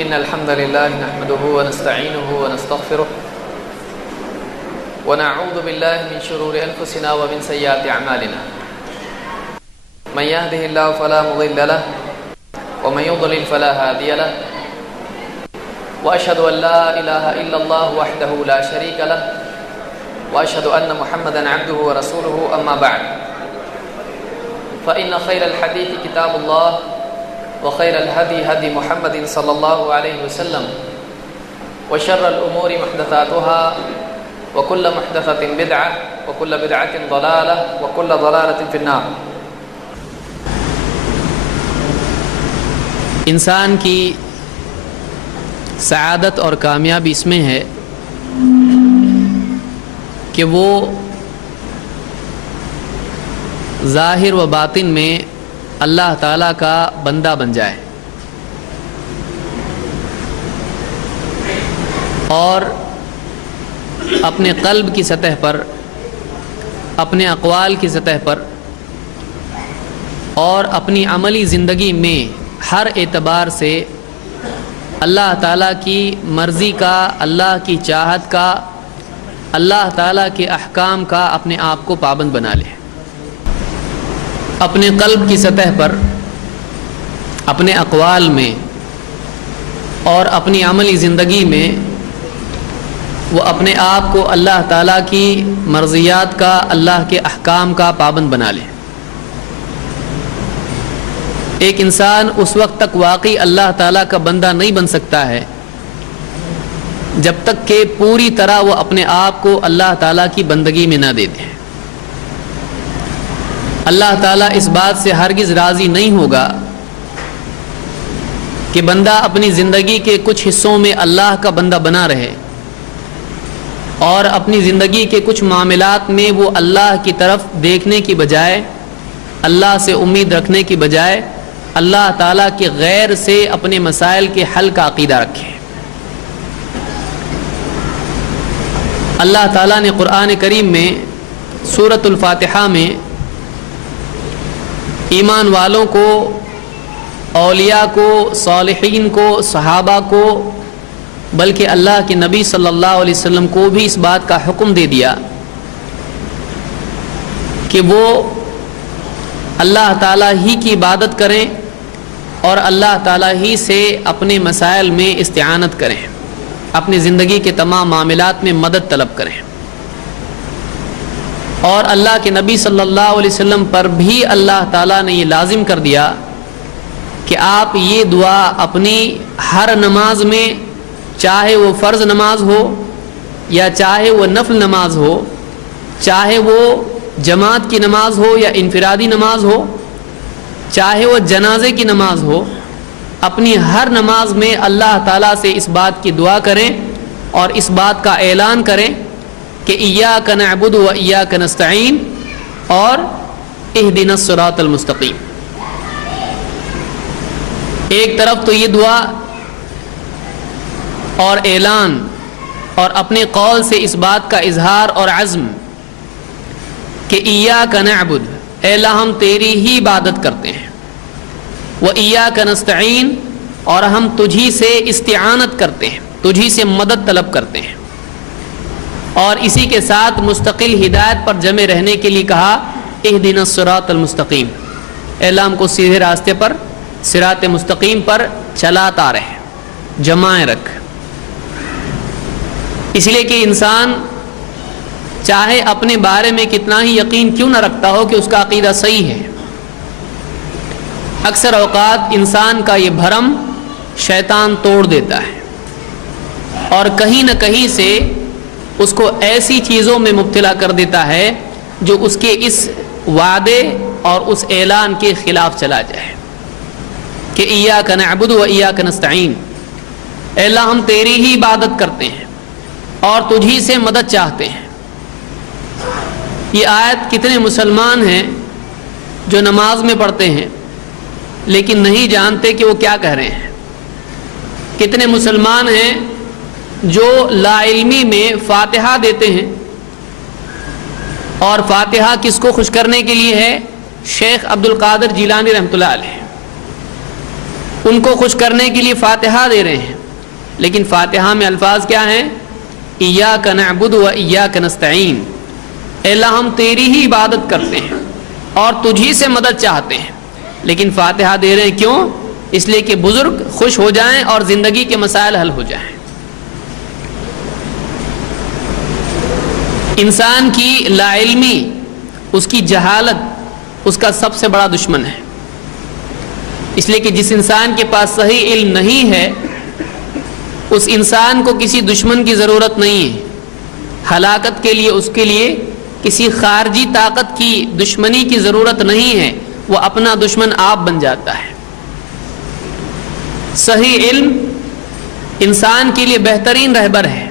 إن الحمد لله نحمده ونستعينه ونستغفره ونعوذ بالله من شرور أنفسنا ومن سيئات أعمالنا من يهده الله فلا مضل له ومن يضلل فلا هادي له وأشهد أن لا إله إلا الله وحده لا شريك له وأشهد أن محمدا عبده ورسوله أما بعد فإن خير الحديث كتاب الله وخير الهدي هدي محمد صلى الله عليه وسلم وشر الأمور محدثاتها وكل محدثة بدعة وكل بدعة ضلالة وكل ضلالة في النار۔ انسان کی سعادت اور کامیابی اس میں ہے کہ وہ ظاہر و باطن میں اللہ تعالیٰ کا بندہ بن جائے اور اپنے قلب کی سطح پر، اپنے اقوال کی سطح پر اور اپنی عملی زندگی میں ہر اعتبار سے اللہ تعالیٰ کی مرضی کا، اللہ کی چاہت کا، اللہ تعالیٰ کے احکام کا اپنے آپ کو پابند بنا لے۔ اپنے قلب کی سطح پر، اپنے اقوال میں اور اپنی عملی زندگی میں وہ اپنے آپ کو اللہ تعالیٰ کی مرضیات کا، اللہ کے احکام کا پابند بنا لے۔ ایک انسان اس وقت تک واقعی اللہ تعالیٰ کا بندہ نہیں بن سکتا ہے جب تک کہ پوری طرح وہ اپنے آپ کو اللہ تعالیٰ کی بندگی میں نہ دے دے۔ اللہ تعالیٰ اس بات سے ہرگز راضی نہیں ہوگا کہ بندہ اپنی زندگی کے کچھ حصوں میں اللہ کا بندہ بنا رہے اور اپنی زندگی کے کچھ معاملات میں وہ اللہ کی طرف دیکھنے کی بجائے، اللہ سے امید رکھنے کی بجائے اللہ تعالیٰ کے غیر سے اپنے مسائل کے حل کا عقیدہ رکھے۔ اللہ تعالیٰ نے قرآن کریم میں سورۃ الفاتحہ میں ایمان والوں کو، اولیاء کو، صالحین کو، صحابہ کو، بلکہ اللہ کے نبی صلی اللہ علیہ وسلم کو بھی اس بات کا حکم دے دیا کہ وہ اللہ تعالیٰ ہی کی عبادت کریں اور اللہ تعالیٰ ہی سے اپنے مسائل میں استعانت کریں، اپنی زندگی کے تمام معاملات میں مدد طلب کریں۔ اور اللہ کے نبی صلی اللہ علیہ وسلم پر بھی اللہ تعالیٰ نے یہ لازم کر دیا کہ آپ یہ دعا اپنی ہر نماز میں، چاہے وہ فرض نماز ہو یا چاہے وہ نفل نماز ہو، چاہے وہ جماعت کی نماز ہو یا انفرادی نماز ہو، چاہے وہ جنازے کی نماز ہو، اپنی ہر نماز میں اللہ تعالیٰ سے اس بات کی دعا کریں اور اس بات کا اعلان کریں کہ ایاک نعبد و ایاک نستعین اور اہدنا الصراط المستقیم۔ ایک طرف تو یہ دعا اور اعلان اور اپنے قول سے اس بات کا اظہار اور عزم کہ ایاک نعبد، اے اللہ ہم تیری ہی عبادت کرتے ہیں، و ایاک نستعین اور ہم تجھی سے استعانت کرتے ہیں، تجھی سے مدد طلب کرتے ہیں، اور اسی کے ساتھ مستقل ہدایت پر جمے رہنے کے لیے کہا اہدنا الصراط المستقیم، اے اللہ ہم کو سیدھے راستے پر، صراط مستقیم پر چلاتا رہے، جمائے رکھ۔ اس لیے کہ انسان چاہے اپنے بارے میں کتنا ہی یقین کیوں نہ رکھتا ہو کہ اس کا عقیدہ صحیح ہے، اکثر اوقات انسان کا یہ بھرم شیطان توڑ دیتا ہے اور کہیں نہ کہیں سے اس کو ایسی چیزوں میں مبتلا کر دیتا ہے جو اس کے اس وعدے اور اس اعلان کے خلاف چلا جائے کہ ایاک نعبد و ایاک نستعین، اے اللہ ہم تیری ہی عبادت کرتے ہیں اور تجھی سے مدد چاہتے ہیں۔ یہ آیت کتنے مسلمان ہیں جو نماز میں پڑھتے ہیں لیکن نہیں جانتے کہ وہ کیا کہہ رہے ہیں؟ کتنے مسلمان ہیں جو لا علمی میں فاتحہ دیتے ہیں، اور فاتحہ کس کو خوش کرنے کے لیے ہے؟ شیخ عبد القادر جیلانی رحمۃ اللہ علیہ۔ ان کو خوش کرنے کے لیے فاتحہ دے رہے ہیں، لیکن فاتحہ میں الفاظ کیا ہیں؟ ایاک نعبد و ایاک نستعین، اے اللہ ہم تیری ہی عبادت کرتے ہیں اور تجھی سے مدد چاہتے ہیں، لیکن فاتحہ دے رہے ہیں کیوں؟ اس لیے کہ بزرگ خوش ہو جائیں اور زندگی کے مسائل حل ہو جائیں۔ انسان کی لا علمی، اس کی جہالت اس کا سب سے بڑا دشمن ہے، اس لیے کہ جس انسان کے پاس صحیح علم نہیں ہے اس انسان کو کسی دشمن کی ضرورت نہیں ہے، ہلاکت کے لیے اس کے لیے کسی خارجی طاقت کی دشمنی کی ضرورت نہیں ہے، وہ اپنا دشمن آپ بن جاتا ہے۔ صحیح علم انسان کے لیے بہترین رہبر ہے،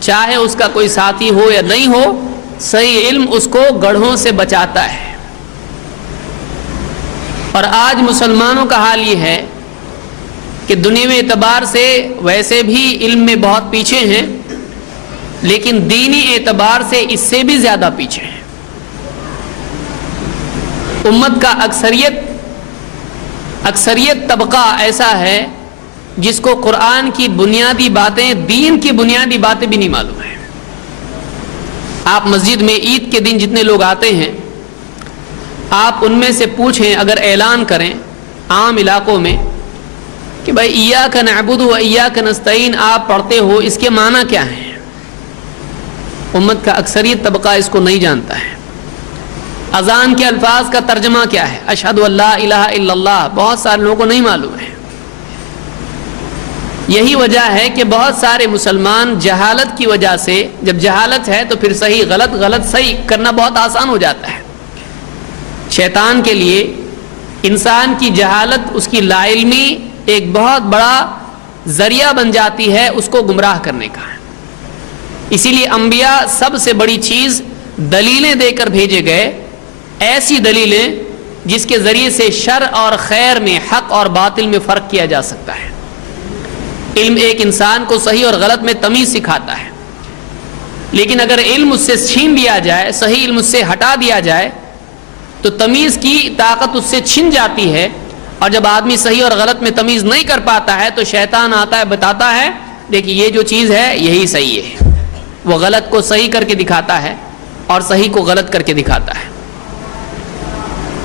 چاہے اس کا کوئی ساتھی ہو یا نہیں ہو، صحیح علم اس کو گڑھوں سے بچاتا ہے۔ اور آج مسلمانوں کا حال یہ ہے کہ دنیاوی اعتبار سے ویسے بھی علم میں بہت پیچھے ہیں، لیکن دینی اعتبار سے اس سے بھی زیادہ پیچھے ہیں۔ امت کا اکثریت طبقہ ایسا ہے جس کو قرآن کی بنیادی باتیں، دین کی بنیادی باتیں بھی نہیں معلوم ہیں۔ آپ مسجد میں عید کے دن جتنے لوگ آتے ہیں، آپ ان میں سے پوچھیں، اگر اعلان کریں عام علاقوں میں کہ بھائی ایاک نعبد و ایاک نستعین آپ پڑھتے ہو، اس کے معنی کیا ہیں؟ امت کا اکثریت طبقہ اس کو نہیں جانتا ہے۔ اذان کے الفاظ کا ترجمہ کیا ہے؟ اشہد ان لا الہ الا اللہ، بہت سارے لوگوں کو نہیں معلوم ہے۔ یہی وجہ ہے کہ بہت سارے مسلمان جہالت کی وجہ سے، جب جہالت ہے تو پھر صحیح غلط، غلط صحیح کرنا بہت آسان ہو جاتا ہے۔ شیطان کے لیے انسان کی جہالت، اس کی لا علمی ایک بہت بڑا ذریعہ بن جاتی ہے اس کو گمراہ کرنے کا۔ اسی لیے انبیاء سب سے بڑی چیز دلیلیں دے کر بھیجے گئے، ایسی دلیلیں جس کے ذریعے سے شر اور خیر میں، حق اور باطل میں فرق کیا جا سکتا ہے۔ علم ایک انسان کو صحیح اور غلط میں تمیز سکھاتا ہے، لیکن اگر علم اس سے چھین لیا جائے، صحیح علم اس سے ہٹا دیا جائے تو تمیز کی طاقت اس سے چھن جاتی ہے، اور جب آدمی صحیح اور غلط میں تمیز نہیں کر پاتا ہے تو شیطان آتا ہے، بتاتا ہے دیکھیے یہ جو چیز ہے یہی صحیح ہے، وہ غلط کو صحیح کر کے دکھاتا ہے اور صحیح کو غلط کر کے دکھاتا ہے۔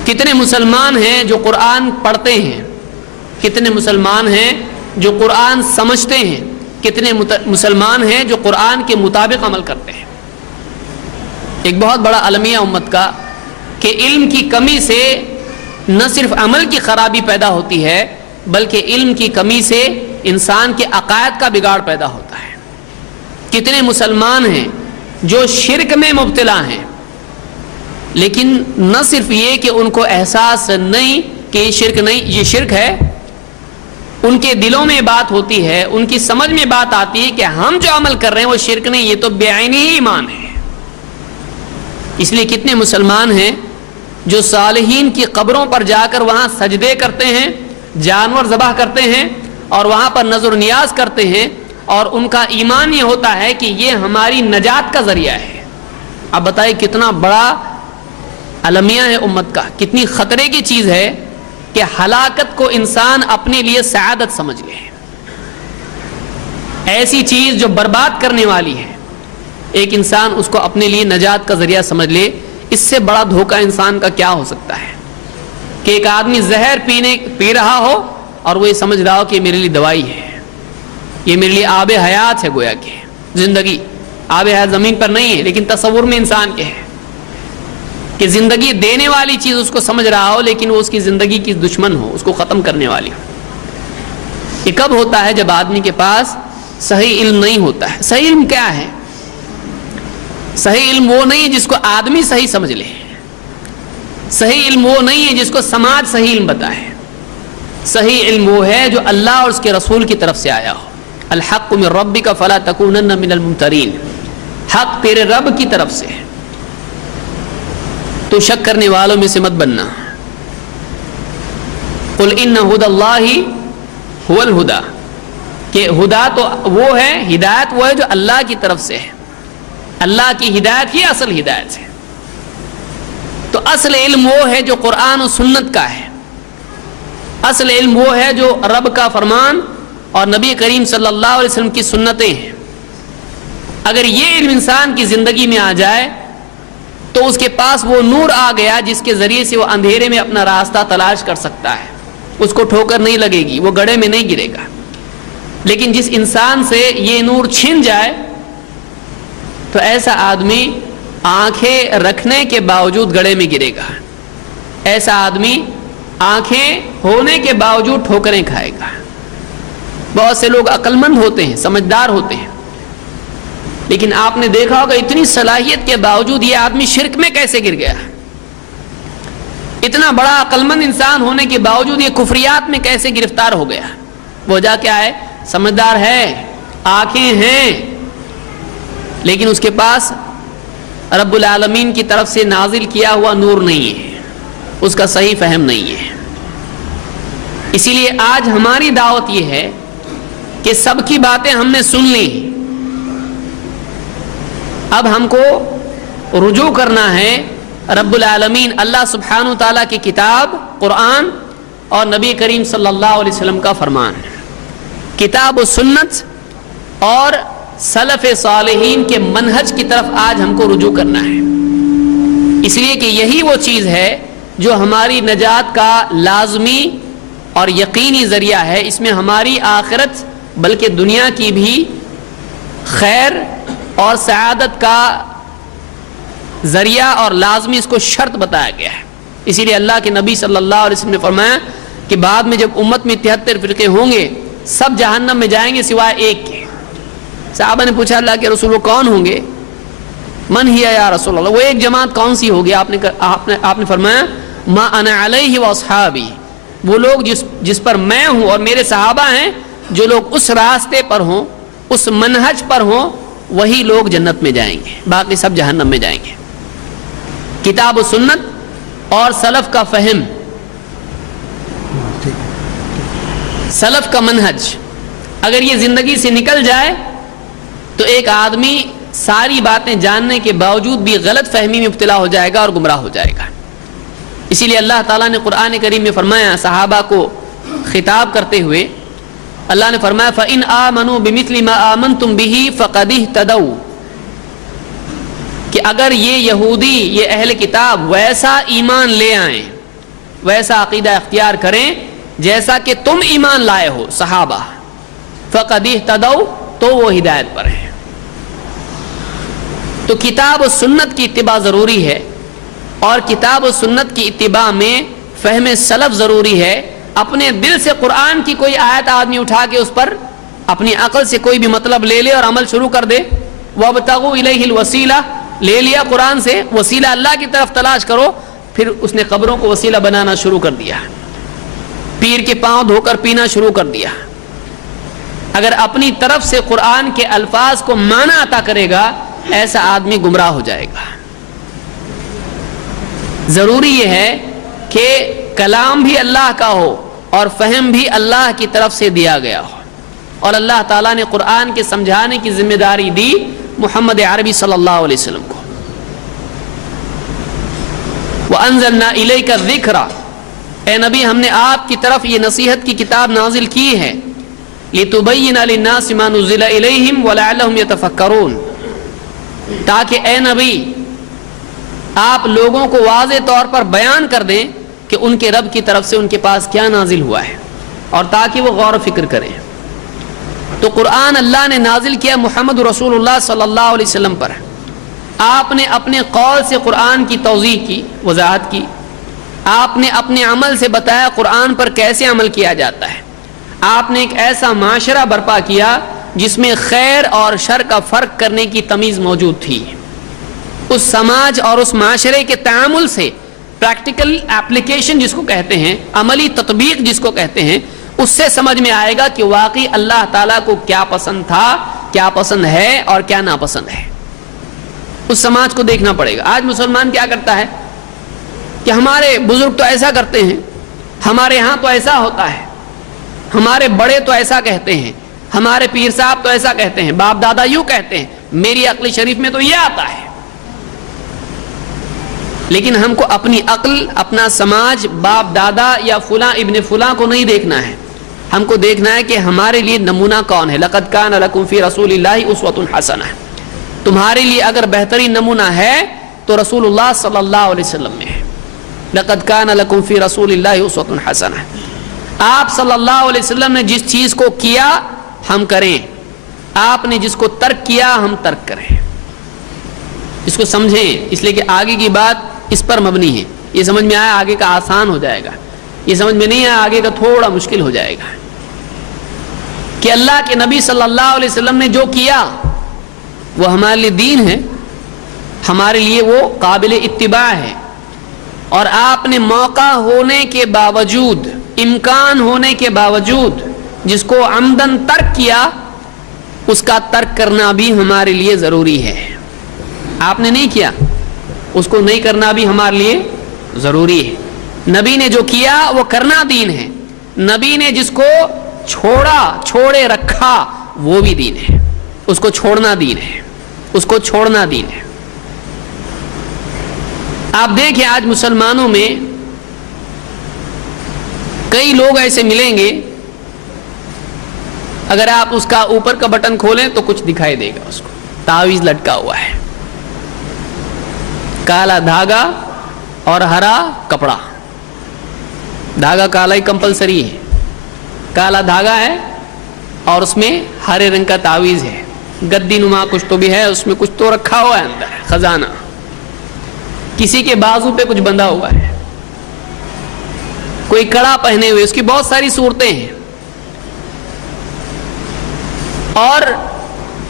کتنے مسلمان ہیں جو قرآن پڑھتے ہیں، کتنے مسلمان ہیں جو قرآن سمجھتے ہیں، کتنے مسلمان ہیں جو قرآن کے مطابق عمل کرتے ہیں۔ ایک بہت بڑا المیہ امت کا کہ علم کی کمی سے نہ صرف عمل کی خرابی پیدا ہوتی ہے، بلکہ علم کی کمی سے انسان کے عقائد کا بگاڑ پیدا ہوتا ہے۔ کتنے مسلمان ہیں جو شرک میں مبتلا ہیں، لیکن نہ صرف یہ کہ ان کو احساس نہیں کہ یہ شرک نہیں، یہ شرک ہے، ان کے دلوں میں بات ہوتی ہے، ان کی سمجھ میں بات آتی ہے کہ ہم جو عمل کر رہے ہیں وہ شرک نہیں، یہ تو بے عینی ہی ایمان ہے۔ اس لیے کتنے مسلمان ہیں جو صالحین کی قبروں پر جا کر وہاں سجدے کرتے ہیں، جانور ذبح کرتے ہیں اور وہاں پر نظر و نیاز کرتے ہیں، اور ان کا ایمان یہ ہوتا ہے کہ یہ ہماری نجات کا ذریعہ ہے۔ اب بتائیے کتنا بڑا المیہ ہے امت کا، کتنی خطرے کی چیز ہے کہ ہلاکت کو انسان اپنے لیے سعادت سمجھ لے۔ ایسی چیز جو برباد کرنے والی ہے، ایک انسان اس کو اپنے لیے نجات کا ذریعہ سمجھ لے، اس سے بڑا دھوکہ انسان کا کیا ہو سکتا ہے؟ کہ ایک آدمی زہر پی رہا ہو اور وہ یہ سمجھ رہا ہو کہ یہ میرے لیے دوائی ہے، یہ میرے لیے آب حیات ہے، گویا کہ زندگی آب حیات زمین پر نہیں ہے لیکن تصور میں انسان کے ہے کہ زندگی دینے والی چیز اس کو سمجھ رہا ہو، لیکن وہ اس کی زندگی کی دشمن ہو، اس کو ختم کرنے والی ہو۔ یہ کب ہوتا ہے؟ جب آدمی کے پاس صحیح علم نہیں ہوتا ہے۔ صحیح علم کیا ہے؟ صحیح علم وہ نہیں ہے جس کو آدمی صحیح سمجھ لے، صحیح علم وہ نہیں ہے جس کو سماج صحیح علم بتائے۔ صحیح علم وہ ہے جو اللہ اور اس کے رسول کی طرف سے آیا ہو۔ الحق من ربک فلا تکونن من الممترین، حق تیرے رب کی طرف سے، تو شک کرنے والوں میں سے مت بننا۔ قل ان ھدی اللہ ھو الھدی، کہ ہدا تو وہ ہے، ہدایت وہ ہے جو اللہ کی طرف سے ہے، اللہ کی ہدایت ہی اصل ہدایت ہے۔ تو اصل علم وہ ہے جو قرآن و سنت کا ہے۔ اصل علم وہ ہے جو رب کا فرمان اور نبی کریم صلی اللہ علیہ وسلم کی سنتیں ہیں. اگر یہ علم انسان کی زندگی میں آ جائے تو اس کے پاس وہ نور آ گیا جس کے ذریعے سے وہ اندھیرے میں اپنا راستہ تلاش کر سکتا ہے. اس کو ٹھوکر نہیں لگے گی, وہ گڑھے میں نہیں گرے گا. لیکن جس انسان سے یہ نور چھن جائے تو ایسا آدمی آنکھیں رکھنے کے باوجود گڑھے میں گرے گا. ایسا آدمی آنکھیں ہونے کے باوجود ٹھوکریں کھائے گا. بہت سے لوگ عقل مند ہوتے ہیں, سمجھدار ہوتے ہیں, لیکن آپ نے دیکھا ہوگا اتنی صلاحیت کے باوجود یہ آدمی شرک میں کیسے گر گیا. اتنا بڑا عقل مند انسان ہونے کے باوجود یہ کفریات میں کیسے گرفتار ہو گیا. وجہ کیا ہے؟ سمجھدار ہے, آنکھیں ہیں, لیکن اس کے پاس رب العالمین کی طرف سے نازل کیا ہوا نور نہیں ہے, اس کا صحیح فہم نہیں ہے. اسی لیے آج ہماری دعوت یہ ہے کہ سب کی باتیں ہم نے سن لی, اب ہم کو رجوع کرنا ہے رب العالمین اللہ سبحانہ وتعالیٰ کی کتاب قرآن اور نبی کریم صلی اللہ علیہ وسلم کا فرمان. کتاب و سنت اور سلف صالحین کے منہج کی طرف آج ہم کو رجوع کرنا ہے, اس لیے کہ یہی وہ چیز ہے جو ہماری نجات کا لازمی اور یقینی ذریعہ ہے. اس میں ہماری آخرت بلکہ دنیا کی بھی خیر اور سعادت کا ذریعہ اور لازمی اس کو شرط بتایا گیا ہے. اسی لیے اللہ کے نبی صلی اللہ علیہ وسلم نے فرمایا کہ بعد میں جب امت میں 73 فرقے ہوں گے سب جہنم میں جائیں گے سوائے ایک کے. صحابہ نے پوچھا اللہ کے رسول وہ کون ہوں گے؟ من ہی یا رسول اللہ, وہ ایک جماعت کون سی ہوگی؟ آپ نے فرمایا ما انا علیہ واصحابی, وہ لوگ جس پر میں ہوں اور میرے صحابہ ہیں. جو لوگ اس راستے پر ہوں, اس منہج پر ہوں, وہی لوگ جنت میں جائیں گے, باقی سب جہنم میں جائیں گے. کتاب و سنت اور سلف کا فہم, سلف کا منہج اگر یہ زندگی سے نکل جائے تو ایک آدمی ساری باتیں جاننے کے باوجود بھی غلط فہمی میں مبتلا ہو جائے گا اور گمراہ ہو جائے گا. اسی لیے اللہ تعالیٰ نے قرآن کریم میں فرمایا, صحابہ کو خطاب کرتے ہوئے اللہ نے فرمایا فَإِنْ آمَنُوا بِمِثْلِ مَا آمَنْتُمْ بِهِ فَقَدِ اهْتَدَوْا, کہ اگر یہ یہودی, یہ اہل کتاب ویسا ایمان لے آئیں, ویسا عقیدہ اختیار کریں جیسا کہ تم ایمان لائے ہو صحابہ, فَقَدِ اهْتَدَوْا, تو وہ ہدایت پر ہیں. تو کتاب و سنت کی اتباع ضروری ہے, اور کتاب و سنت کی اتباع میں فہم سلف ضروری ہے. اپنے دل سے قرآن کی کوئی آیت آدمی اٹھا کے اس پر اپنی عقل سے کوئی بھی مطلب لے لے اور عمل شروع کر دے. وَابْتَغُوا إِلَيْهِ الْوَسِيلَةَ, لے لیا قرآن سے, وسیلہ اللہ کی طرف تلاش کرو, پھر اس نے قبروں کو وسیلہ بنانا شروع کر دیا, پیر کے پاؤں دھو کر پینا شروع کر دیا. اگر اپنی طرف سے قرآن کے الفاظ کو معنی عطا کرے گا ایسا آدمی گمراہ ہو جائے گا. ضروری یہ ہے کہ کلام بھی اللہ کا ہو اور فہم بھی اللہ کی طرف سے دیا گیا ہو, اور اللہ تعالیٰ نے قرآن کے سمجھانے کی ذمہ داری دی محمد عربی صلی اللہ علیہ وسلم کو. وَأَنزَلْنَا إِلَيْكَ الذِّكْرَ, اے نبی ہم نے آپ کی طرف یہ نصیحت کی کتاب نازل کی ہے, لِتُبَيِّنَ لِلنَّاسِ مَا نُزِّلَ إِلَيْهِمْ وَلَعَلَّهُمْ يَتَفَكَّرُونَ, تاکہ اے نبی آپ لوگوں کو واضح طور پر بیان کر دیں کہ ان کے رب کی طرف سے ان کے پاس کیا نازل ہوا ہے, اور تاکہ وہ غور و فکر کریں. تو قرآن اللہ نے نازل کیا محمد رسول اللہ صلی اللہ علیہ وسلم پر. آپ نے اپنے قول سے قرآن کی توضیح کی, وضاحت کی. آپ نے اپنے عمل سے بتایا قرآن پر کیسے عمل کیا جاتا ہے. آپ نے ایک ایسا معاشرہ برپا کیا جس میں خیر اور شر کا فرق کرنے کی تمیز موجود تھی. اس سماج اور اس معاشرے کے تعامل سے پریکٹیکل اپلیکیشن جس کو کہتے ہیں, عملی تطبیق جس کو کہتے ہیں, اس سے سمجھ میں آئے گا کہ واقعی اللہ تعالیٰ کو کیا پسند تھا, کیا پسند ہے اور کیا ناپسند ہے. اس سماج کو دیکھنا پڑے گا. آج مسلمان کیا کرتا ہے کہ ہمارے بزرگ تو ایسا کرتے ہیں, ہمارے ہاں تو ایسا ہوتا ہے, ہمارے بڑے تو ایسا کہتے ہیں, ہمارے پیر صاحب تو ایسا کہتے ہیں, باپ دادا یوں کہتے ہیں, میری عقل شریف میں تو یہ آتا ہے. لیکن ہم کو اپنی عقل، اپنا سماج، باپ دادا یا فلاں ابن فلاں کو نہیں دیکھنا ہے، ہم کو دیکھنا ہے کہ ہمارے لیے نمونہ کون ہے۔ لقد کان لکم فی رسول اللہ اسوۃ حسنہ، تمہارے لیے اگر بہترین نمونہ ہے تو رسول اللہ صلی اللہ علیہ وسلم میں ہے۔ لقد کان لکم فی رسول اللہ اسوۃ حسنہ، آپ صلی اللہ علیہ وسلم نے جس چیز کو کیا ہم کریں، آپ نے جس کو ترک کیا ہم ترک کریں۔ اس کو سمجھیں، اس لیے کہ آگے کی بات اس پر مبنی ہے۔ یہ سمجھ میں آیا آگے کا آسان ہو جائے گا، یہ سمجھ میں نہیں آیا آگے کا تھوڑا مشکل ہو جائے گا، کہ اللہ کے نبی صلی اللہ علیہ وسلم نے جو کیا وہ ہمارے لیے دین ہے، ہمارے لیے وہ قابل اتباع ہے، اور آپ نے موقع ہونے کے باوجود، امکان ہونے کے باوجود جس کو عمدن ترک کیا، اس کا ترک کرنا بھی ہمارے لیے ضروری ہے۔ آپ نے نہیں کیا، اس کو نہیں کرنا بھی ہمارے لیے ضروری ہے۔ نبی نے جو کیا وہ کرنا دین ہے، نبی نے جس کو چھوڑے رکھا وہ بھی دین ہے، اس کو چھوڑنا دین ہے، اس کو چھوڑنا دین ہے۔ آپ دیکھیں آج مسلمانوں میں کئی لوگ ایسے ملیں گے، اگر آپ اس کا اوپر کا بٹن کھولیں تو کچھ دکھائی دے گا، اس کو تعویذ لٹکا ہوا ہے، کالا دھاگا اور ہرا کپڑا، دھاگا کالا ہی کمپلسری ہے، کالا دھاگا ہے اور اس میں ہرے رنگ کا تعویذ ہے، گدی نما کچھ تو بھی ہے، اس میں کچھ تو رکھا ہوا ہے اندر خزانہ، کسی کے بازو پہ کچھ بندھا ہوا ہے، کوئی کڑا پہنے ہوئے، اس کی بہت ساری صورتیں ہیں۔ اور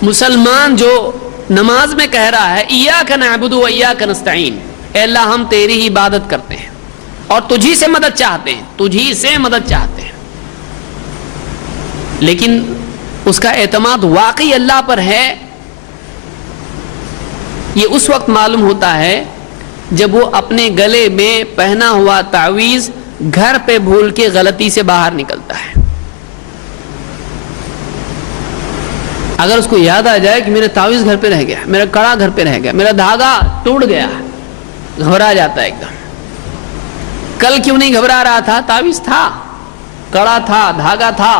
مسلمان جو نماز میں کہہ رہا ہے ایاک نعبد و ایاک نستعین، اے اللہ ہم تیری ہی عبادت کرتے ہیں اور تجھی سے مدد چاہتے ہیں، تجھی سے مدد چاہتے ہیں، لیکن اس کا اعتماد واقعی اللہ پر ہے، یہ اس وقت معلوم ہوتا ہے جب وہ اپنے گلے میں پہنا ہوا تعویذ گھر پہ بھول کے غلطی سے باہر نکلتا ہے۔ اگر اس کو یاد آ جائے کہ میرا تعویذ گھر پہ رہ گیا، میرا کڑا گھر پہ رہ گیا، میرا دھاگا ٹوٹ گیا، گھبرا جاتا ہے ایک دم۔ کل کیوں نہیں گھبرا رہا تھا؟ تعویذ تھا، کڑا تھا، دھاگا تھا،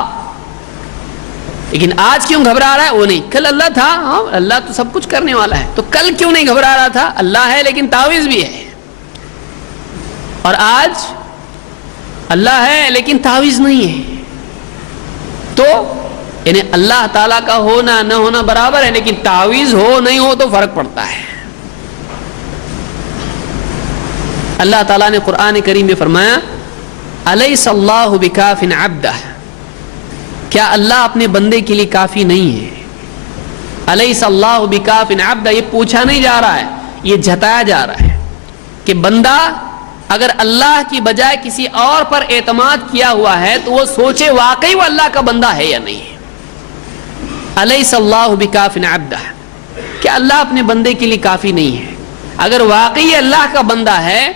لیکن آج کیوں گھبرا رہا ہے؟ وہ نہیں، کل اللہ تھا، ہاں اللہ تو سب کچھ کرنے والا ہے، تو کل کیوں نہیں گھبرا رہا تھا؟ اللہ ہے لیکن تعویذ بھی ہے، اور آج اللہ ہے لیکن تعویذ نہیں ہے، تو یعنی اللہ تعالیٰ کا ہونا نہ ہونا برابر ہے، لیکن تعویذ ہو نہیں ہو تو فرق پڑتا ہے۔ اللہ تعالیٰ نے قرآن کریم میں فرمایا الیس اللہ بکاف عبدہ، کیا اللہ اپنے بندے کے لیے کافی نہیں ہے؟ الیس اللہ بکاف عبدہ، یہ پوچھا نہیں جا رہا ہے، یہ جتایا جا رہا ہے کہ بندہ اگر اللہ کی بجائے کسی اور پر اعتماد کیا ہوا ہے تو وہ سوچے واقعی وہ اللہ کا بندہ ہے یا نہیں ہے۔ الیس اللہ بکاف عبدہ، کہ اللہ اپنے بندے کے لیے کافی نہیں ہے۔ اگر واقعی اللہ کا بندہ ہے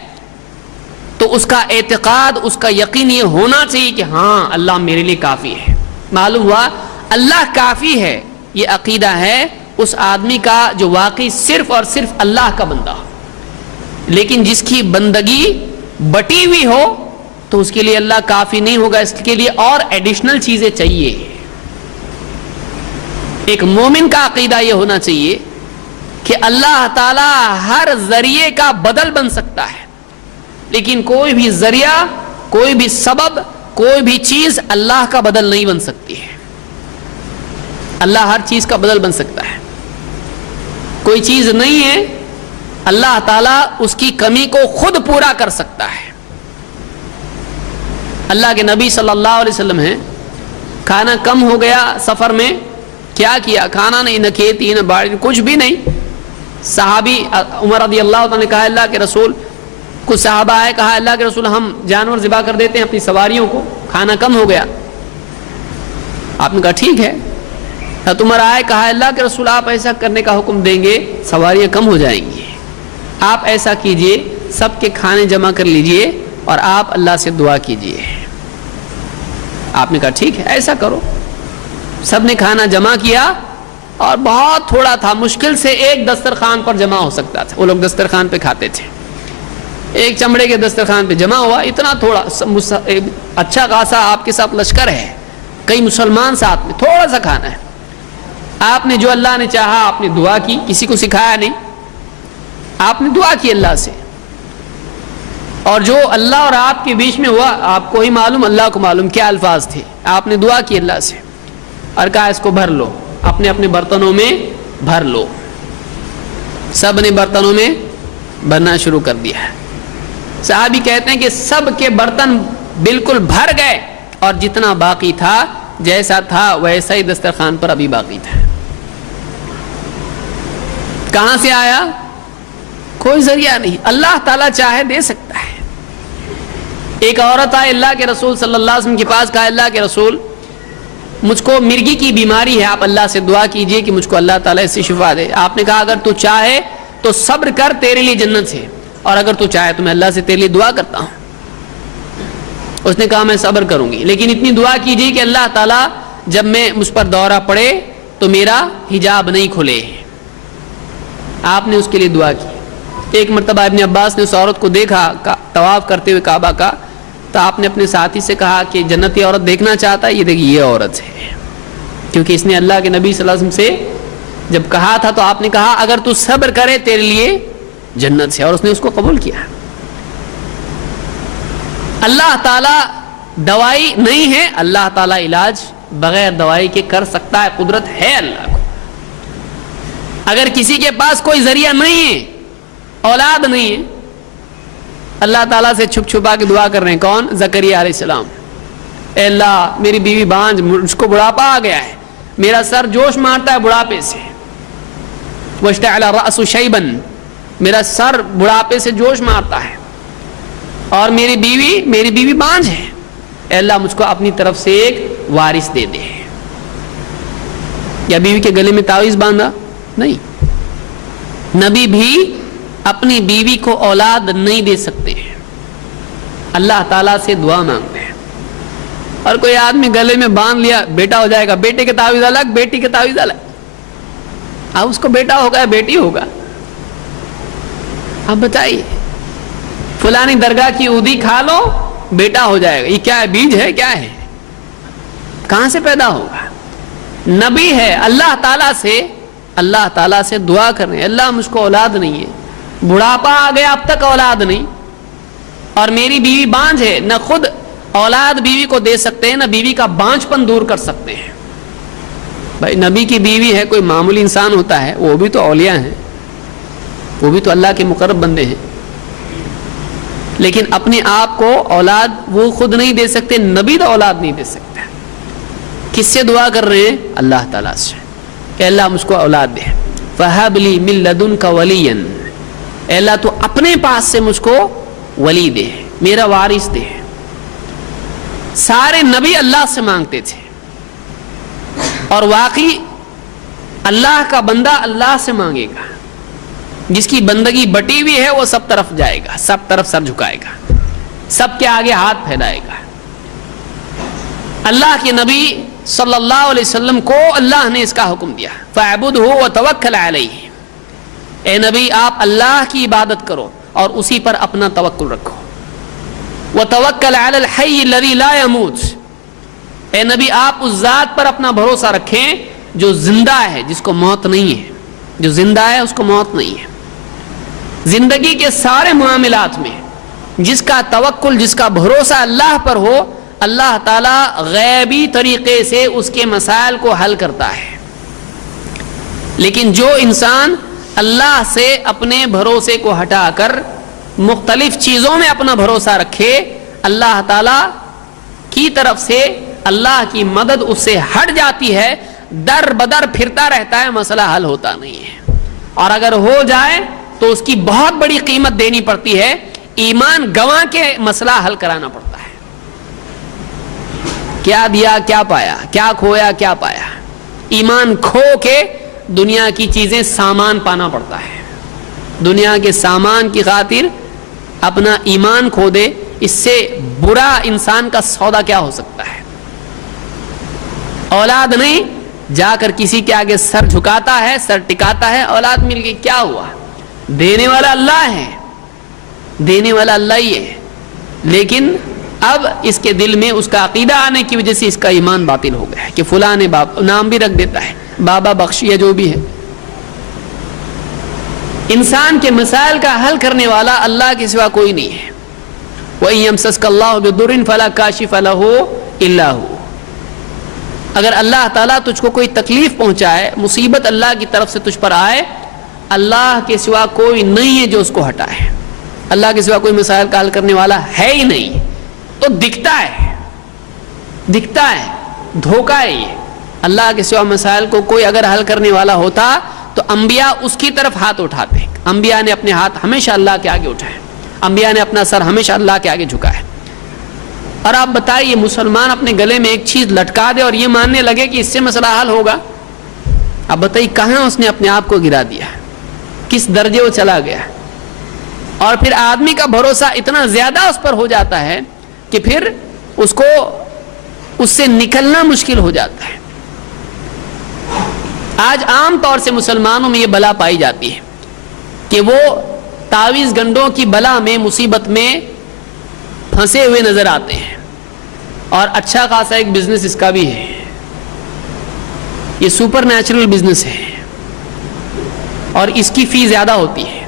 تو اس کا اعتقاد، اس کا یقین یہ ہونا چاہیے کہ ہاں اللہ میرے لیے کافی ہے۔ معلوم ہوا اللہ کافی ہے، یہ عقیدہ ہے اس آدمی کا جو واقعی صرف اور صرف اللہ کا بندہ ہو، لیکن جس کی بندگی بٹی ہوئی ہو تو اس کے لیے اللہ کافی نہیں ہوگا، اس کے لیے اور ایڈیشنل چیزیں چاہیے۔ ایک مومن کا عقیدہ یہ ہونا چاہیے کہ اللہ تعالی ہر ذریعے کا بدل بن سکتا ہے، لیکن کوئی بھی ذریعہ، کوئی بھی سبب، کوئی بھی چیز اللہ کا بدل نہیں بن سکتی ہے۔ اللہ ہر چیز کا بدل بن سکتا ہے، کوئی چیز نہیں ہے اللہ تعالیٰ اس کی کمی کو خود پورا کر سکتا ہے۔ اللہ کے نبی صلی اللہ علیہ وسلم ہیں، کھانا کم ہو گیا سفر میں، کیا کیا؟ کھانا نہیں، نہ کھیتی نہ باڑی، کچھ بھی نہیں۔ صحابی عمر رضی اللہ عنہ نے کہا اللہ کے رسول، کچھ صحابہ آئے، کہا اللہ کے رسول ہم جانور ذبح کر دیتے ہیں اپنی سواریوں کو، کھانا کم ہو گیا۔ آپ نے کہا ٹھیک ہے۔ عمر آئے، کہا اللہ کے رسول آپ ایسا کرنے کا حکم دیں گے سواریاں کم ہو جائیں گی، آپ ایسا کیجئے سب کے کھانے جمع کر لیجئے اور آپ اللہ سے دعا کیجئے۔ آپ نے کہا ٹھیک ہے ایسا کرو۔ سب نے کھانا جمع کیا اور بہت تھوڑا تھا، مشکل سے ایک دسترخوان پر جمع ہو سکتا تھا، وہ لوگ دسترخوان پہ کھاتے تھے۔ ایک چمڑے کے دسترخوان پہ جمع ہوا، اتنا تھوڑا اچھا خاصا آپ کے ساتھ لشکر ہے، کئی مسلمان ساتھ میں، تھوڑا سا کھانا ہے. آپ نے جو اللہ نے چاہا آپ نے دعا کی، کسی کو سکھایا نہیں، آپ نے دعا کی اللہ سے، اور جو اللہ اور آپ کے بیچ میں ہوا آپ کو ہی معلوم، اللہ کو معلوم کیا الفاظ تھے. آپ نے دعا کی اللہ سے اور کہا اس کو بھر لو، اپنے اپنے برتنوں میں بھر لو. سب نے برتنوں میں بھرنا شروع کر دیا ہے. صحابی کہتے ہیں کہ سب کے برتن بالکل بھر گئے، اور جتنا باقی تھا جیسا تھا ویسا ہی دسترخوان پر ابھی باقی تھا. کہاں سے آیا؟ کوئی ذریعہ نہیں، اللہ تعالیٰ چاہے دے سکتا ہے. ایک عورت آئے اللہ کے رسول صلی اللہ علیہ وسلم کے پاس، کہا اللہ کے رسول مجھ کو مرگی کی بیماری ہے، آپ اللہ سے دعا کیجئے کہ مجھ کو اللہ تعالیٰ اس سے شفا دے. آپ نے کہا اگر تو چاہے تو صبر کر، تیرے لیے جنت ہے، اور اگر تو چاہے تو میں اللہ سے تیرے لیے دعا کرتا ہوں. اس نے کہا میں صبر کروں گی، لیکن اتنی دعا کیجئے کہ اللہ تعالیٰ جب میں مجھ پر دورہ پڑے تو میرا حجاب نہیں کھلے. آپ نے اس کے لیے دعا کی. ایک مرتبہ ابن عباس نے اس عورت کو دیکھا طواف کرتے ہوئے کعبہ کا، تو آپ نے اپنے ساتھی سے کہا کہ جنتی عورت دیکھنا چاہتا ہے، یہ دیکھیے یہ عورت ہے، کیونکہ اس نے اللہ کے نبی صلی اللہ علیہ وسلم سے جب کہا تھا تو آپ نے کہا اگر تو صبر کرے تیرے لیے جنت سے، اور اس نے اس کو قبول کیا. اللہ تعالیٰ دوائی نہیں ہے، اللہ تعالیٰ علاج بغیر دوائی کے کر سکتا ہے، قدرت ہے اللہ کو. اگر کسی کے پاس کوئی ذریعہ نہیں ہے، اولاد نہیں ہے، اللہ تعالیٰ سے چھپ چھپا کے دعا کر رہے ہیں. کون؟ زکریا علیہ السلام. اے اللہ میری بیوی بانجھ، مجھ کو بڑھاپا آ گیا ہے، میرا سر جوش مارتا ہے بڑھاپے سے، واشتعل الرأس شیبا، میرا سر بڑھاپے سے جوش مارتا ہے، اور میری بیوی بانجھ ہے. اے اللہ مجھ کو اپنی طرف سے ایک وارث دے دے. یا بیوی کے گلے میں تعویذ باندھا؟ نہیں. نبی بھی اپنی بیوی کو اولاد نہیں دے سکتے ہیں، اللہ تعالیٰ سے دعا مانگتے ہیں. اور کوئی آدمی گلے میں باندھ لیا بیٹا ہو جائے گا، بیٹے کے تعویذ الگ، بیٹی کے تعویذ الگ. اب اس کو بیٹا ہوگا یا بیٹی ہوگا؟ اب بتائیے، فلانی درگاہ کی عودی کھا لو بیٹا ہو جائے گا، یہ کیا ہے؟ بیج ہے کیا ہے؟ کہاں سے پیدا ہوگا؟ نبی ہے، اللہ تعالیٰ سے دعا کر رہے ہیں اللہ مجھ کو اولاد نہیں ہے، بڑھاپا آ گیا اب تک اولاد نہیں، اور میری بیوی بانجھ ہے، نہ خود اولاد بیوی کو دے سکتے ہیں نہ بیوی کا بانجھ پن دور کر سکتے ہیں. بھائی نبی کی بیوی ہے، کوئی معمولی انسان ہوتا ہے، وہ بھی تو اولیاء ہیں، وہ بھی تو اللہ کے مقرب بندے ہیں، لیکن اپنے آپ کو اولاد وہ خود نہیں دے سکتے، نبی تو اولاد نہیں دے سکتا. کس سے دعا کر رہے ہیں؟ اللہ تعالیٰ سے کہ اللہ مجھ کو اولاد دے. فَهَبْ لِي مِن لَّدُنْكَ وَلِيًّا، اے اللہ تو اپنے پاس سے مجھ کو ولی دے، میرا وارث دے. سارے نبی اللہ سے مانگتے تھے، اور واقعی اللہ کا بندہ اللہ سے مانگے گا، جس کی بندگی بٹی ہوئی ہے وہ سب طرف جائے گا، سب طرف سر جھکائے گا، سب کے آگے ہاتھ پھیلائے گا. اللہ کے نبی صلی اللہ علیہ وسلم کو اللہ نے اس کا حکم دیا، فَاعْبُدْهُ وَتَوَكَّلْ عَلَيْهِ، اے نبی آپ اللہ کی عبادت کرو اور اسی پر اپنا توکل رکھو. وَتَوَكَّلْ عَلَى الْحَيِّ الَّذِي لَا يَمُوتُ، اے نبی آپ اس ذات پر اپنا بھروسہ رکھیں جو زندہ ہے، جس کو موت نہیں ہے، جو زندہ ہے اس کو موت نہیں ہے. زندگی کے سارے معاملات میں جس کا توکل، جس کا بھروسہ اللہ پر ہو، اللہ تعالیٰ غیبی طریقے سے اس کے مسائل کو حل کرتا ہے. لیکن جو انسان اللہ سے اپنے بھروسے کو ہٹا کر مختلف چیزوں میں اپنا بھروسہ رکھے، اللہ تعالیٰ کی طرف سے اللہ کی مدد اس سے ہٹ جاتی ہے، در بدر پھرتا رہتا ہے، مسئلہ حل ہوتا نہیں ہے. اور اگر ہو جائے تو اس کی بہت بڑی قیمت دینی پڑتی ہے، ایمان گنوا کے مسئلہ حل کرانا پڑتا ہے. کیا دیا کیا پایا، کیا کھویا کیا پایا. ایمان کھو کے دنیا کی چیزیں سامان پانا پڑتا ہے. دنیا کے سامان کی خاطر اپنا ایمان کھو دے، اس سے برا انسان کا سودا کیا ہو سکتا ہے. اولاد نہیں، جا کر کسی کے آگے سر جھکاتا ہے، سر ٹکاتا ہے، اولاد مل گئی، کیا ہوا؟ دینے والا اللہ ہے. دینے والا اللہ ہی ہے، لیکن اب اس کے دل میں اس کا عقیدہ آنے کی وجہ سے اس کا ایمان باطل ہو گیا ہے کہ فلاں نے نام بھی رکھ دیتا ہے، بابا بخش یا جو بھی ہے۔ انسان کے مسائل کا حل کرنے والا اللہ کے سوا کوئی نہیں ہے۔ وَإِن يَمْسَسْكَ اللَّهُ بِضُرٍّ فَلَا كَاشِفَ لَهُ إِلَّا هُوَ۔ اگر اللہ تعالیٰ تجھ کو کوئی تکلیف پہنچائے، مصیبت اللہ کی طرف سے تجھ پر آئے، اللہ کے سوا کوئی نہیں ہے جو اس کو ہٹائے۔ اللہ کے سوا کوئی مسائل کا حل کرنے والا ہے ہی نہیں۔ تو دکھتا ہے دھوکہ ہے یہ۔ اللہ کے سوا مسائل کو کوئی اگر حل کرنے والا ہوتا تو انبیاء اس کی طرف ہاتھ اٹھاتے۔ انبیاء نے اپنے ہاتھ ہمیشہ اللہ کے آگے اٹھائے، انبیاء نے اپنا سر ہمیشہ اللہ کے آگے جھکائے۔ اور آپ بتائیے مسلمان اپنے گلے میں ایک چیز لٹکا دے اور یہ ماننے لگے کہ اس سے مسئلہ حل ہوگا، آپ بتائیے کہاں اس نے اپنے آپ کو گرا دیا، کس درجے وہ چلا گیا۔ اور پھر آدمی کا بھروسہ اتنا زیادہ اس پر ہو جاتا ہے کہ پھر اس کو اس سے نکلنا مشکل ہو جاتا ہے۔ آج عام طور سے مسلمانوں میں یہ بلا پائی جاتی ہے کہ وہ تعویذ گنڈوں کی بلا میں، مصیبت میں پھنسے ہوئے نظر آتے ہیں، اور اچھا خاصا ایک بزنس اس کا بھی ہے، یہ سپر نیچرل بزنس ہے اور اس کی فی زیادہ ہوتی ہے۔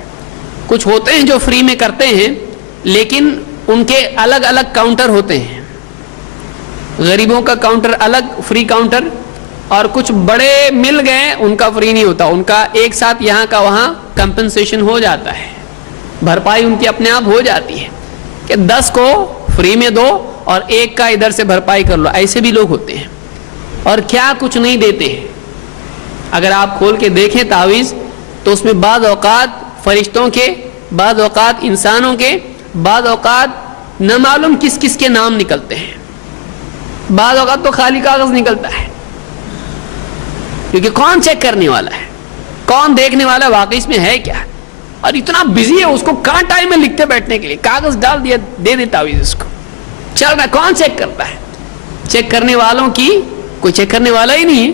کچھ ہوتے ہیں جو فری میں کرتے ہیں لیکن ان کے الگ الگ کاؤنٹر ہوتے ہیں، غریبوں کا کاؤنٹر الگ، فری کاؤنٹر، اور کچھ بڑے مل گئے ان کا فری نہیں ہوتا، ان کا ایک ساتھ یہاں کا وہاں کمپنسیشن ہو جاتا ہے، بھرپائی ان کی اپنے آپ ہو جاتی ہے کہ 10 کو فری میں دو اور ایک کا ادھر سے بھرپائی کر لو۔ ایسے بھی لوگ ہوتے ہیں اور کیا کچھ نہیں دیتے ہیں۔ اگر آپ کھول کے دیکھیں تعویذ تو اس میں بعض اوقات فرشتوں کے، بعض اوقات انسانوں کے، بعض اوقات نہ معلوم کس کس کے نام نکلتے ہیں، بعض اوقات تو خالی کاغذ نکلتا ہے، کیونکہ کون چیک کرنے والا ہے، کون دیکھنے والا ہے واقعی اس میں ہے کیا، اور اتنا بزی ہے اس کو کہاں ٹائم ہے لکھتے بیٹھنے کے لیے، کاغذ ڈال دیا دے دے تعویذ اس کو، چل رہا ہے، کون چیک کرتا ہے؟ چیک کرنے والوں کی کوئی چیک کرنے والا ہی نہیں ہے۔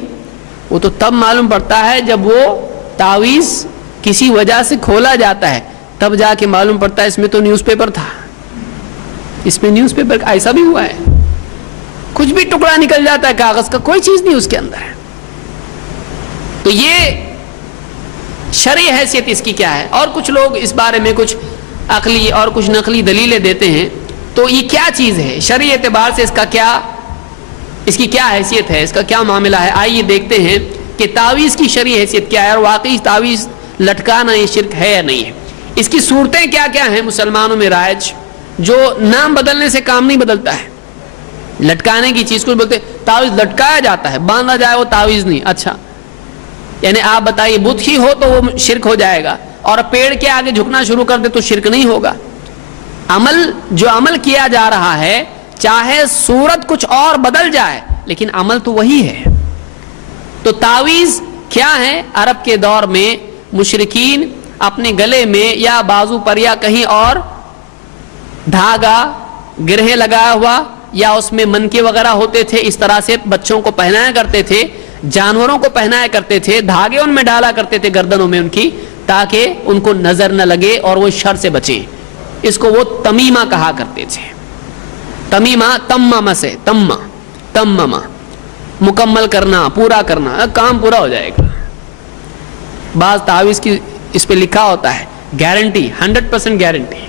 وہ تو تب معلوم پڑتا ہے جب وہ تعویذ کسی وجہ سے کھولا جاتا ہے، تب جا کے معلوم پڑتا ہے اس میں تو نیوز پیپر تھا، اس میں نیوز پیپر ایسا بھی ہوا ہے، کچھ بھی ٹکڑا نکل جاتا ہے کاغذ کا، کوئی چیز نہیں اس کے اندر ہے۔ تو یہ شرعی حیثیت اس کی کیا ہے؟ اور کچھ لوگ اس بارے میں کچھ عقلی اور کچھ نقلی دلیلیں دیتے ہیں، تو یہ کیا چیز ہے شرعی اعتبار سے، اس کی کیا حیثیت ہے، اس کا کیا معاملہ ہے؟ آئیے دیکھتے ہیں کہ تعویذ کی شرعی حیثیت کیا ہے، اور واقعی تعویذ لٹکانا یہ شرک ہے یا نہیں ہے۔ اس کی صورتیں کیا کیا ہیں مسلمانوں میں رائج، جو نام بدلنے سے کام نہیں بدلتا ہے۔ لٹکانے کی چیز کو بولتے تعویذ لٹکایا جاتا ہے، باندھا جائے وہ تعویذ نہیں، اچھا یعنی آپ بتائیے بت ہی ہو تو وہ شرک ہو جائے گا، اور پیڑ کے آگے جھکنا شروع کر دے تو شرک نہیں ہوگا۔ جو عمل کیا جا رہا ہے چاہے صورت کچھ اور بدل جائے لیکن عمل تو وہی ہے۔ تو تعویذ کیا ہے؟ عرب کے دور میں مشرکین اپنے گلے میں یا بازو پر یا کہیں اور دھاگا گرہیں لگایا ہوا یا اس میں منکے وغیرہ ہوتے تھے، اس طرح سے بچوں کو پہنایا کرتے تھے، جانوروں کو پہنایا کرتے تھے، دھاگے ان میں ڈالا کرتے تھے گردنوں میں ان کی، تاکہ ان کو نظر نہ لگے اور وہ شر سے بچیں۔ اس کو وہ تمیمہ کہا کرتے تھے۔ تمیمہ تممہ سے، تممہ مکمل کرنا، پورا کرنا، کام پورا ہو جائے گا۔ بعض تعویذ کی اس پہ لکھا ہوتا ہے گارنٹی، 100% گارنٹی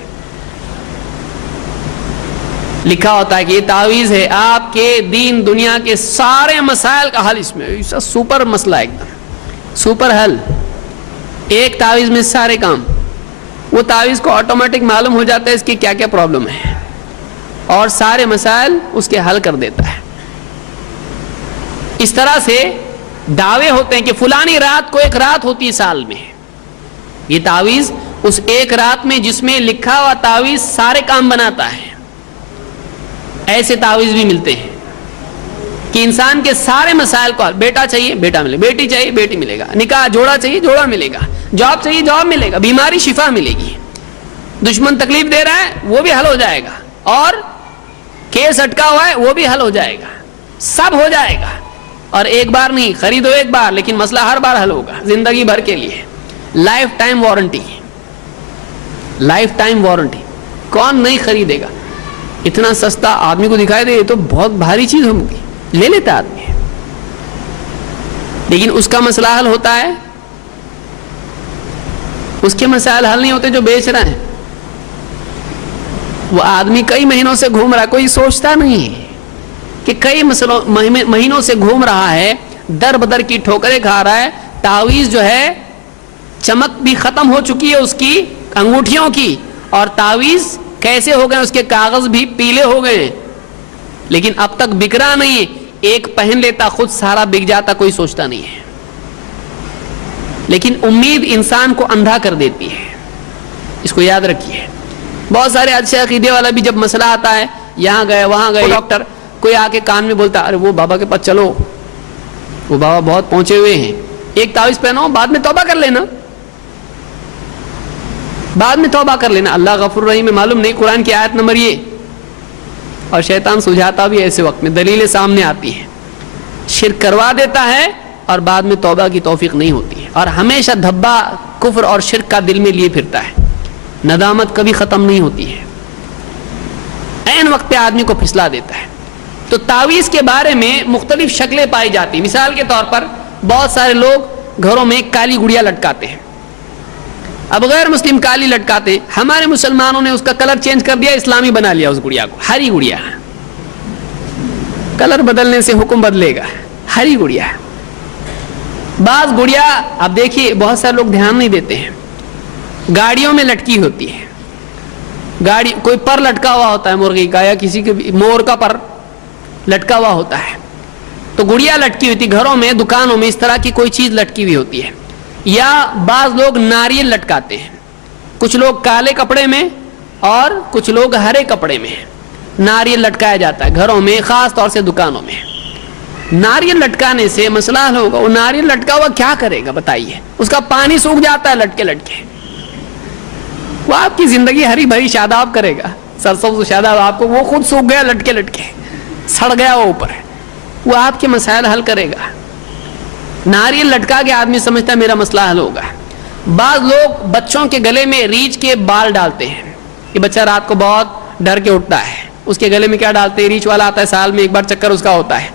لکھا ہوتا ہے کہ یہ تعویذ ہے آپ کے دین دنیا کے سارے مسائل کا حل، اس میں سپر مسئلہ، ایک دم سپر حل، ایک تعویذ میں سارے کام۔ وہ تعویذ کو آٹومیٹک معلوم ہو جاتا ہے اس کی کیا کیا پرابلم ہے، اور سارے مسائل اس کے حل کر دیتا ہے۔ اس طرح سے دعوے ہوتے ہیں کہ فلانی رات کو ایک رات ہوتی ہے سال میں، یہ تعویذ اس ایک رات میں جس میں لکھا ہوا تعویذ سارے کام بناتا ہے۔ ایسے تعویذ بھی ملتے ہیں کہ انسان کے سارے مسائل کو، بیٹا چاہیے بیٹا ملے، بیٹی چاہیے بیٹی ملے گا، نکاح جوڑا چاہیے جوڑا ملے گا، جاب چاہیے جاب ملے گا، بیماری شفا ملے گی، دشمن تکلیف دے رہا ہے وہ بھی حل ہو جائے گا، اور کیس اٹکا ہوا ہے وہ بھی حل ہو جائے گا، سب ہو جائے گا۔ اور ایک بار نہیں، خریدو ایک بار لیکن مسئلہ ہر بار حل ہوگا، زندگی بھر کے لیے، life time warranty, life time warranty. کون نہیں خریدے گا؟ اتنا سستا آدمی کو دکھائی دے یہ تو بہت بھاری چیز ہوگی، لے لیتا آدمی، لیکن اس کا مسئلہ حل ہوتا ہے؟ اس کے مسائل حل نہیں ہوتے جو بیچ رہا ہے۔ وہ آدمی کئی مہینوں سے گھوم رہا ہے، کوئی سوچتا نہیں ہے کہ کئی مہینوں سے گھوم رہا ہے، در بدر کی ٹھوکریں کھا رہا ہے، تعویذ جو ہے چمک بھی ختم ہو چکی ہے اس کی انگوٹھیوں کی، اور تعویذ کیسے ہو گئے، اس کے کاغذ بھی پیلے ہو گئے، لیکن اب تک بک رہا نہیں ہے۔ ایک پہن لیتا خود سارا بک جاتا، کوئی سوچتا نہیں ہے۔ لیکن امید انسان کو اندھا کر دیتی ہے، اس کو یاد رکھیے۔ بہت سارے اچھے عقیدے والا بھی جب مسئلہ آتا ہے، یہاں گئے وہاں گئے، ڈاکٹر کوئی آ کے کان میں بولتا ارے وہ بابا کے پاس چلو، وہ بابا بہت پہنچے ہوئے ہیں، ایک تعویذ پہنو، بعد میں توبہ کر لینا، بعد میں توبہ کر لینا، اللہ غفور رحیم ہے، معلوم نہیں قرآن کی آیت نمبر یہ، اور شیطان سلجھاتا بھی ایسے وقت میں، دلیلیں سامنے آتی ہیں، شرک کروا دیتا ہے اور بعد میں توبہ کی توفیق نہیں ہوتی ہے، اور ہمیشہ دھبا کفر اور شرک کا دل میں لیے پھرتا ہے، ندامت کبھی ختم نہیں ہوتی ہے، عین وقت پہ آدمی کو پھسلا دیتا ہے۔ تو تعویذ کے بارے میں مختلف شکلیں پائی جاتی ہیں۔ مثال کے طور پر بہت سارے لوگ گھروں میں کالی گڑیا لٹکاتے ہیں، اب غیر مسلم کالی لٹکاتے ہیں، ہمارے مسلمانوں نے اس کا کلر چینج کر دیا، اسلامی بنا لیا اس گڑیا کو، ہری گڑیا، کلر بدلنے سے حکم بدلے گا، ہری گڑیا۔ بعض گڑیا اب دیکھیے بہت سارے لوگ دھیان نہیں دیتے ہیں، گاڑیوں میں لٹکی ہوتی ہے، گاڑی کوئی پر لٹکا ہوا ہوتا ہے مرغی کا یا کسی کے مور کا پر لٹکا ہوا ہوتا ہے، تو گڑیا لٹکی ہوئی تھی گھروں میں، دکانوں میں اس طرح کی کوئی چیز لٹکی ہوئی ہوتی ہے۔ یا بعض لوگ ناریل لٹکاتے ہیں، کچھ لوگ کالے کپڑے میں اور کچھ لوگ ہرے کپڑے میں ناریل لٹکایا جاتا ہے گھروں میں، خاص طور سے دکانوں میں۔ ناریل لٹکانے سے مسئلہ حل ہوگا؟ وہ ناریل لٹکا ہوا کیا کرے گا بتائیے؟ اس کا پانی سوکھ جاتا ہے لٹکے لٹکے، وہ آپ کی زندگی ہری بھری شاداب کرے گا، سرسوں سے شاداب آپ کو، وہ خود سوکھ گیا لٹکے لٹکے، سڑ گیا وہ اوپر، وہ آپ کے مسائل حل کرے گا؟ ناریل لٹکا کے آدمی سمجھتا ہے میرا مسئلہ حل ہوگا۔ بعض لوگ بچوں کے گلے میں ریچھ کے بال ڈالتے ہیں کہ بچہ رات کو بہت ڈر کے اٹھتا ہے، اس کے گلے میں کیا ڈالتے ہیں؟ ریچھ والا آتا ہے، سال میں ایک بار چکر اس کا ہوتا ہے،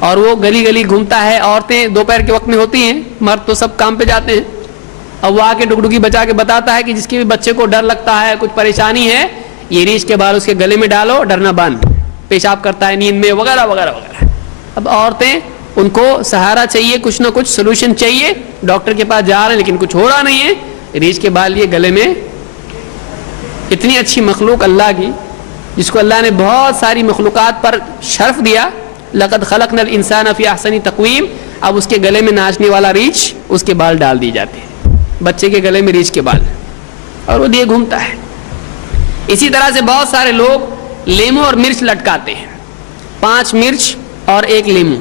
اور وہ گلی گلی گھومتا ہے۔ عورتیں دوپہر کے وقت میں ہوتی ہیں، مرد تو سب کام پہ جاتے ہیں، اب وہ آ کے ڈگڈگی بچا کے بتاتا ہے کہ جس کے بھی بچے کو ڈر لگتا ہے، کچھ پریشانی ہے، یہ ریچھ کے بال اس کے گلے میں ڈالو، ڈرنا بند، پیشاب کرتا ہے نیند میں وغیرہ وغیرہ وغیرہ۔ اب عورتیں ان کو سہارا چاہیے، کچھ نہ کچھ سلوشن چاہیے، ڈاکٹر کے پاس جا رہے ہیں لیکن کچھ ہو رہا نہیں ہے، ریچھ کے بال لیے گلے میں۔ اتنی اچھی مخلوق اللہ کی، جس کو اللہ نے بہت ساری مخلوقات پر شرف دیا، لقد خلقنا الانسان فی احسن تقویم، اب اس کے گلے میں ناچنے والا ریچھ، اس کے بال ڈال دی جاتے ہیں، بچے کے گلے میں ریچھ کے بال، اور وہ دیے گھومتا ہے۔ اسی طرح سے بہت سارے لوگ لیمو اور مرچ لٹکاتے ہیں، 5 مرچ اور 1 لیمو،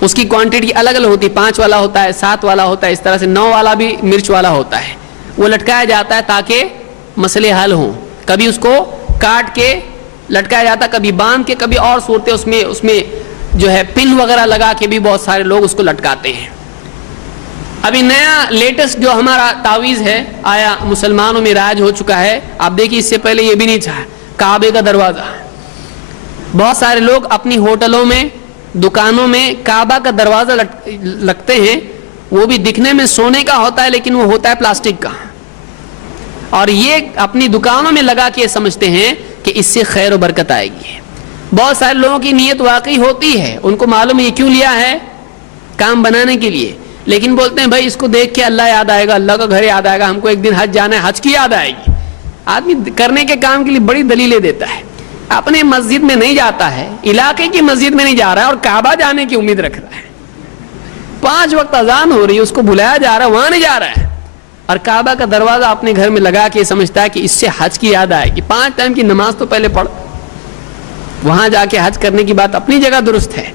اس کی کوانٹٹی الگ الگ ہوتی ہے، 5 والا ہوتا ہے، 7 والا ہوتا ہے، اس طرح سے 9 والا بھی مرچ والا ہوتا ہے، وہ لٹکایا جاتا ہے تاکہ مسئلے حل ہوں۔ کبھی اس کو کاٹ کے لٹکایا جاتا، کبھی باندھ کے، کبھی اور صورتیں اس میں جو ہے پن وغیرہ لگا کے بھی بہت سارے لوگ اس کو لٹکاتے ہیں۔ ابھی نیا لیٹسٹ جو ہمارا تعویذ ہے آیا، مسلمانوں میں رائج ہو چکا ہے، آپ دیکھیے اس سے پہلے یہ بھی نہیں تھا، کعبے کا دروازہ۔ بہت سارے لوگ اپنی ہوٹلوں میں، دکانوں میں کعبہ کا دروازہ لگتے ہیں، وہ بھی دکھنے میں سونے کا ہوتا ہے لیکن وہ ہوتا ہے پلاسٹک کا، اور یہ اپنی دکانوں میں لگا کے سمجھتے ہیں کہ اس سے خیر و برکت آئے گی۔ بہت سارے لوگوں کی نیت واقعی ہوتی ہے، ان کو معلوم ہے یہ کیوں لیا ہے، کام بنانے کے لیے، لیکن بولتے ہیں بھائی اس کو دیکھ کے اللہ یاد آئے گا، اللہ کا گھر یاد آئے گا، ہم کو ایک دن حج جانا ہے، حج کی یاد آئے گی۔ آدمی کرنے کے کام کے لیے بڑی دلیلیں دیتا ہے، اپنے مسجد میں نہیں جاتا ہے، علاقے کی مسجد میں نہیں جا رہا ہے، اور کعبہ جانے کی امید رکھ رہا ہے، 5 وقت اذان ہو رہی ہے، اس کو بلایا جا رہا ہے، وہاں نہیں جا رہا ہے، اور کعبہ کا دروازہ اپنے گھر میں لگا کے سمجھتا ہے کہ اس سے حج کی یاد آئے گی۔ 5 ٹائم کی نماز تو پہلے پڑھ، وہاں جا کے حج کرنے کی بات اپنی جگہ درست ہے،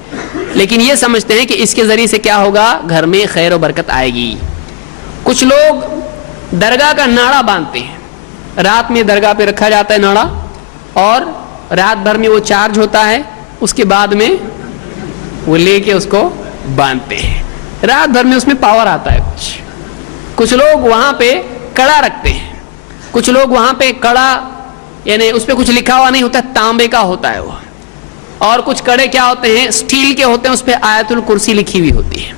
لیکن یہ سمجھتے ہیں کہ اس کے ذریعے سے کیا ہوگا، گھر میں خیر و برکت آئے گی۔ کچھ لوگ درگاہ کا ناڑا باندھتے ہیں، رات میں درگاہ پہ رکھا جاتا ہے ناڑا، اور رات بھر میں وہ چارج ہوتا ہے، اس کے بعد میں وہ لے کے اس کو باندھتے ہیں، رات بھر میں اس میں پاور آتا ہے کچھ لوگ وہاں پہ کڑا رکھتے ہیں، کچھ لوگ وہاں پہ کڑا یعنی اس پہ کچھ لکھا ہوا نہیں ہوتا، تانبے کا ہوتا ہے وہ، اور کچھ کڑے کیا ہوتے ہیں، اسٹیل کے ہوتے ہیں، اس پہ آیت الکرسی لکھی ہوئی ہوتی ہے.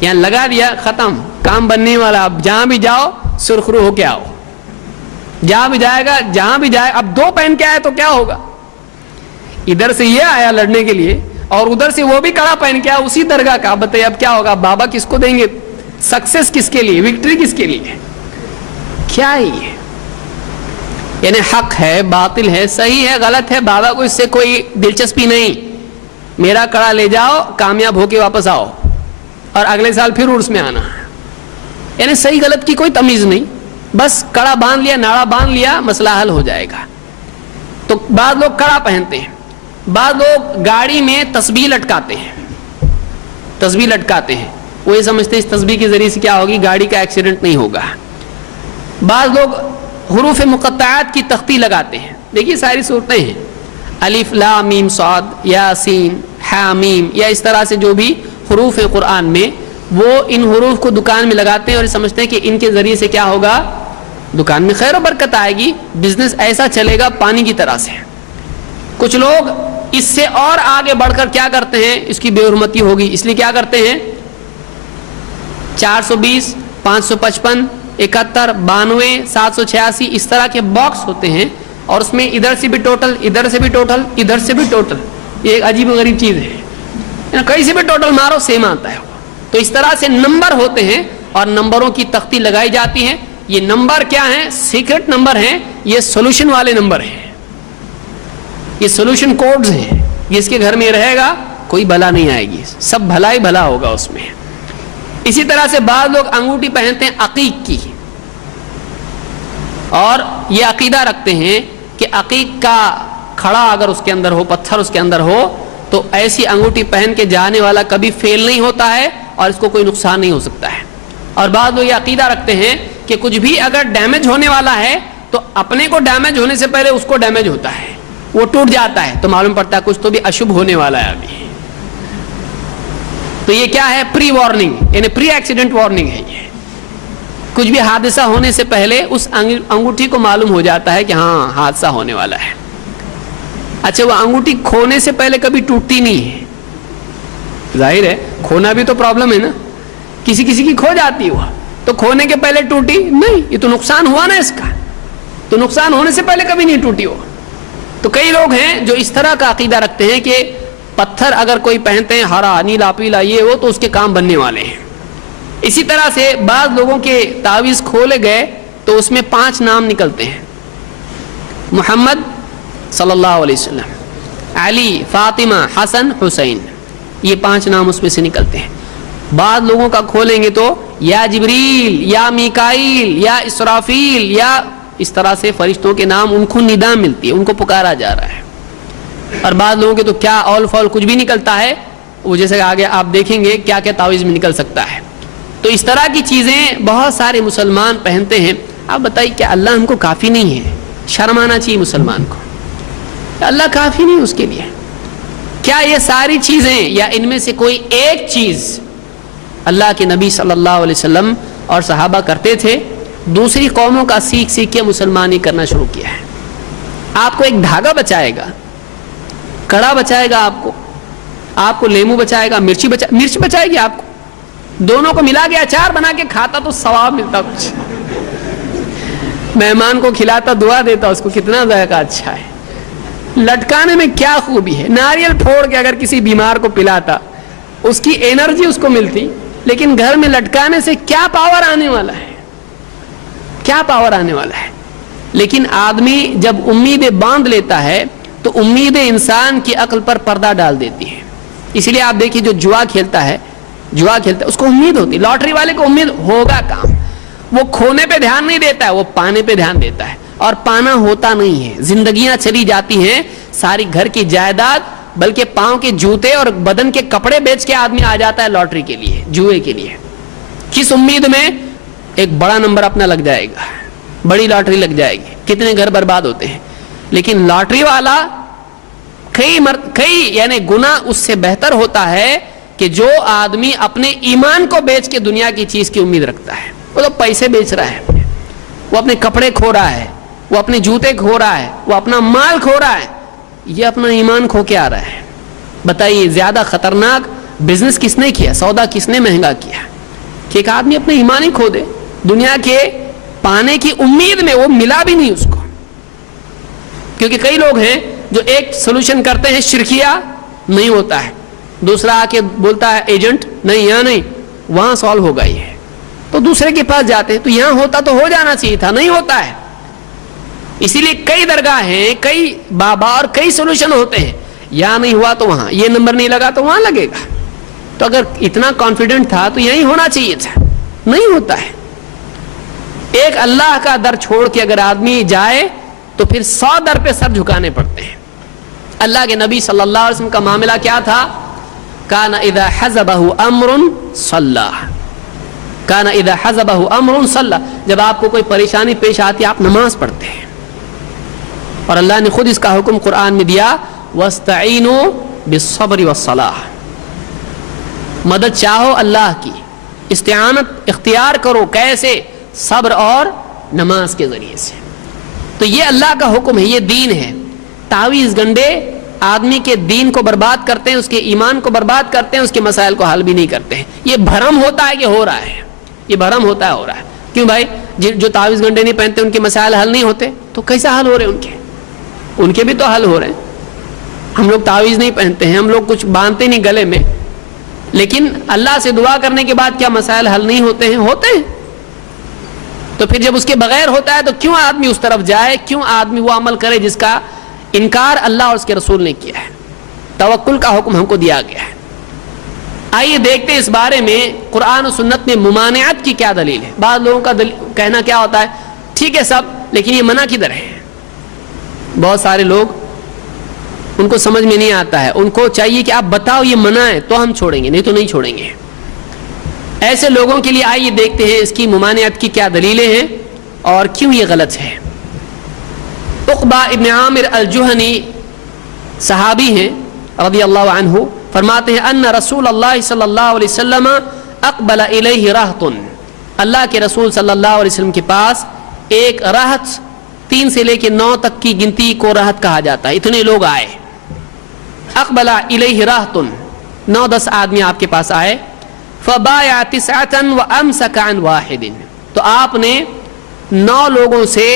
یہاں لگا دیا، ختم، کام بننے والا. اب جہاں بھی جاؤ سرخرو ہو کے آؤ، جہاں بھی جائے گا، جہاں بھی جائے. اب دو پہن کے آئے تو کیا ہوگا، ادھر سے یہ آیا لڑنے کے لیے اور ادھر سے وہ بھی کڑا پہن کے آیا اسی درگاہ کا. بتائیے اب کیا ہوگا، بابا کس کو دیں گے، سکسیس کس کے لیے، وکٹری کس کے لیے، کیا ہے یہ؟ یعنی حق ہے، باطل ہے، صحیح ہے، غلط ہے، بابا کو اس سے کوئی دلچسپی نہیں. میرا کڑا لے جاؤ، کامیاب ہو کے واپس آؤ اور اگلے سال پھر عرس میں آنا. یعنی صحیح غلط کی کوئی تمیز نہیں، بس کڑا باندھ لیا، ناڑا باندھ لیا، مسئلہ حل ہو جائے گا. تو بعض لوگ کڑا پہنتے ہیں، بعض لوگ گاڑی میں تسبیح لٹکاتے ہیں، تسبیح لٹکاتے ہیں، وہ یہ سمجھتے ہیں اس تسبیح کے ذریعے سے کیا ہوگی، گاڑی کا ایکسیڈنٹ نہیں ہوگا. بعض لوگ حروف مقطعات کی تختی لگاتے ہیں. دیکھیے ساری صورتیں ہیں، الف لام میم صاد، یاسین، حامیم، یا اس طرح سے جو بھی حروف ہیں قرآن میں، وہ ان حروف کو دکان میں لگاتے ہیں اور سمجھتے ہیں کہ ان کے ذریعے سے کیا ہوگا، دکان میں خیر و برکت آئے گی، بزنس ایسا چلے گا پانی کی طرح سے. کچھ لوگ اس سے اور آگے بڑھ کر کیا کرتے ہیں، اس کی بے حرمتی ہوگی اس لیے کیا کرتے ہیں، 420 555 71 92 786 اس طرح کے باکس ہوتے ہیں اور اس میں ادھر سے بھی ٹوٹل، ادھر سے بھی ٹوٹل، ادھر سے بھی ٹوٹل. یہ ایک عجیب و غریب چیز ہے، کہیں سے بھی ٹوٹل مارو سیم آتا ہے. تو اس طرح سے نمبر ہوتے ہیں اور نمبروں کی تختی لگائی جاتی ہے. یہ نمبر کیا ہیں، سیکرٹ نمبر ہیں، یہ سولوشن والے نمبر ہیں، یہ سولوشن کوڈز ہیں. جس کے گھر میں رہے گا کوئی بلا نہیں آئے گی، سب بھلا ہی بھلا ہوگا اس میں. اسی طرح سے بعض لوگ انگوٹھی پہنتے ہیں عقیق کی، اور یہ عقیدہ رکھتے ہیں کہ عقیق کا کھڑا اگر اس کے اندر ہو، پتھر اس کے اندر ہو، تو ایسی انگوٹھی پہن کے جانے والا کبھی فیل نہیں ہوتا ہے اور اس کو کوئی نقصان نہیں ہو سکتا ہے. اور بعض لوگ یہ عقیدہ رکھتے ہیں کہ کچھ بھی اگر ڈیمیج ہونے والا ہے تو اپنے کو ڈیمیج ہونے سے پہلے اس کو ڈیمیج ہوتا ہے، وہ ٹوٹ جاتا ہے، تو معلوم پڑتا ہے کچھ تو بھی اشبھ ہونے والا ہے ابھی. تو یہ کیا ہے، پری وارننگ، یعنی پری ایکسیڈنٹ وارننگ ہے. یہ کچھ بھی حادثہ ہونے سے پہلے اس انگوٹھی کو معلوم ہو جاتا ہے کہ ہاں حادثہ ہونے والا ہے. اچھا، وہ انگوٹھی کھونے سے پہلے کبھی ٹوٹتی نہیں ہے، ظاہر ہے کھونا بھی تو پرابلم ہے نا، کسی کسی کی کھو جاتی ہوا، تو کھونے کے پہلے ٹوٹی نہیں، یہ تو نقصان ہوا نا اس کا، تو نقصان ہونے سے پہلے کبھی نہیں ٹوٹی ہو. تو کئی لوگ ہیں جو اس طرح کا عقیدہ رکھتے ہیں کہ پتھر اگر کوئی پہنتے ہیں ہرا نیلا پیلا یہ وہ تو اس کے کام بننے والے ہیں. اسی طرح سے بعض لوگوں کے تعویذ کھولے گئے تو اس میں 5 نام نکلتے ہیں، محمد صلی اللہ علیہ وسلم، علی، فاطمہ، حسن، حسین، یہ 5 نام اس میں سے نکلتے ہیں. بعض لوگوں کا کھولیں گے تو یا جبریل، یا میکائیل، یا اسرافیل، یا اس طرح سے فرشتوں کے نام ان کو ندا ملتی ہے، ان کو پکارا جا رہا ہے. اور بعض لوگوں کے تو کیا اول فول کچھ بھی نکلتا ہے، وہ جیسے کہ آگے آپ دیکھیں گے کیا کیا تعویذ میں نکل سکتا ہے. تو اس طرح کی چیزیں بہت سارے مسلمان پہنتے ہیں. آپ بتائیے کیا اللہ ہم کو کافی نہیں ہے؟ شرم آنا چاہیے مسلمان کو، اللہ کافی نہیں اس کے لیے؟ کیا یہ ساری چیزیں یا ان میں سے کوئی ایک چیز اللہ کے نبی صلی اللہ علیہ وسلم اور صحابہ کرتے تھے؟ دوسری قوموں کا سیکھ سیکھ کے مسلمان ہی کرنا شروع کیا ہے. آپ کو ایک دھاگا بچائے گا، کڑا بچائے گا، آپ کو لیمو بچائے گا، مرچ بچائے گی آپ کو. دونوں کو ملا کے اچار بنا کے کھاتا تو ثواب ملتا کچھ، مہمان کو کھلاتا دعا دیتا، اس کو کتنا ذائقہ اچھا ہے. لٹکانے میں کیا خوبی ہے، ناریل پھوڑ کے اگر کسی بیمار کو پلاتا اس کی انرجی اس کو ملتی، لیکن گھر میں لٹکانے سے کیا پاور آنے والا ہے، کیا پاور آنے والا ہے. لیکن آدمی جب امیدیں باندھ لیتا ہے تو امیدیں انسان کی عقل پر پردہ ڈال دیتی ہے. اس لیے آپ دیکھیے جو جوا کھیلتا ہے اس کو امید ہوتی، لاٹری والے کو امید ہوگا کام، وہ کھونے پہ دھیان نہیں دیتا ہے، وہ پانے پہ دھیان دیتا ہے، اور پانا ہوتا نہیں ہے. زندگیاں چلی جاتی ہیں، ساری گھر کی جائیداد بلکہ پاؤں کے جوتے اور بدن کے کپڑے بیچ کے آدمی آ جاتا ہے لاٹری کے لیے، جوئے کے لیے. کس امید میں؟ ایک بڑا نمبر اپنا لگ جائے گا، بڑی لاٹری لگ جائے گی، کتنے گھر برباد ہوتے ہیں. لیکن لاٹری والا کئی یعنی گنا اس سے بہتر ہوتا ہے کہ جو آدمی اپنے ایمان کو بیچ کے دنیا کی چیز کی امید رکھتا ہے. وہ تو پیسے بیچ رہا ہے، وہ اپنے کپڑے کھو رہا ہے، وہ اپنے جوتے کھو رہا ہے، وہ اپنا مال کھو رہا ہے، یہ اپنا ایمان کھو کے آ رہا ہے. بتائیے زیادہ خطرناک بزنس کس نے کیا، سودا کس نے مہنگا کیا کہ ایک آدمی اپنا ایمان ہی کھو دے. دنیا کے پانے کی امید میں وہ ملا بھی نہیں اس کو. کیونکہ کئی لوگ ہیں جو ایک سولوشن کرتے ہیں شرکیہ، نہیں ہوتا ہے، دوسرا آ کے بولتا ہے ایجنٹ نہیں یہاں نہیں وہاں سالو ہوگا یہ، تو دوسرے کے پاس جاتے ہیں. تو یہاں ہوتا تو ہو جانا چاہیے تھا، نہیں ہوتا ہے. اسی لیے کئی درگاہ ہیں، کئی بابا اور کئی سولوشن ہوتے ہیں. یہاں نہیں ہوا تو وہاں، یہ نمبر نہیں لگا تو وہاں لگے گا. تو اگر اتنا کانفیڈنٹ تھا تو یہی ہونا چاہیے تھا، نہیں ہوتا ہے. ایک اللہ کا در چھوڑ کے اگر آدمی جائے تو پھر 100 در پہ سر جھکانے پڑتے ہیں. اللہ کے نبی صلی اللہ علیہ وسلم کا معاملہ کیا تھا؟ کان اذا حزبہ امر صلی، کان اذا حزبہ امر صلی، جب آپ کو کوئی پریشانی پیش آتی آپ نماز پڑھتے ہیں. اور اللہ نے خود اس کا حکم قرآن میں دیا، واستعینوا بالصبر والصلاۃ، مدد چاہو اللہ کی، استعانت اختیار کرو، کیسے؟ صبر اور نماز کے ذریعے سے. تو یہ اللہ کا حکم ہے، یہ دین ہے. تعویذ گنڈے آدمی کے دین کو برباد کرتے ہیں، اس کے ایمان کو برباد کرتے ہیں، اس کے مسائل کو حل بھی نہیں کرتے ہیں. یہ بھرم ہوتا ہے کہ ہو رہا ہے، یہ بھرم ہوتا ہے ہو رہا ہے. کیوں بھائی؟ جو تعویذ گنڈے نہیں پہنتے ان کے مسائل حل نہیں ہوتے، تو کیسا حل ہو رہے ہیں ان کے بھی تو حل ہو رہے ہیں. ہم لوگ تعویذ نہیں پہنتے ہیں، ہم لوگ کچھ باندھتے نہیں گلے میں، لیکن اللہ سے دعا کرنے کے بعد کیا مسائل حل نہیں ہوتے ہیں؟ ہوتے ہیں. تو پھر جب اس کے بغیر ہوتا ہے تو کیوں آدمی اس طرف جائے، کیوں آدمی وہ عمل کرے جس کا انکار اللہ اور اس کے رسول نے کیا ہے؟ توکل کا حکم ہم کو دیا گیا ہے. آئیے دیکھتے ہیں اس بارے میں قرآن و سنت میں ممانعت کی کیا دلیل ہے. بعض لوگوں کا کہنا کیا ہوتا ہے، ٹھیک ہے سب، لیکن یہ منع کدھر ہے؟ بہت سارے لوگ ان کو سمجھ میں نہیں آتا ہے، ان کو چاہیے کہ آپ بتاؤ یہ منع ہے تو ہم چھوڑیں گے، نہیں تو نہیں چھوڑیں گے. ایسے لوگوں کے لیے آئیے دیکھتے ہیں اس کی ممانعت کی کیا دلیلیں ہیں اور کیوں یہ غلط ہے. عقبہ ابن عامر الجہنی صحابی ہیں رضی اللہ عنہ، فرماتے ہیں ان رسول اللہ صلی اللہ علیہ وسلم اقبل الیہ رہط، اللہ کے رسول صلی اللہ علیہ وسلم کے پاس ایک رہط، 3 سے لے کے 9 تک کی گنتی کو رہط کہا جاتا ہے، اتنے لوگ آئے. اقبل الیہ رہط، 9-10 آدمی آپ کے پاس آئے. فبايع 9 وامسك عن واحد، تو آپ نے 9 لوگوں سے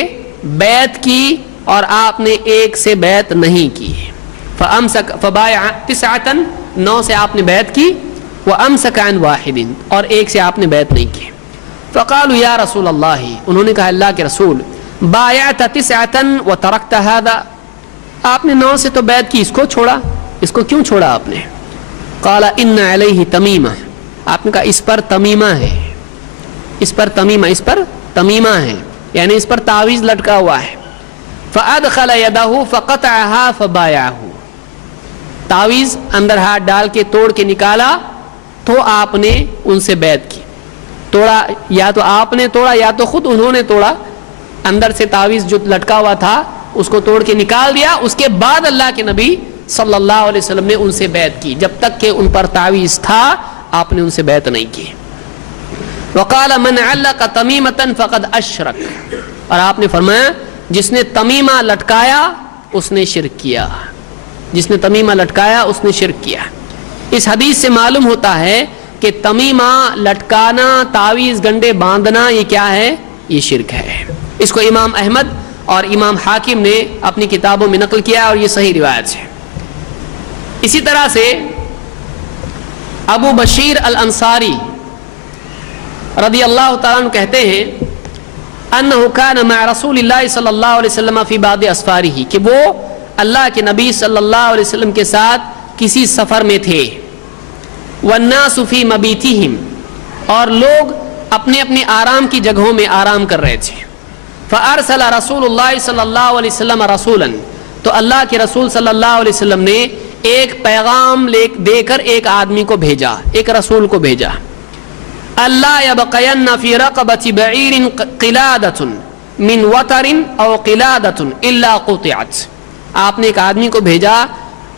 بیعت کی اور آپ نے ایک سے بیعت نہیں کی. فبايع 9، 9 سے آپ نے بیعت کی، وامسك عن واحد، اور ایک سے آپ نے بیعت نہیں کی. فقالوا یا رسول اللہ، انہوں نے کہا اللہ کے رسول، بايعت 9 وتركت هذا، آپ نے 9 سے تو بیعت کی، اس کو چھوڑا، اس کو کیوں چھوڑا آپ نے؟ قال ان علیہ تمیمہ، آپ نے کہا اس پر تمیمہ ہے، اس پر تمیمہ، اس پر تمیمہ ہے، یعنی اس پر تعویذ لٹکا ہوا ہے. فادخل یدہ فقطعها فبايعه، تعویذ اندر ہاتھ ڈال کے توڑ کے نکالا تو آپ نے ان سے بیعت کی. توڑا یا تو آپ نے توڑا یا تو خود انہوں نے توڑا، اندر سے تعویذ جو لٹکا ہوا تھا اس کو توڑ کے نکال دیا. اس کے بعد اللہ کے نبی صلی اللہ علیہ وسلم نے ان سے بیعت کی، جب تک کہ ان پر تعویذ تھا آپ نے ان سے بیعت نہیں کی. وقال من علق تمیمۃ فقد اشرک، اور آپ نے فرمایا جس نے تمیمہ لٹکایا اس نے شرک کیا، جس نے تمیمہ لٹکایا اس نے شرک کیا. اس حدیث سے معلوم ہوتا ہے کہ تمیمہ لٹکانا، تعویذ گنڈے باندھنا، یہ کیا ہے؟ یہ شرک ہے. اس کو امام احمد اور امام حاکم نے اپنی کتابوں میں نقل کیا اور یہ صحیح روایت ہے. اسی طرح سے ابو بشیر الانصاری رضی اللہ تعالیٰ عنہ کہتے ہیں انہ کان مع رسول اللہ صلی اللہ علیہ وسلم فی بعض اسفارہ، کہ وہ اللہ کے نبی صلی اللہ علیہ وسلم کے ساتھ کسی سفر میں تھے. والناس فی مبیتہم، اور لوگ اپنے اپنے آرام کی جگہوں میں آرام کر رہے تھے. فارسل رسول اللہ صلی اللہ علیہ وسلم رسولا، تو اللہ کے رسول صلی اللہ علیہ وسلم نے ایک پیغام دے کر ایک آدمی کو بھیجا، ایک رسول کو بھیجا. اللہ یبقین فی رقبۃ بعیر قلادۃ من وتر او قلادۃ الا قطعت، آپ نے ایک آدمی کو بھیجا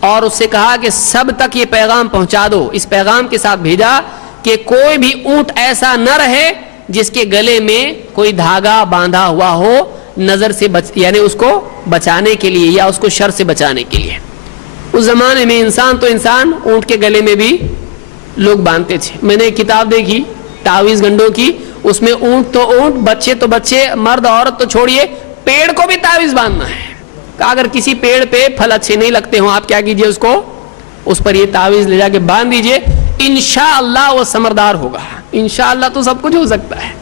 اور اس سے کہا کہ سب تک یہ پیغام پہنچا دو. اس پیغام کے ساتھ بھیجا کہ کوئی بھی اونٹ ایسا نہ رہے جس کے گلے میں کوئی دھاگا باندھا ہوا ہو، نظر سے یعنی اس کو بچانے کے لیے یا اس کو شر سے بچانے کے لیے. اس زمانے میں انسان تو انسان اونٹ کے گلے میں بھی لوگ باندھتے تھے. میں نے ایک کتاب دیکھی تعویذ گنڈوں کی, اس میں اونٹ تو اونٹ, بچے تو بچے, مرد عورت تو چھوڑیے, پیڑ کو بھی تعویذ باندھنا ہے. اگر کسی پیڑ پہ پھل اچھے نہیں لگتے ہوں, آپ کیا کیجئے, اس کو اس پر یہ تعویذ لے جا کے باندھ دیجئے, انشاءاللہ وہ ثمردار ہوگا. انشاءاللہ تو سب کچھ ہو سکتا ہے.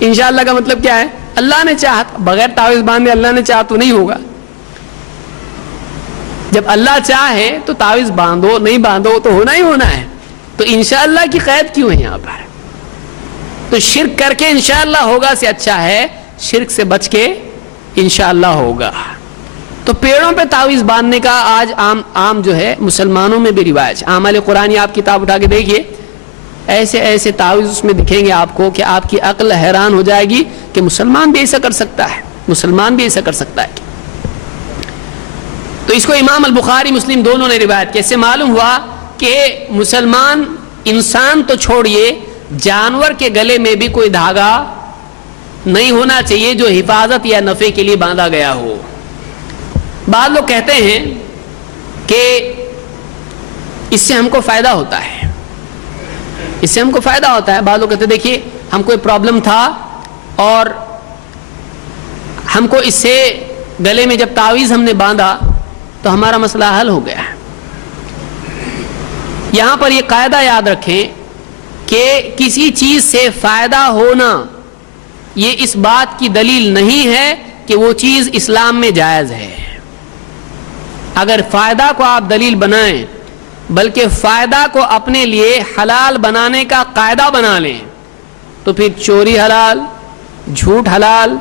انشاءاللہ کا مطلب کیا ہے؟ اللہ نے چاہا. بغیر تعویذ باندھے اللہ نے چاہا تو نہیں ہوگا. جب اللہ چاہے تو تعویذ باندھو, نہیں باندھو تو ہونا ہی ہونا ہے. تو انشاءاللہ کی قید کیوں ہے یہاں پر؟ تو شرک کر کے انشاءاللہ ہوگا سے اچھا ہے شرک سے بچ کے انشاءاللہ ہوگا. تو پیڑوں پہ تعویذ باندھنے کا آج عام جو ہے مسلمانوں میں بھی رواج. اعمال قرآن آپ کتاب اٹھا کے دیکھیے, ایسے ایسے تعویذ اس میں دکھیں گے آپ کو کہ آپ کی عقل حیران ہو جائے گی کہ مسلمان بھی ایسا کر سکتا ہے, مسلمان بھی ایسا کر سکتا ہے. تو اس کو امام البخاری مسلم دونوں نے روایت کیا. اس سے معلوم ہوا کہ مسلمان انسان تو چھوڑیے, جانور کے گلے میں بھی کوئی دھاگا نہیں ہونا چاہیے جو حفاظت یا نفع کے لیے باندھا گیا ہو. بعض لوگ کہتے ہیں کہ اس سے ہم کو فائدہ ہوتا ہے, اس سے ہم کو فائدہ ہوتا ہے. بعض لوگ کہتے ہیں دیکھیے ہم کو ایک پرابلم تھا اور ہم کو اس سے گلے میں جب تعویذ ہم نے باندھا تو ہمارا مسئلہ حل ہو گیا. یہاں پر یہ قاعدہ یاد رکھیں کہ کسی چیز سے فائدہ ہونا یہ اس بات کی دلیل نہیں ہے کہ وہ چیز اسلام میں جائز ہے. اگر فائدہ کو آپ دلیل بنائیں بلکہ فائدہ کو اپنے لیے حلال بنانے کا قاعدہ بنا لیں تو پھر چوری حلال, جھوٹ حلال,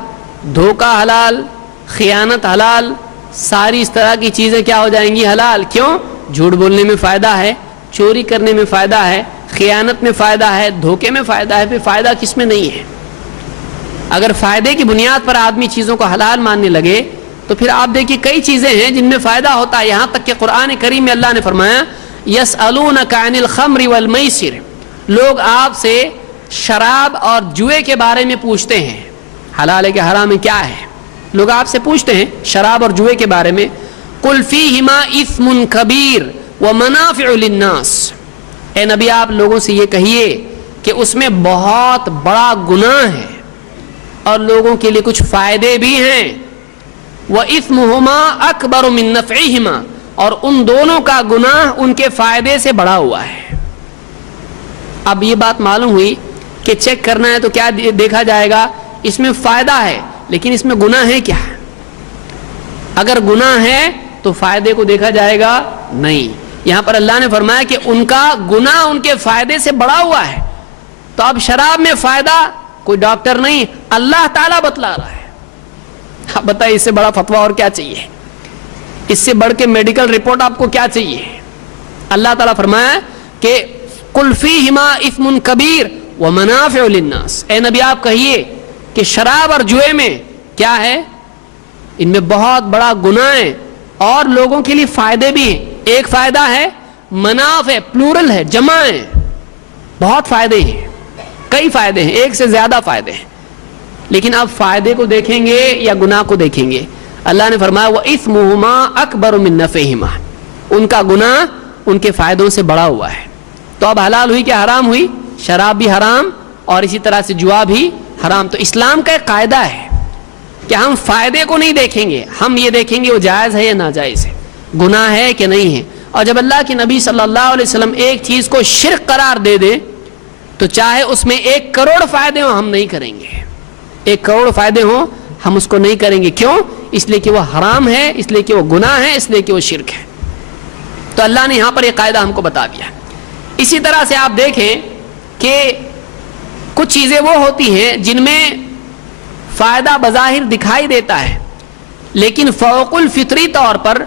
دھوکہ حلال, خیانت حلال, ساری اس طرح کی چیزیں کیا ہو جائیں گی؟ حلال. کیوں؟ جھوٹ بولنے میں فائدہ ہے, چوری کرنے میں فائدہ ہے, خیانت میں فائدہ ہے, دھوکے میں فائدہ ہے. پھر فائدہ کس میں نہیں ہے؟ اگر فائدے کی بنیاد پر آدمی چیزوں کو حلال ماننے لگے تو پھر آپ دیکھیے کئی چیزیں ہیں جن میں فائدہ ہوتا ہے. یہاں تک کہ قرآن کریم میں اللہ نے فرمایا یسألونک عن الخمر والمیسر, لوگ آپ سے شراب اور جوئے کے بارے میں پوچھتے ہیں, حلال ہے کہ حرام ہے کیا ہے. لوگ آپ سے پوچھتے ہیں شراب اور جوئے کے بارے میں. قل فیہما اثم کبیر ومنافع للناس, اے نبی آپ لوگوں سے یہ کہیے کہ اس میں بہت بڑا گناہ ہے اور لوگوں کے لیے کچھ فائدے بھی ہیں. وَإِثْمُهُمَا أَكْبَرُ مِن نَفْعِهِمَا, اور ان دونوں کا گناہ ان کے فائدے سے بڑا ہوا ہے. اب یہ بات معلوم ہوئی کہ چیک کرنا ہے تو کیا دیکھا جائے گا؟ اس میں فائدہ ہے لیکن اس میں گناہ ہے کیا؟ اگر گناہ ہے تو فائدے کو دیکھا جائے گا نہیں. یہاں پر اللہ نے فرمایا کہ ان کا گناہ ان کے فائدے سے بڑا ہوا ہے. تو اب شراب میں فائدہ کوئی ڈاکٹر نہیں, اللہ تعالیٰ بتلا رہا ہے. آپ بتائیے اس سے بڑا فتویٰ اور کیا چاہیے؟ اس سے بڑھ کے میڈیکل رپورٹ آپ کو کیا چاہیے؟ اللہ تعالیٰ فرمایا کہ قل فیہما اثم کبیر ومنافع للناس, اے نبی آپ کہیے کہ شراب اور جوئے میں کیا ہے؟ ان میں بہت بڑا گناہ ہے اور لوگوں کے لیے فائدے بھی ہیں. ایک فائدہ ہے منافع, پلورل ہے, جمع ہے, بہت فائدے ہیں, کئی فائدے ہیں, ایک سے زیادہ فائدے ہیں. لیکن اب فائدے کو دیکھیں گے یا گناہ کو دیکھیں گے؟ اللہ نے فرمایا وَإِثْمُهُمَا أَكْبَرُ مِن نَفْعِهِمَا, ان کا گناہ ان کے فائدوں سے بڑا ہوا ہے. تو اب حلال ہوئی کہ حرام ہوئی؟ شراب بھی حرام اور اسی طرح سے جوا بھی حرام. تو اسلام کا ایک قاعدہ ہے کہ ہم فائدے کو نہیں دیکھیں گے, ہم یہ دیکھیں گے وہ جائز ہے یا ناجائز ہے, گناہ ہے کہ نہیں ہے. اور جب اللہ کے نبی صلی اللہ علیہ وسلم ایک چیز کو شرک قرار دے دے تو چاہے اس میں 1 کروڑ فائدے ہوں ہم نہیں کریں گے. 1 کروڑ فائدے ہوں ہم اس کو نہیں کریں گے. کیوں؟ اس لیے کہ وہ حرام ہے, اس لیے کہ وہ گناہ ہے, اس لیے کہ وہ شرک ہے. تو اللہ نے یہاں پر ایک قاعدہ ہم کو بتا دیا. اسی طرح سے آپ دیکھیں کہ کچھ چیزیں وہ ہوتی ہیں جن میں فائدہ بظاہر دکھائی دیتا ہے لیکن فوق الفطری طور پر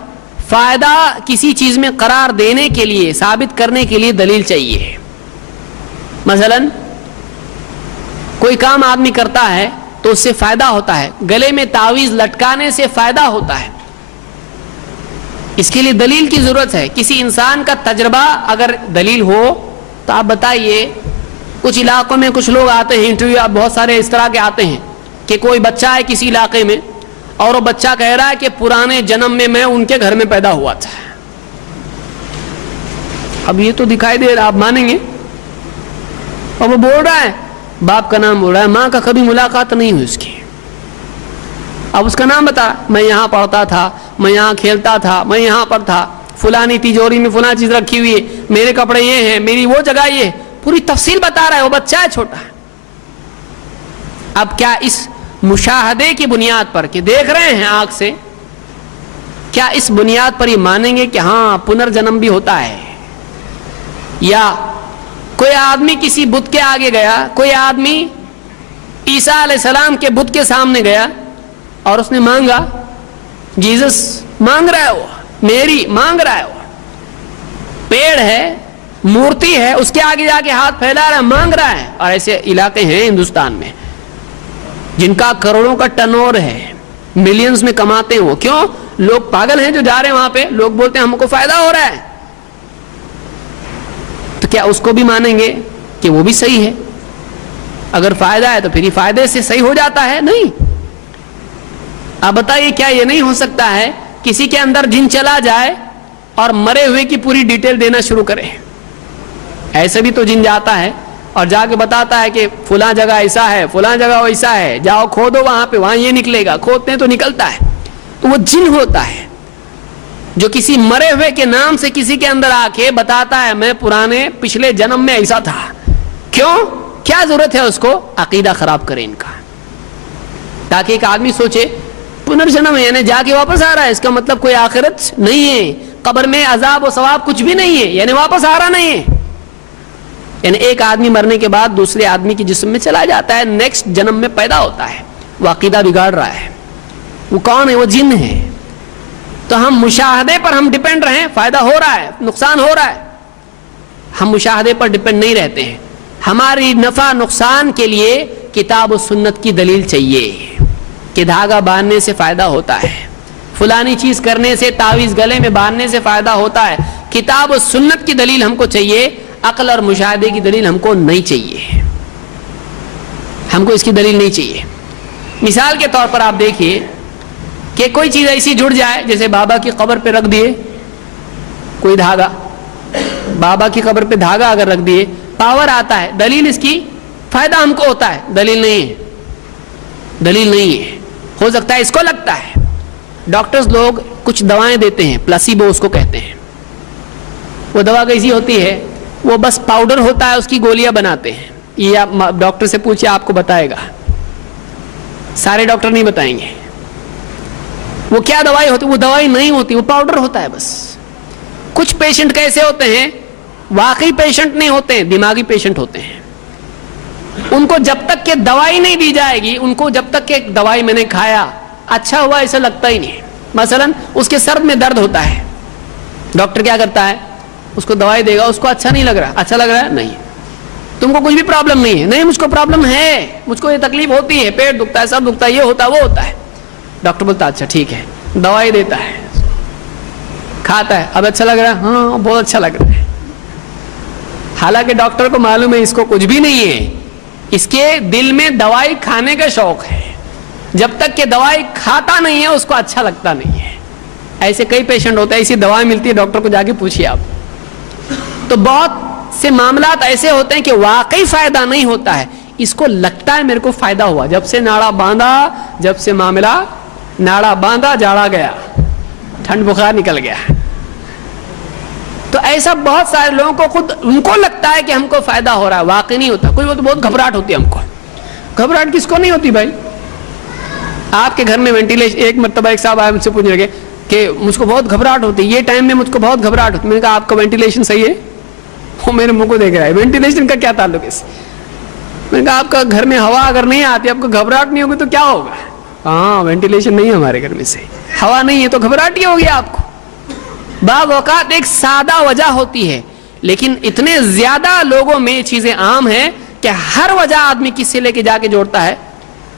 فائدہ کسی چیز میں قرار دینے کے لیے, ثابت کرنے کے لیے دلیل چاہیے. مثلا کوئی کام آدمی کرتا ہے تو اس سے فائدہ ہوتا ہے, گلے میں تعویذ لٹکانے سے فائدہ ہوتا ہے, اس کے لیے دلیل کی ضرورت ہے. کسی انسان کا تجربہ اگر دلیل ہو تو آپ بتائیے. کچھ علاقوں میں کچھ لوگ آتے ہیں انٹرویو, آپ بہت سارے اس طرح کے آتے ہیں کہ کوئی بچہ ہے کسی علاقے میں اور وہ بچہ کہہ رہا ہے کہ پرانے جنم میں ان کے گھر میں پیدا ہوا تھا. اب یہ تو دکھائی دے رہا, آپ مانیں گے؟ اور وہ بول رہا ہے, باپ کا نام بول رہا ہے, ماں کا کبھی ملاقات نہیں ہوئی اس کی. اب اس کا نام بتا, میں یہاں پڑھتا تھا, میں یہاں کھیلتا تھا, میں یہاں پر تھا, فلانی تیجوری میں فلاں چیز رکھی ہوئی ہے, میرے کپڑے یہ ہیں, میری وہ جگہ یہ ہے, پوری تفصیل بتا رہا ہے. وہ بچہ ہے چھوٹا. اب کیا اس مشاہدے کی بنیاد پر کہ دیکھ رہے ہیں آنکھ سے, کیا اس بنیاد پر یہ مانیں گے کہ ہاں پنرجنم بھی ہوتا ہے؟ یا کوئی آدمی کسی بت کے آگے گیا, کوئی آدمی عیسیٰ علیہ السلام کے بت کے سامنے گیا اور اس نے مانگا, جیزس مانگ رہا ہے, وہ میری مانگ رہا ہے, وہ پیڑ ہے, مورتی ہے, اس کے آگے جا کے ہاتھ پھیلا رہا ہے, مانگ رہا ہے. اور ایسے علاقے ہیں ہندوستان میں جن کا کروڑوں کا ٹرن اوور ہے, ملینز میں کماتے ہیں وہ. کیوں؟ لوگ پاگل ہیں جو جا رہے ہیں وہاں پہ, لوگ بولتے ہیں ہم کو فائدہ ہو رہا ہے. تو کیا اس کو بھی مانیں گے کہ وہ بھی صحیح ہے؟ اگر فائدہ ہے تو پھر یہ فائدے سے صحیح ہو جاتا ہے؟ نہیں. آپ بتائیے, کیا یہ نہیں ہو سکتا ہے کسی کے اندر جن چلا جائے اور مرے ہوئے کی پوری ڈیٹیل دینا شروع کرے؟ ایسے بھی تو جن جاتا ہے اور جا کے بتاتا ہے کہ فلاں جگہ ایسا ہے, فلاں جگہ ویسا ہے, جاؤ کھودو وہاں پہ, وہاں یہ نکلے گا, کھودتے ہیں تو نکلتا ہے. تو وہ جن ہوتا ہے جو کسی مرے ہوئے کے نام سے کسی کے اندر آ کے بتاتا ہے میں پرانے پچھلے جنم میں ایسا تھا. کیوں؟ کیا ضرورت ہے اس کو عقیدہ خراب کرے ان کا, تاکہ ایک آدمی سوچے پنرجنم ہے یعنی جا کے واپس آ رہا ہے, اس کا مطلب کوئی آخرت نہیں ہے, قبر میں عذاب و ثواب کچھ بھی نہیں ہے, یعنی واپس آ رہا نہیں ہے. یعنی ایک آدمی مرنے کے بعد دوسرے آدمی کے جسم میں چلا جاتا ہے, نیکسٹ جنم میں پیدا ہوتا ہے. وہ عقیدہ بگاڑ رہا ہے. وہ کون ہے؟ وہ جن ہے. تو ہم مشاہدے پر ہم ڈیپینڈ رہیں, فائدہ ہو رہا ہے, نقصان ہو رہا ہے. ہم مشاہدے پر ڈیپینڈ نہیں رہتے ہیں. ہماری نفع نقصان کے لیے کتاب و سنت کی دلیل چاہیے کہ دھاگا باندھنے سے فائدہ ہوتا ہے, فلانی چیز کرنے سے, تعویذ گلے میں باندھنے سے فائدہ ہوتا ہے. کتاب و سنت کی دلیل ہم کو چاہیے, عقل اور مشاہدے کی دلیل ہم کو نہیں چاہیے. ہم کو اس کی دلیل نہیں چاہیے. مثال کے طور پر آپ دیکھیے کہ کوئی چیز ایسی جڑ جائے, جیسے بابا کی قبر پہ رکھ دیے کوئی دھاگا, بابا کی قبر پہ دھاگا اگر رکھ دیے, پاور آتا ہے, دلیل اس کی فائدہ ہم کو ہوتا ہے, دلیل نہیں ہے, دلیل نہیں ہے. ہو سکتا ہے اس کو لگتا ہے. ڈاکٹرز لوگ کچھ دوائیں دیتے ہیں, پلاسیبو اس کو کہتے ہیں. وہ دوا کیسی ہوتی ہے؟ وہ بس پاؤڈر ہوتا ہے, اس کی گولیاں بناتے ہیں. یہ آپ ڈاکٹر سے پوچھیں, آپ کو بتائے گا. سارے ڈاکٹر نہیں بتائیں گے. وہ کیا دوائی ہوتی؟ وہ دوائی نہیں ہوتی, وہ پاؤڈر ہوتا ہے بس. کچھ پیشنٹ کیسے ہوتے ہیں, واقعی پیشنٹ نہیں ہوتے ہیں, دماغی پیشنٹ ہوتے ہیں. ان کو جب تک کہ دوائی نہیں دی جائے گی, ان کو جب تک کہ دوائی میں نے کھایا اچھا ہوا ایسا لگتا ہی نہیں. مثلا اس کے سر میں درد ہوتا ہے, ڈاکٹر کیا کرتا ہے, اس کو دوائی دے گا, اس کو اچھا نہیں لگ رہا, اچھا لگ رہا ہے نہیں, تم کو کچھ بھی پرابلم نہیں ہے, نہیں مجھ کو پرابلم ہے, مجھ کو یہ تکلیف ہوتی ہے, پیٹ دکھتا ہے, سر دکھتا ہے, یہ ہوتا ہے, وہ ہوتا ہے. ڈاکٹر بولتا ہے اچھا ٹھیک ہے, دوائی دیتا ہے, کھاتا ہے, اب اچھا لگ رہا ہے, ہاں بہت اچھا لگ رہا ہے. حالانکہ ڈاکٹر کو معلوم ہے اس کو کچھ بھی نہیں ہے, اس کے دل میں دوائی کھانے کا شوق ہے. جب تک کہ دوائی کھاتا نہیں ہے اس کو اچھا لگتا نہیں ہے. ایسے کئی پیشنٹ ہوتے ہیں, ایسی دوائی ملتی ہے, ڈاکٹر کو جا کے پوچھیے آپ. تو بہت سے معاملات ایسے ہوتے ہیں کہ واقعی فائدہ نہیں ہوتا ہے, اس کو لگتا ہے میرے کو فائدہ ہوا, جب سے ناڑا باندھا, جب سے معاملہ ناڑا باندھا جاڑا گیا, ٹھنڈ بخار نکل گیا. تو ایسا بہت سارے لوگوں کو خود ان کو لگتا ہے کہ ہم کو فائدہ ہو رہا ہے, واقعی نہیں ہوتا. کوئی بہت گھبراہٹ ہوتی ہے ہم کو. گھبراہٹ کس کو نہیں ہوتی بھائی؟ آپ کے گھر میں وینٹیلیشن, ایک مرتبہ ایک صاحب آئے مجھ سے پوچھنے لگے کہ مجھ کو بہت گھبراہٹ ہوتی ہے, یہ ٹائم میں مجھ کو بہت گھبراہٹ ہوتی ہے. میں نے کہا آپ کا وینٹیلیشن صحیح ہے؟ وہ میرے منہ کو دیکھ رہا ہے, وینٹیلیشن کا کیا تعلق ہے اس سے؟ میں نے کہا آپ کا گھر میں ہوا اگر نہیں آتی, آپ کو گھبراہٹ نہیں ہوگی تو کیا ہوگا؟ ہاں وینٹیلیشن نہیں ہے ہمارے گھر میں صحیح, ہوا نہیں ہے تو گھبراہٹ ہی ہوگی آپ کو. بعض اوقات ایک سادہ وجہ ہوتی ہے, لیکن اتنے زیادہ لوگوں میں یہ چیزیں عام ہیں کہ ہر وجہ آدمی کس سے لے کے جا کے جوڑتا ہے.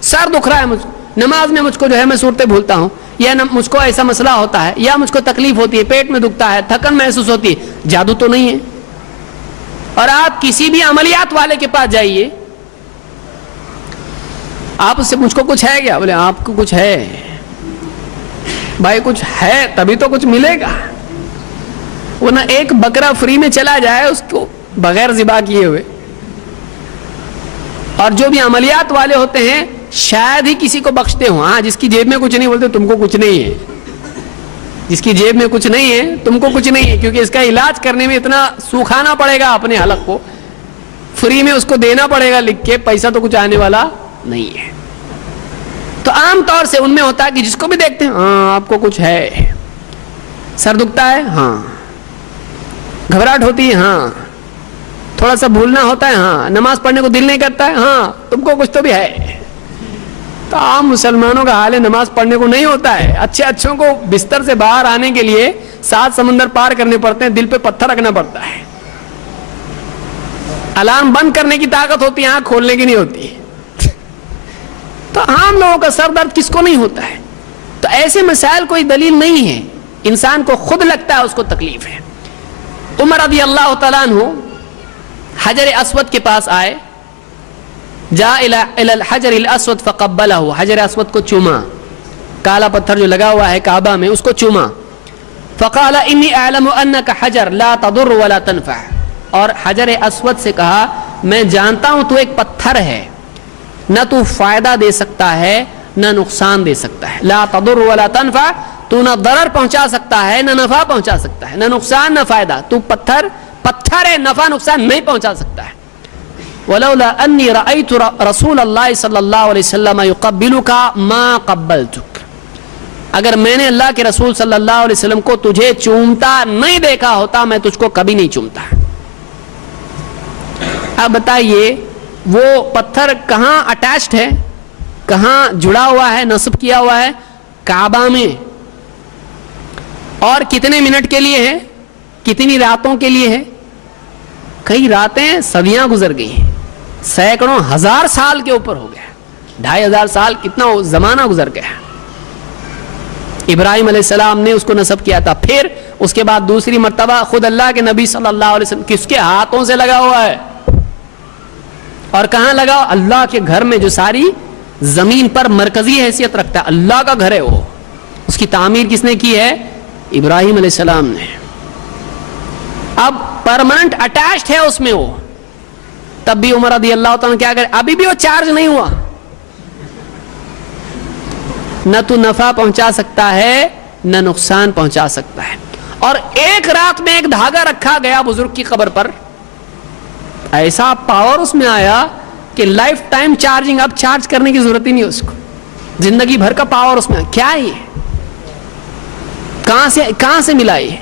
سر دکھ رہا ہے مجھ, نماز میں مجھ کو جو ہے میں صورتیں بھولتا ہوں, یا مجھ کو ایسا مسئلہ ہوتا ہے, یا مجھ کو تکلیف ہوتی ہے, پیٹ میں دکھتا ہے, تھکن محسوس ہوتی ہے. جادو تو نہیں ہے. اور آپ کسی بھی عملیات والے کے پاس جائیے, آپ اس سے مجھ کو کچھ ہے کیا, بولے آپ کو کچھ ہے, بھائی کچھ ہے تبھی تو کچھ ملے گا، ورنہ ایک بکرا فری میں چلا جائے اس کو بغیر ذبح کیے ہوئے. اور جو بھی عملیات والے ہوتے ہیں شاید ہی کسی کو بخشتے ہوں. ہاں جس کی جیب میں کچھ نہیں، بولتے تم کو کچھ نہیں ہے، جس کی جیب میں کچھ نہیں ہے تم کو کچھ نہیں ہے، کیونکہ اس کا علاج کرنے میں اتنا سوکھانا پڑے گا اپنے حلق کو، فری میں اس کو دینا پڑے گا لکھ کے، پیسہ تو کچھ آنے والا نہیں ہے. تو عام طور سے ان میں ہوتا ہے کہ جس کو بھی دیکھتے ہیں ہاں آپ کو کچھ ہے، سر دکھتا ہے ہاں، گھبراہٹ ہوتی ہے ہاں، تھوڑا سا بھولنا ہوتا ہے ہاں، نماز پڑھنے کو دل نہیں کرتا ہے ہاں، تم کو کچھ تو بھی ہے. تو عام مسلمانوں کا حال ہے نماز پڑھنے کو نہیں ہوتا ہے. اچھے اچھوں کو بستر سے باہر آنے کے لیے 7 سمندر پار کرنے پڑتے ہیں، دل پہ پتھر رکھنا پڑتا ہے. الارم بند کرنے کی طاقت ہوتی ہے، آنکھ کھولنے کی نہیں ہوتی. تو عام لوگوں کا سر درد کس کو نہیں ہوتا ہے؟ تو ایسے مسائل کوئی دلیل نہیں ہے، انسان کو خود لگتا ہے اس کو تکلیف ہے. عمر رضی اللہ تعالیٰ عنہ حجر اسود کے پاس آئے، جاء الى الحجر الاسود فقبلہ، حجر اسود کو چوما، کالا پتھر جو لگا ہوا ہے کعبہ میں اس کو چوما. فقال انی اعلم انک حجر لا تضر ولا تنفع، اور حجر اسود سے کہا میں جانتا ہوں تو ایک پتھر ہے، نہ تو فائدہ دے سکتا ہے نہ نقصان دے سکتا ہے. لا تضر ولا تنفع، تو نہ ضرر پہنچا سکتا ہے نہ نفع پہنچا سکتا ہے، نہ نقصان نہ فائدہ. تو پتھر ہے، نفع نقصان نہیں پہنچا سکتا ہے. ولولا انی رأیت رسول اللہ صلی اللہ علیہ وسلم یقبلک ما قبلتک، اگر میں نے اللہ کے رسول صلی اللہ علیہ وسلم کو تجھے چومتا نہیں دیکھا ہوتا میں تجھ کو کبھی نہیں چومتا. اب بتائیے وہ پتھر کہاں اٹیچڈ ہے، کہاں جڑا ہوا ہے، نصب کیا ہوا ہے؟ کعبہ میں. اور کتنے منٹ کے لیے ہے، کتنی راتوں کے لیے ہے؟ کئی راتیں صدیاں گزر گئی ہیں، سینکڑوں ہزار سال کے اوپر ہو گیا، 2500 سال، کتنا زمانہ گزر گیا. ابراہیم علیہ السلام نے اس کو نصب کیا تھا، پھر اس کے بعد دوسری مرتبہ خود اللہ کے نبی صلی اللہ علیہ وسلم کس کے ہاتھوں سے لگا ہوا ہے. اور کہاں لگا؟ اللہ کے گھر میں جو ساری زمین پر مرکزی حیثیت رکھتا ہے، اللہ کا گھر ہے وہ. اس کی تعمیر کس نے کی ہے؟ ابراہیم علیہ السلام نے. اب پرماننٹ اٹیچڈ ہے اس میں وہ. تب بھی عمر رضی اللہ تعالیٰ کیا کرے، ابھی بھی وہ چارج نہیں ہوا. نہ تو نفع پہنچا سکتا ہے نہ نقصان پہنچا سکتا ہے. اور ایک رات میں ایک دھاگا رکھا گیا بزرگ کی قبر پر، ایسا پاور اس میں آیا کہ لائف ٹائم چارجنگ، اب چارج کرنے کی ضرورت ہی نہیں اس کو، زندگی بھر کا پاور اس میں. کیا ہے یہ؟ کہاں سے ملا یہ؟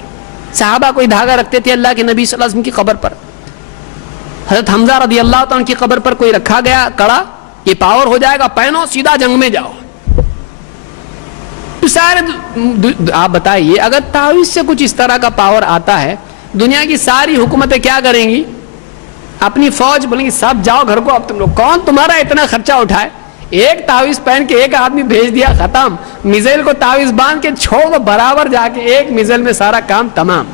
صحابہ کوئی دھاگا رکھتے تھے اللہ کے نبی صلی اللہ علیہ وسلم کی قبر پر. حضرت حمزہ رضی اللہ تعالیٰ کی قبر پر کوئی رکھا گیا کڑا، یہ پاور ہو جائے گا، پہنو سیدھا جنگ میں جاؤ. سارے آپ بتائیے اگر تعویذ سے کچھ اس طرح کا پاور آتا ہے، دنیا کی ساری حکومتیں کیا کریں گی؟ اپنی فوج بولیں گی سب جاؤ گھر کو، اب تم لوگ کون تمہارا اتنا خرچہ اٹھائے؟ ایک تعویذ پہن کے ایک آدمی بھیج دیا، ختم. میزائل کو تعویذ باندھ کے چھوڑ دو، برابر جا کے ایک میزائل میں سارا کام تمام.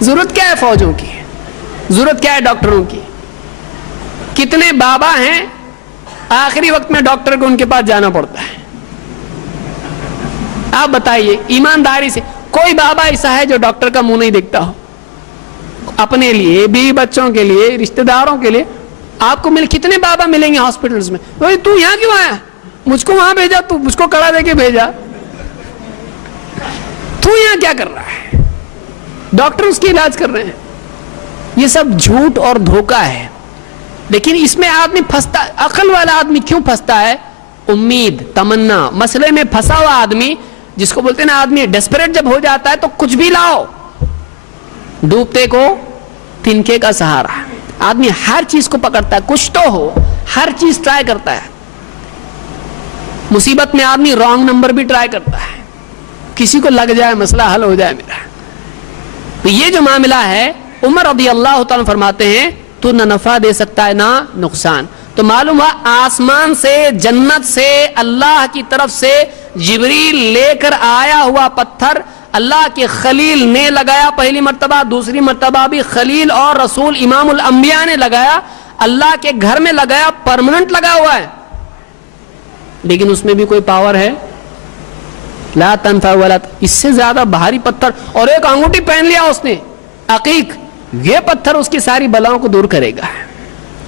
ضرورت کیا ہے فوجوں کی؟ ضرورت کیا ہے ڈاکٹروں کی؟ کتنے بابا ہیں آخری وقت میں ڈاکٹر کو ان کے پاس جانا پڑتا ہے. آپ بتائیے ایمانداری سے، کوئی بابا ایسا ہے جو ڈاکٹر کا منہ نہیں دیکھتا ہو؟ اپنے لیے، بیوی بچوں کے لیے، رشتہ داروں کے لیے. آپ کو کتنے بابا ملیں گے ہاسپٹلز میں، تو یہاں کیوں آیا؟ مجھ کو وہاں بھیجا، تو مجھ کو کڑا دے کے بھیجا، تو یہاں کیا کر رہا ہے؟ ڈاکٹر اس کی علاج کر رہے ہیں. یہ سب جھوٹ اور دھوکہ ہے. لیکن اس میں آدمی پھنستا، عقل والا آدمی کیوں پھنستا ہے؟ امید، تمنا، مسئلے میں پھنسا ہوا آدمی، جس کو بولتے ہیں نا آدمی ڈیسپریٹ جب ہو جاتا ہے تو کچھ بھی لاؤ، ڈوبتے کو تنکے کا سہارا. آدمی ہر چیز کو پکڑتا ہے، کچھ تو ہو، ہر چیز ٹرائی کرتا ہے. مصیبت میں آدمی رانگ نمبر بھی ٹرائی کرتا ہے، کسی کو لگ جائے مسئلہ حل ہو جائے میرا. تو یہ جو معاملہ ہے، عمر رضی اللہ تعالیٰ فرماتے ہیں تو نہ نفع دے سکتا ہے نہ نقصان. تو معلوم ہوا آسمان سے، جنت سے، اللہ کی طرف سے جبریل لے کر آیا ہوا پتھر اللہ کے خلیل نے لگایا پہلی مرتبہ، دوسری مرتبہ بھی خلیل اور رسول امام الانبیاء نے لگایا، اللہ کے گھر میں لگایا، پرماننٹ لگا ہوا ہے. لیکن اس میں بھی کوئی پاور ہے؟ لا تنفع ولا اس سے زیادہ بھاری پتھر، اور ایک انگوٹھی پہن لیا اس نے عقیق، یہ پتھر اس کی ساری بلاؤں کو دور کرے گا.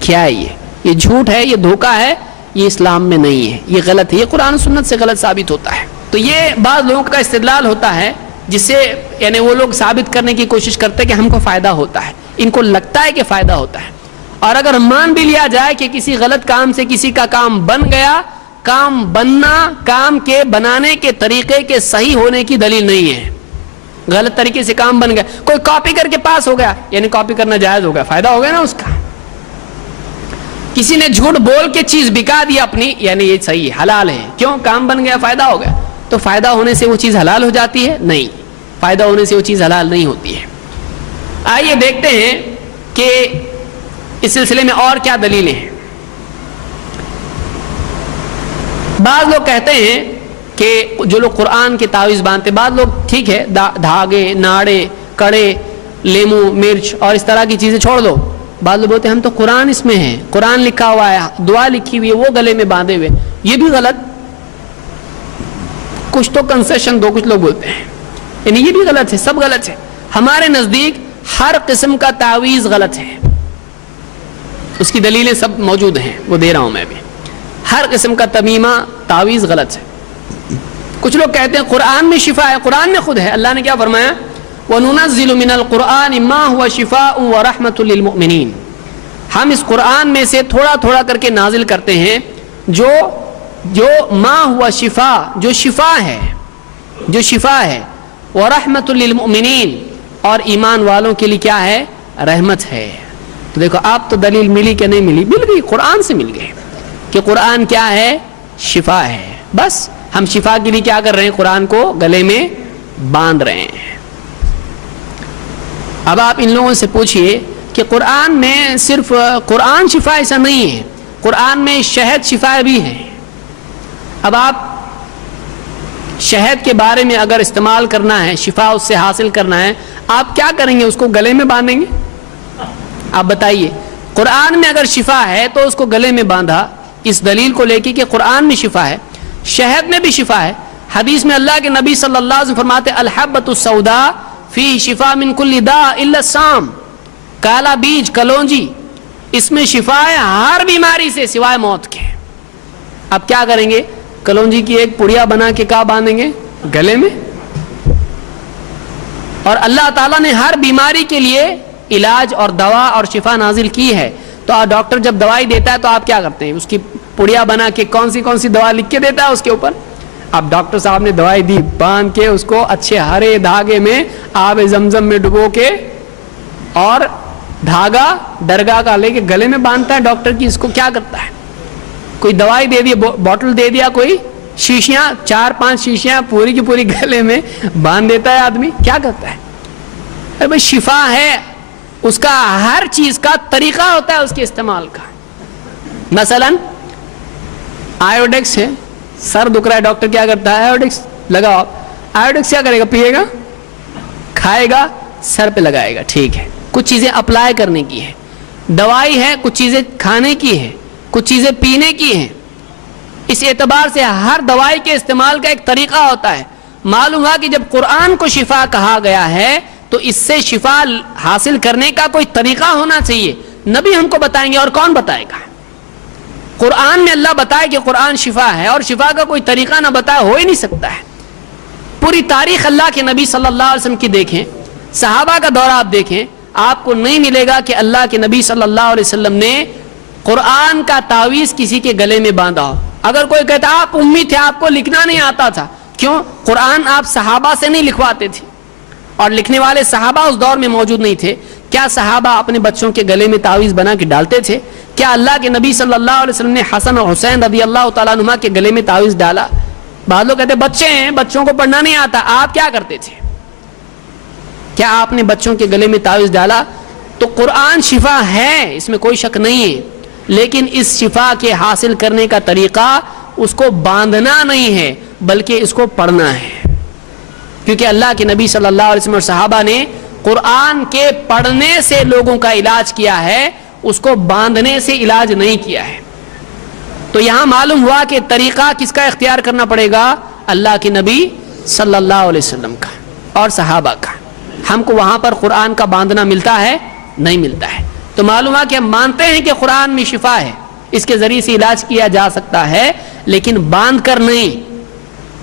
کیا ہے یہ جھوٹ ہے، یہ دھوکہ ہے، یہ اسلام میں نہیں ہے، یہ غلط ہے، یہ قرآن سنت سے غلط ثابت ہوتا ہے. تو یہ بعض لوگوں کا استدلال ہوتا ہے جس سے یعنی وہ لوگ ثابت کرنے کی کوشش کرتے ہیں کہ ہم کو فائدہ ہوتا ہے، ان کو لگتا ہے کہ فائدہ ہوتا ہے. اور اگر مان بھی لیا جائے کہ کسی غلط کام سے کسی کا کام بن گیا، کام بننا کام کے بنانے کے طریقے کے صحیح ہونے کی دلیل نہیں ہے. غلط طریقے سے کام بن گیا، کوئی کاپی کر کے پاس ہو گیا یعنی کاپی کرنا جائز ہو گیا، فائدہ ہو گیا نا اس کا. کسی نے جھوٹ بول کے چیز بکا دی اپنی یعنی یہ صحیح ہے، حلال ہے، کیوں؟ کام بن گیا، فائدہ ہو گیا. تو فائدہ ہونے سے وہ چیز حلال ہو جاتی ہے؟ نہیں، فائدہ ہونے سے وہ چیز حلال نہیں ہوتی ہے. آئیے دیکھتے ہیں کہ اس سلسلے میں اور کیا دلیلیں ہیں. بعض لوگ کہتے ہیں کہ جو لوگ قرآن کے تعویذ باندھتے، بعض لوگ ٹھیک ہے دھاگے، ناڑے، کڑے، لیمو، مرچ اور اس طرح کی چیزیں چھوڑ دو. بعض لوگ بولتے ہیں ہم تو قرآن اس میں ہے، قرآن لکھا ہوا ہے، دعا لکھی ہوئی ہے، وہ گلے میں باندھے ہوئے. یہ بھی غلط. کچھ تو کنسیشن دو، کچھ لوگ بولتے ہیں یعنی یہ بھی غلط ہے، سب غلط ہے. ہمارے نزدیک ہر قسم کا تعویذ غلط ہے، اس کی دلیلیں سب موجود ہیں، وہ دے رہا ہوں میں بھی. ہر قسم کا تمیمہ تعویذ غلط ہے. کچھ لوگ کہتے ہیں قرآن میں شفا ہے، قرآن میں خود ہے. اللہ نے کیا فرمایا؟ وَنُنَزِّلُ مِنَ الْقُرْآنِ مَا هُوَ شِفَاءٌ وَرَحْمَةٌ لِّلْمُؤْمِنِينَ. ہم اس قرآن میں سے تھوڑا تھوڑا کر کے نازل کرتے ہیں جو ما ہوا شفا، جو شفا ہے، جو شفا ہے، وَرَحْمَةٌ لِّلْمُؤْمِنِينَ، اور ایمان والوں کے لیے کیا ہے؟ رحمت ہے. تو دیکھو آپ تو دلیل ملی کہ نہیں ملی؟ مل گئی، قرآن سے مل گئی کہ قرآن کیا ہے؟ شفا ہے. بس ہم شفا کے لیے کیا کر رہے ہیں؟ قرآن کو گلے میں باندھ رہے ہیں. اب آپ ان لوگوں سے پوچھئے کہ قرآن میں صرف قرآن شفا ایسا نہیں ہے، قرآن میں شہد شفا بھی ہے. اب آپ شہد کے بارے میں اگر استعمال کرنا ہے، شفا اس سے حاصل کرنا ہے، آپ کیا کریں گے؟ اس کو گلے میں باندھیں گے؟ آپ بتائیے. قرآن میں اگر شفا ہے تو اس کو گلے میں باندھا اس دلیل کو لے کے کہ قرآن میں شفا ہے. شہد میں بھی شفا ہے. حدیث میں اللہ کے نبی صلی اللہ علیہ وسلم فرماتے الحبۃ السوداء فی شفا من کل داء الا السام. کالا بیج، کلونجی، اس میں شفا ہے ہر بیماری سے سوائے موت کے. اب کیا کریں گے؟ کلونجی کی ایک پڑیا بنا کے کہاں باندھیں گے؟ گلے میں. اور اللہ تعالیٰ نے ہر بیماری کے لیے علاج اور دوا اور شفا نازل کی ہے. تو ڈاکٹر جب دوائی دیتا ہے تو آپ کیا کرتے ہیں؟ اس کی پڑیا بنا کے کون سی دوا لکھ کے دیتا ہے اس کے اوپر. اب ڈاکٹر صاحب نے دوائی دی، باندھ کے اس کو اچھے ہرے دھاگے میں آب زمزم میں ڈبو کے اور دھاگا درگاہ کا لے کے گلے میں باندھتا ہے ڈاکٹر کی. اس کو کیا کرتا ہے؟ کوئی دوائی دے دی، بوٹل دے دیا، کوئی شیشیاں 4-5 شیشیاں پوری کی پوری گلے میں باندھ دیتا ہے آدمی. کیا کرتا ہے؟ ارے بھائی شفا ہے، اس کا ہر چیز کا طریقہ ہوتا ہے اس کے استعمال کا. مثلا آیوڈیکس ہے، سر دکھ رہا ہے، ڈاکٹر کیا کرتا ہے؟ آیوڈیکس لگاؤ. آیوڈیکس کیا کرے گا؟ پیے گا، کھائے گا، سر پہ لگائے گا. ٹھیک ہے، کچھ چیزیں اپلائی کرنے کی ہے، دوائی ہے، کچھ چیزیں کھانے کی ہے، کچھ چیزیں پینے کی ہیں. اس اعتبار سے ہر دوائی کے استعمال کا ایک طریقہ ہوتا ہے. معلوم ہوا کہ جب قرآن کو شفا کہا گیا ہے تو اس سے شفا حاصل کرنے کا کوئی طریقہ ہونا چاہیے. نبی ہم کو بتائیں گے، اور کون بتائے گا؟ قرآن میں اللہ بتائے کہ قرآن شفا ہے اور شفا کا کوئی طریقہ نہ بتائے، ہو ہی نہیں سکتا ہے. پوری تاریخ اللہ کے نبی صلی اللہ علیہ وسلم کی دیکھیں، صحابہ کا دورہ آپ دیکھیں، آپ کو نہیں ملے گا کہ اللہ کے نبی صلی اللہ علیہ وسلم نے قرآن کا تعویذ کسی کے گلے میں باندھا ہو. اگر کوئی کہتا آپ امی تھے، آپ کو لکھنا نہیں آتا تھا، کیوں؟ قرآن آپ صحابہ سے نہیں لکھواتے تھے، اور لکھنے والے صحابہ اس دور میں موجود نہیں تھے. کیا صحابہ اپنے بچوں کے گلے میں تعویذ بنا کے ڈالتے تھے؟ کیا اللہ کے نبی صلی اللہ علیہ وسلم نے حسن اور حسین رضی اللہ تعالیٰ عنہما کے گلے میں تعویذ ڈالا؟ بعض لوگ کہتے بچے ہیں، بچوں کو پڑھنا نہیں آتا. آپ کیا کرتے تھے؟ کیا آپ نے بچوں کے گلے میں تعویذ ڈالا؟ تو قرآن شفا ہے، اس میں کوئی شک نہیں ہے، لیکن اس شفا کے حاصل کرنے کا طریقہ اس کو باندھنا نہیں ہے بلکہ اس کو پڑھنا ہے. کیونکہ اللہ کے نبی صلی اللہ علیہ وسلم اور صحابہ نے قرآن کے پڑھنے سے لوگوں کا علاج کیا ہے، اس کو باندھنے سے علاج نہیں کیا ہے. تو یہاں معلوم ہوا کہ طریقہ کس کا اختیار کرنا پڑے گا؟ اللہ کے نبی صلی اللہ علیہ وسلم کا اور صحابہ کا، ہم کو وہاں پر قرآن کا باندھنا ملتا ہے؟ نہیں ملتا ہے۔ تو معلوم ہے کہ ہم مانتے ہیں کہ قرآن میں شفا ہے، اس کے ذریعے سے علاج کیا جا سکتا ہے، لیکن باندھ کر نہیں،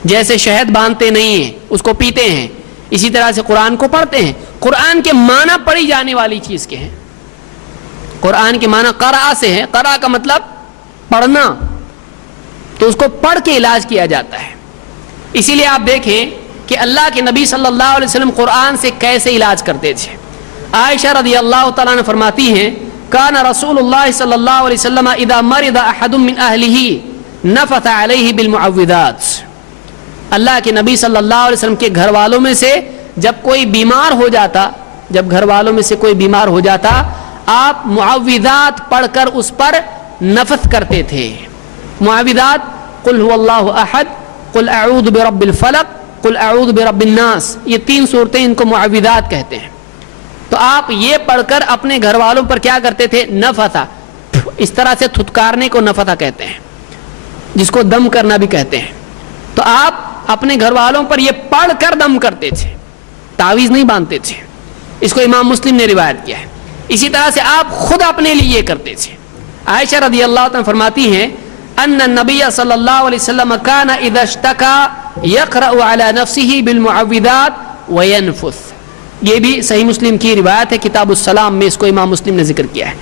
جیسے شہد باندھتے نہیں ہیں اس کو پیتے ہیں، اسی طرح سے قرآن کو پڑھتے ہیں۔ قرآن کے معنی پڑھی جانے والی چیز کے ہیں، قرآن کے معنی قرأ سے ہے، قرأ کا مطلب پڑھنا، تو اس کو پڑھ کے علاج کیا جاتا ہے۔ اسی لیے آپ دیکھیں کہ اللہ کے نبی صلی اللہ علیہ وسلم قرآن سے کیسے علاج کرتے تھے۔ عائشہ رضی اللہ تعالیٰ عنہ فرماتی ہیں کان رسول اللہ صلی اللہ علیہ وسلم اذا مرض احد من اہلہ نفث علیہ بالمعوذات، اللہ کے نبی صلی اللہ علیہ وسلم کے گھر والوں میں سے جب کوئی بیمار ہو جاتا، جب گھر والوں میں سے کوئی بیمار ہو جاتا، آپ معوذات پڑھ کر اس پر نفث کرتے تھے۔ معوذات قل هو اللہ احد، قل اعوذ برب الفلق، قل اعوذ برب الناس، یہ 3 صورتیں ان کو معوذات کہتے ہیں۔ تو آپ یہ پڑھ کر اپنے گھر والوں پر کیا کرتے تھے؟ نفثا، اس طرح سے تھتکارنے کو نفثا کہتے ہیں، جس کو دم کرنا بھی کہتے ہیں۔ تو آپ اپنے گھر والوں پر یہ پڑھ کر دم کرتے تھے، تعویذ نہیں باندھتے تھے۔ اس کو امام مسلم نے روایت کیا ہے۔ اسی طرح سے آپ خود اپنے لیے یہ کرتے تھے۔ عائشہ رضی اللہ عنہ فرماتی ہیں ان النبی صلی اللہ علیہ وسلم کان اذا اشتکا یقرأ علی نفسہ بالمعوذات وینفث، یہ بھی صحیح مسلم کی روایت ہے، کتاب السلام میں اس کو امام مسلم نے ذکر کیا ہے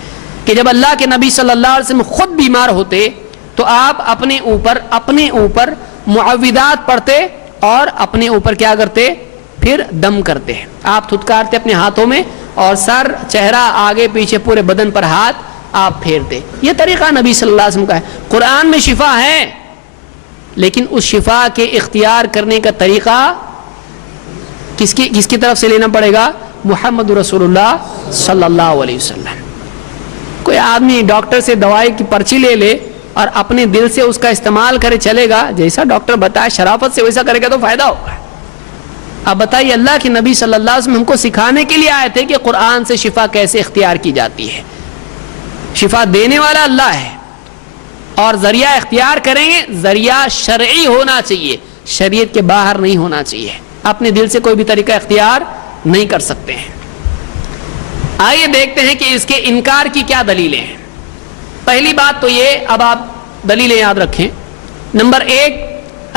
کہ جب اللہ کے نبی صلی اللہ علیہ وسلم خود بیمار ہوتے تو آپ اپنے اوپر معوذات پڑھتے اور اپنے اوپر کیا کرتے؟ پھر دم کرتے۔ آپ تھتکارتے اپنے ہاتھوں میں اور سر، چہرہ، آگے پیچھے پورے بدن پر ہاتھ آپ پھیرتے۔ یہ طریقہ نبی صلی اللہ علیہ وسلم کا ہے۔ قرآن میں شفا ہے، لیکن اس شفا کے اختیار کرنے کا طریقہ کس کی طرف سے لینا پڑے گا؟ محمد رسول اللہ صلی اللہ علیہ وسلم۔ کوئی آدمی ڈاکٹر سے دوائی کی پرچی لے لے اور اپنے دل سے اس کا استعمال کرے چلے گا، جیسا ڈاکٹر بتائے شرافت سے ویسا کرے گا تو فائدہ ہوگا۔ اب بتائیے، اللہ کے نبی صلی اللہ علیہ وسلم ہم کو سکھانے کے لیے آئے تھے کہ قرآن سے شفا کیسے اختیار کی جاتی ہے۔ شفا دینے والا اللہ ہے، اور ذریعہ اختیار کریں گے، ذریعہ شرعی ہونا چاہیے، شریعت کے باہر نہیں ہونا چاہیے۔ اپنے دل سے کوئی بھی طریقہ اختیار نہیں کر سکتے ہیں۔ آئیے دیکھتے ہیں کہ اس کے انکار کی کیا دلیلیں ہیں۔ پہلی بات تو یہ، اب آپ دلیلیں یاد رکھیں۔ نمبر 1،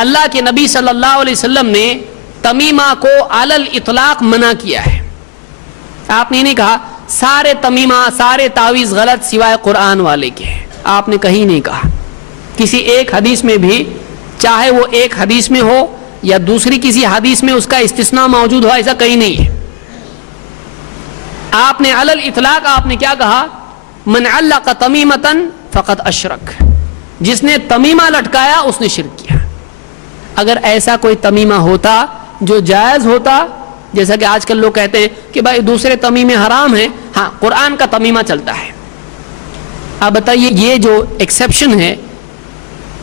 اللہ کے نبی صلی اللہ علیہ وسلم نے تمیمہ کو علی الاطلاق منع کیا ہے۔ آپ نے نہیں کہا سارے تمیمہ، سارے تعویذ غلط سوائے قرآن والے کے ہیں، آپ نے کہیں نہیں کہا۔ کسی ایک حدیث میں بھی، چاہے وہ ایک حدیث میں ہو یا دوسری کسی حدیث میں اس کا استثناء موجود ہو، ایسا کہیں نہیں ہے۔ آپ نے علی الاطلاق آپ نے کیا کہا؟ من علق تمیمۃ فقد اشرک، جس نے تمیمہ لٹکایا اس نے شرک کیا۔ اگر ایسا کوئی تمیمہ ہوتا جو جائز ہوتا، جیسا کہ آج کل لوگ کہتے ہیں کہ بھائی دوسرے تمیمے حرام ہیں، ہاں قرآن کا تمیمہ چلتا ہے۔ اب بتائیے، یہ جو ایکسیپشن ہے،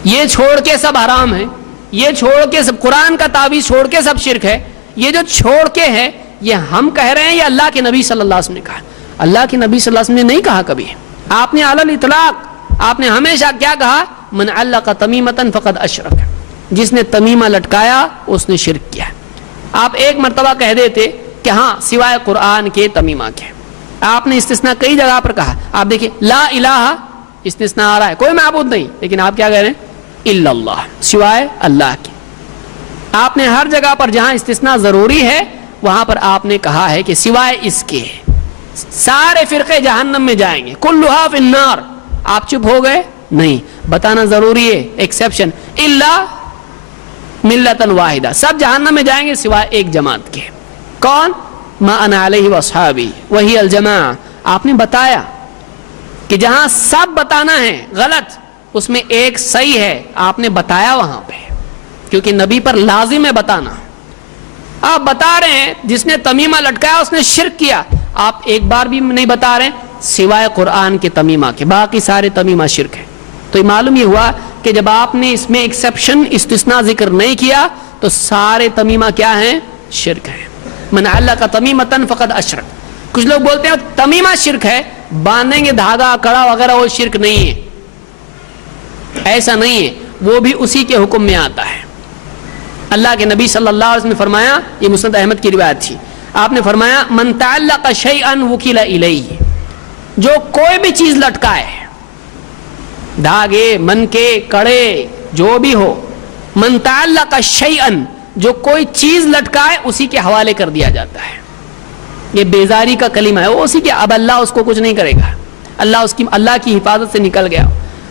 یہ چھوڑ کے سب حرام ہے، یہ چھوڑ کے سب قرآن کا تعویذ چھوڑ کے سب شرک ہے، یہ جو چھوڑ کے ہے یہ ہم کہہ رہے ہیں یا اللہ کے نبی صلی اللہ علیہ وسلم نے کہا؟ اللہ کے نبی صلی اللہ علیہ وسلم نے نہیں کہا کبھی۔ آپ نے علی الاطلاق آپ نے ہمیشہ کیا کہا؟ من علق تمیمۃ فقد اشرک، جس نے تمیمہ لٹکایا اس نے شرک کیا۔ آپ ایک مرتبہ کہہ دیتے کہ ہاں سوائے قرآن کے تمیمہ کے۔ آپ نے استثناء کئی جگہ پر کہا۔ آپ دیکھیں لا الہ استثناء آ رہا ہے، کوئی معبود نہیں، لیکن آپ کیا کہہ رہے ہیں؟ الا اللہ، سوائے اللہ کے۔ آپ نے ہر جگہ پر جہاں استثناء ضروری ہے وہاں پر آپ نے کہا ہے کہ سوائے اس کے سارے فرقے جہنم میں جائیں گے، کلھا فی النار۔ آپ چپ ہو گئے؟ نہیں، بتانا ضروری ہے۔ ایکسیپشن الا ملۃ واحدہ، سب جہنم میں جائیں گے سوائے ایک جماعت کے۔ کون؟ ما انا علیہ واصحابی وہی الجماعہ۔ آپ نے بتایا کہ جہاں سب بتانا ہے غلط، اس میں ایک صحیح ہے، آپ نے بتایا وہاں پہ، کیونکہ نبی پر لازم ہے بتانا۔ آپ بتا رہے ہیں جس نے تمیمہ لٹکایا اس نے شرک کیا، آپ ایک بار بھی نہیں بتا رہے سوائے قرآن کے تمیمہ کے، باقی سارے تمیمہ شرک ہے۔ تو معلوم یہ ہوا کہ جب آپ نے اس میں ایکسیپشن استثناء ذکر نہیں کیا تو سارے تمیمہ کیا ہیں؟ شرک ہے۔ من علق تمیمۃ فقد اشرک۔ کچھ لوگ بولتے ہیں تمیمہ شرک ہے، باندھیں گے دھاگا کڑا وغیرہ وہ شرک نہیں ہے، ایسا نہیں ہے، وہ بھی اسی کے حکم میں آتا ہے۔ اللہ کے نبی صلی اللہ علیہ وسلم نے فرمایا، یہ مسند احمد کی روایت تھی، آپ نے فرمایا من تعلق شیئا وکل الیہ، جو کوئی بھی چیز لٹکائے، دھاگے، من کے، کڑے، جو بھی ہو، من تعلق شیئا، جو کوئی چیز لٹکائے اسی کے حوالے کر دیا جاتا ہے۔ یہ بیزاری کا کلمہ ہے، وہ اسی کے، اب اللہ اس کو کچھ نہیں کرے گا، اللہ کی حفاظت سے نکل گیا،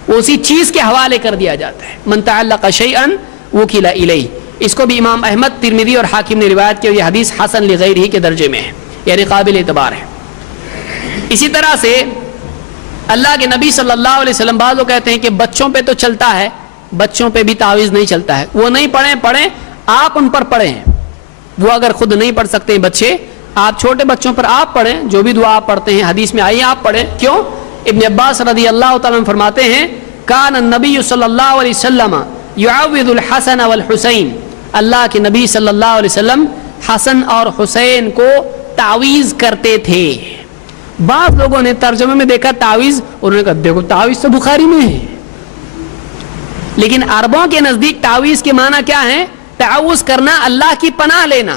وہ اسی چیز کے حوالے کر دیا جاتا ہے۔ من تعلق شیئا وکل الیہ، اس کو بھی امام احمد، ترمذی اور حاکم نے روایت کی، اور یہ حدیث حسن لغیرہ کے درجے میں ہے، یعنی قابل اعتبار ہے۔ اسی طرح سے اللہ کے نبی صلی اللہ علیہ وسلم، بعض لوگ کہتے ہیں کہ بچوں پہ تو چلتا ہے، بچوں پہ بھی تعویذ نہیں چلتا ہے، وہ نہیں پڑھیں، آپ ان پر پڑھیں، وہ اگر خود نہیں پڑھ سکتے ہیں بچے، آپ چھوٹے بچوں پر آپ پڑھیں، جو بھی دعا آپ پڑھتے ہیں حدیث میں آئی آپ پڑھیں۔ کیوں؟ ابن عباس رضی اللہ تعالیٰ عنہ فرماتے ہیں کان النبی صلی اللہ علیہ وسلم یعوذ الحسن والحسین، اللہ کے نبی صلی اللہ علیہ وسلم حسن اور حسین کو تعویذ کرتے تھے۔ بعض لوگوں نے ترجمے میں دیکھا تعویذ، انہوں نے کہا دیکھو تعویذ تو بخاری میں ہے، لیکن عربوں کے نزدیک تعویذ کے معنی کیا ہے؟ تعوذ کرنا، اللہ کی پناہ لینا۔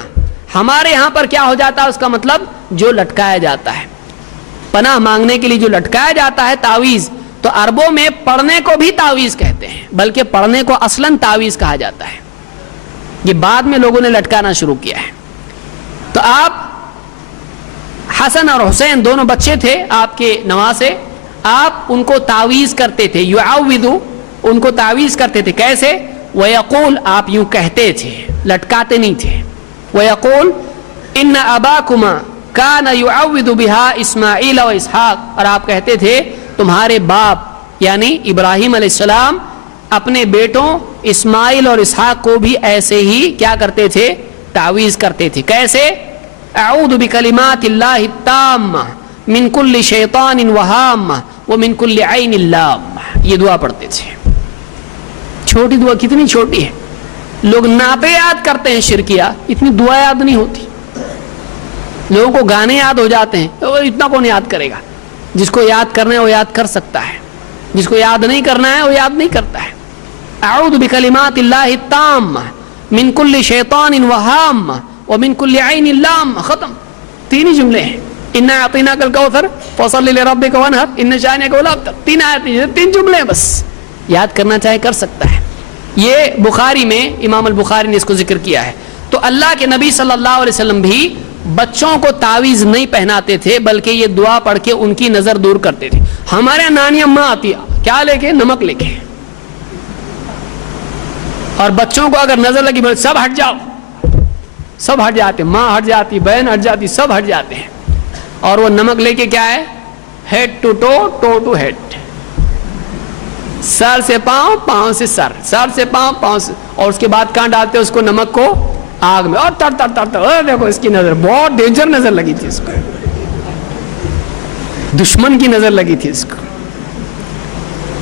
ہمارے یہاں پر کیا ہو جاتا ہے اس کا مطلب جو لٹکایا جاتا ہے، پناہ مانگنے کے لیے جو لٹکایا جاتا ہے تعویذ، تو عربوں میں پڑھنے کو بھی تعویذ کہتے ہیں، بلکہ پڑھنے کو اصلاً تعویذ کہا جاتا ہے، یہ بعد میں لوگوں نے لٹکانا شروع کیا ہے۔ تو آپ حسن اور حسین دونوں بچے تھے آپ کے نواسے، آپ ان کو تعویذ کرتے تھے، یعوذ، ان کو تعویذ کرتے تھے، کیسے؟ وَيَقُول، آپ یوں کہتے تھے، لٹکاتے نہیں تھے، وَيَقُول إِنَّ أَبَاكُمَا كَانَ يُعَوِّذُ بِهَا إِسْمَاعِيلَ وَإِسْحَاقَ، اور آپ کہتے تھے تمہارے باپ یعنی ابراہیم علیہ السلام اپنے بیٹوں اسماعیل اور اسحاق کو بھی ایسے ہی کیا کرتے تھے؟ تعویذ کرتے تھے، کیسے؟ اعوذ بکلمات اللہ التامہ من کل شیطان وہامہ ومن کل عین لامہ، یہ دعا پڑھتے تھے۔ چھوٹی دعا کتنی چھوٹی ہے، لوگ نعتیں یاد کرتے ہیں شرکیہ، اتنی دعا یاد نہیں ہوتی، لوگوں کو گانے یاد ہو جاتے ہیں، اتنا کون یاد کرے گا؟ جس کو یاد کرنا ہے وہ یاد کر سکتا ہے، جس کو یاد نہیں کرنا ہے وہ یاد نہیں کرتا ہے۔ اعوذ بکلمات اللہ التامہ من کل شیطان وہامہ ومن کل عین لامہ، ختم، تین ہی جملے ہیں، انا اعطیناک الکوثر فصل لربک وانحر ان شانئک هو الابتر، تین آیتیں، تین جملے ہیں بس، یاد کرنا چاہے کر سکتا ہے۔ یہ بخاری میں امام البخاری نے اس کو ذکر کیا ہے۔ تو اللہ کے نبی صلی اللہ علیہ وسلم بھی بچوں کو تعویذ نہیں پہناتے تھے، بلکہ یہ دعا پڑھ کے ان کی نظر دور کرتے تھے۔ ہمارے نانی اماں آتی کیا لے کے؟ نمک لے کے، اور بچوں کو اگر نظر لگی سب ہٹ جاؤ، سب ہٹ جاتے، ماں ہٹ جاتی، بہن ہٹ جاتی، سب ہٹ جاتے ہیں، اور وہ نمک لے کے کیا ہے؟ Head to toe, toe to head, سر سے پاؤں، پاؤں سے سر، سر سے پاؤں، پاؤں سے، اور اس کے بعد کہاں ڈالتے اس کو؟ نمک کو آگ میں، اور تر تر تر تر، دیکھو اس کی نظر بہت ڈینجر نظر لگی تھی اس کو، دشمن کی نظر لگی تھی اس کو۔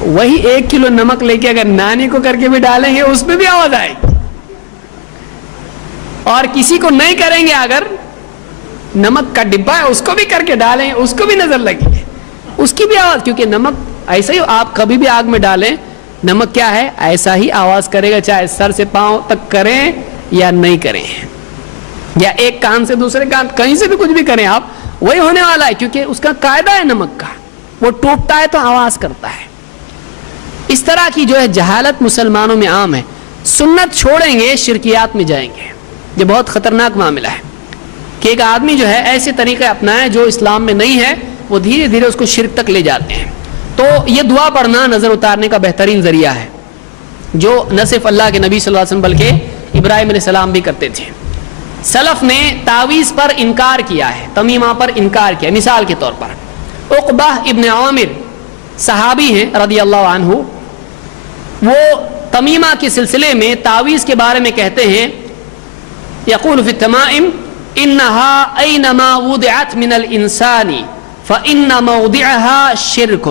وہی 1 کلو نمک لے کے اگر نانی کو کر کے بھی ڈالیں گے اس میں بھی آواز آئے گی، اور کسی کو نہیں کریں گے، اگر نمک کا ڈبہ ہے اس کو بھی کر کے ڈالیں گے اس کو بھی نظر لگی ہے، اس کی بھی آواز، کیونکہ نمک ایسا ہی آپ کبھی بھی آگ میں ڈالیں، نمک کیا ہے؟ ایسا ہی آواز کرے گا، چاہے سر سے پاؤں تک کریں یا نہیں کریں، یا ایک کان سے دوسرے کان، کہیں سے بھی کچھ بھی کریں آپ، وہی ہونے والا ہے، کیونکہ اس کا قاعدہ ہے نمک کا، وہ ٹوٹتا ہے تو آواز کرتا ہے۔ اس طرح کی جو ہے جہالت مسلمانوں میں عام ہے، سنت چھوڑیں گے شرکیات میں جائیں گے، یہ بہت خطرناک معاملہ ہے کہ ایک آدمی جو ہے ایسے طریقے اپنائے جو اسلام میں نہیں ہے، وہ دھیرے دھیرے اس کو شرک تک لے جاتے ہیں۔ تو یہ دعا پڑھنا نظر اتارنے کا بہترین ذریعہ ہے، جو نہ صرف اللہ کے نبی صلی اللہ علیہ وسلم بلکہ ابراہیم علیہ السلام بھی کرتے تھے۔ سلف نے تعویذ پر انکار کیا ہے، تمیمہ پر انکار کیا۔ مثال کے طور پر عقبہ ابن عامر صحابی ہیں رضی اللہ عنہ، وہ تمیمہ کے سلسلے میں تعویذ کے بارے میں کہتے ہیں، یقول فی التمائم انہا اینما وضعت من الانسان فإن موضعها شرک،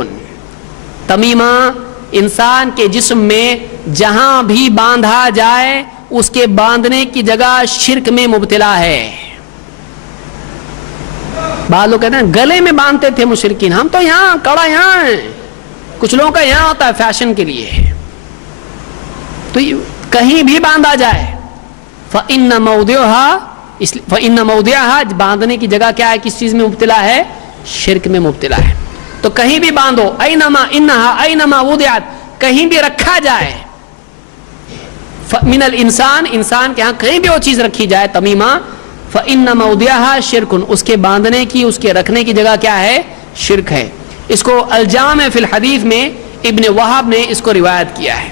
تمیمہ انسان کے جسم میں جہاں بھی باندھا جائے اس کے باندھنے کی جگہ شرک میں مبتلا ہے۔ بعض لوگ کہتے ہیں گلے میں باندھتے تھے مشرکین، ہم تو یہاں کڑا یہاں ہے، کچھ لوگوں کا یہاں ہوتا ہے فیشن کے لیے، تو کہیں بھی باندھا جائے فإن موضعها باندھنے کی جگہ کیا ہے, کس چیز میں مبتلا ہے, شرک میں مبتلا ہے. تو کہیں بھی باندھو, اینما وضعت, کہیں بھی رکھا جائے, من الانسان, انسان کے ہاں کہیں بھی وہ چیز رکھی جائے تمیمہ, فإن موضعها شرک, اس کے باندھنے کی, اس کے رکھنے کی جگہ کیا ہے, شرک ہے. اس کو الجامع فی الحدیث میں ابن وہب نے اس کو روایت کیا ہے.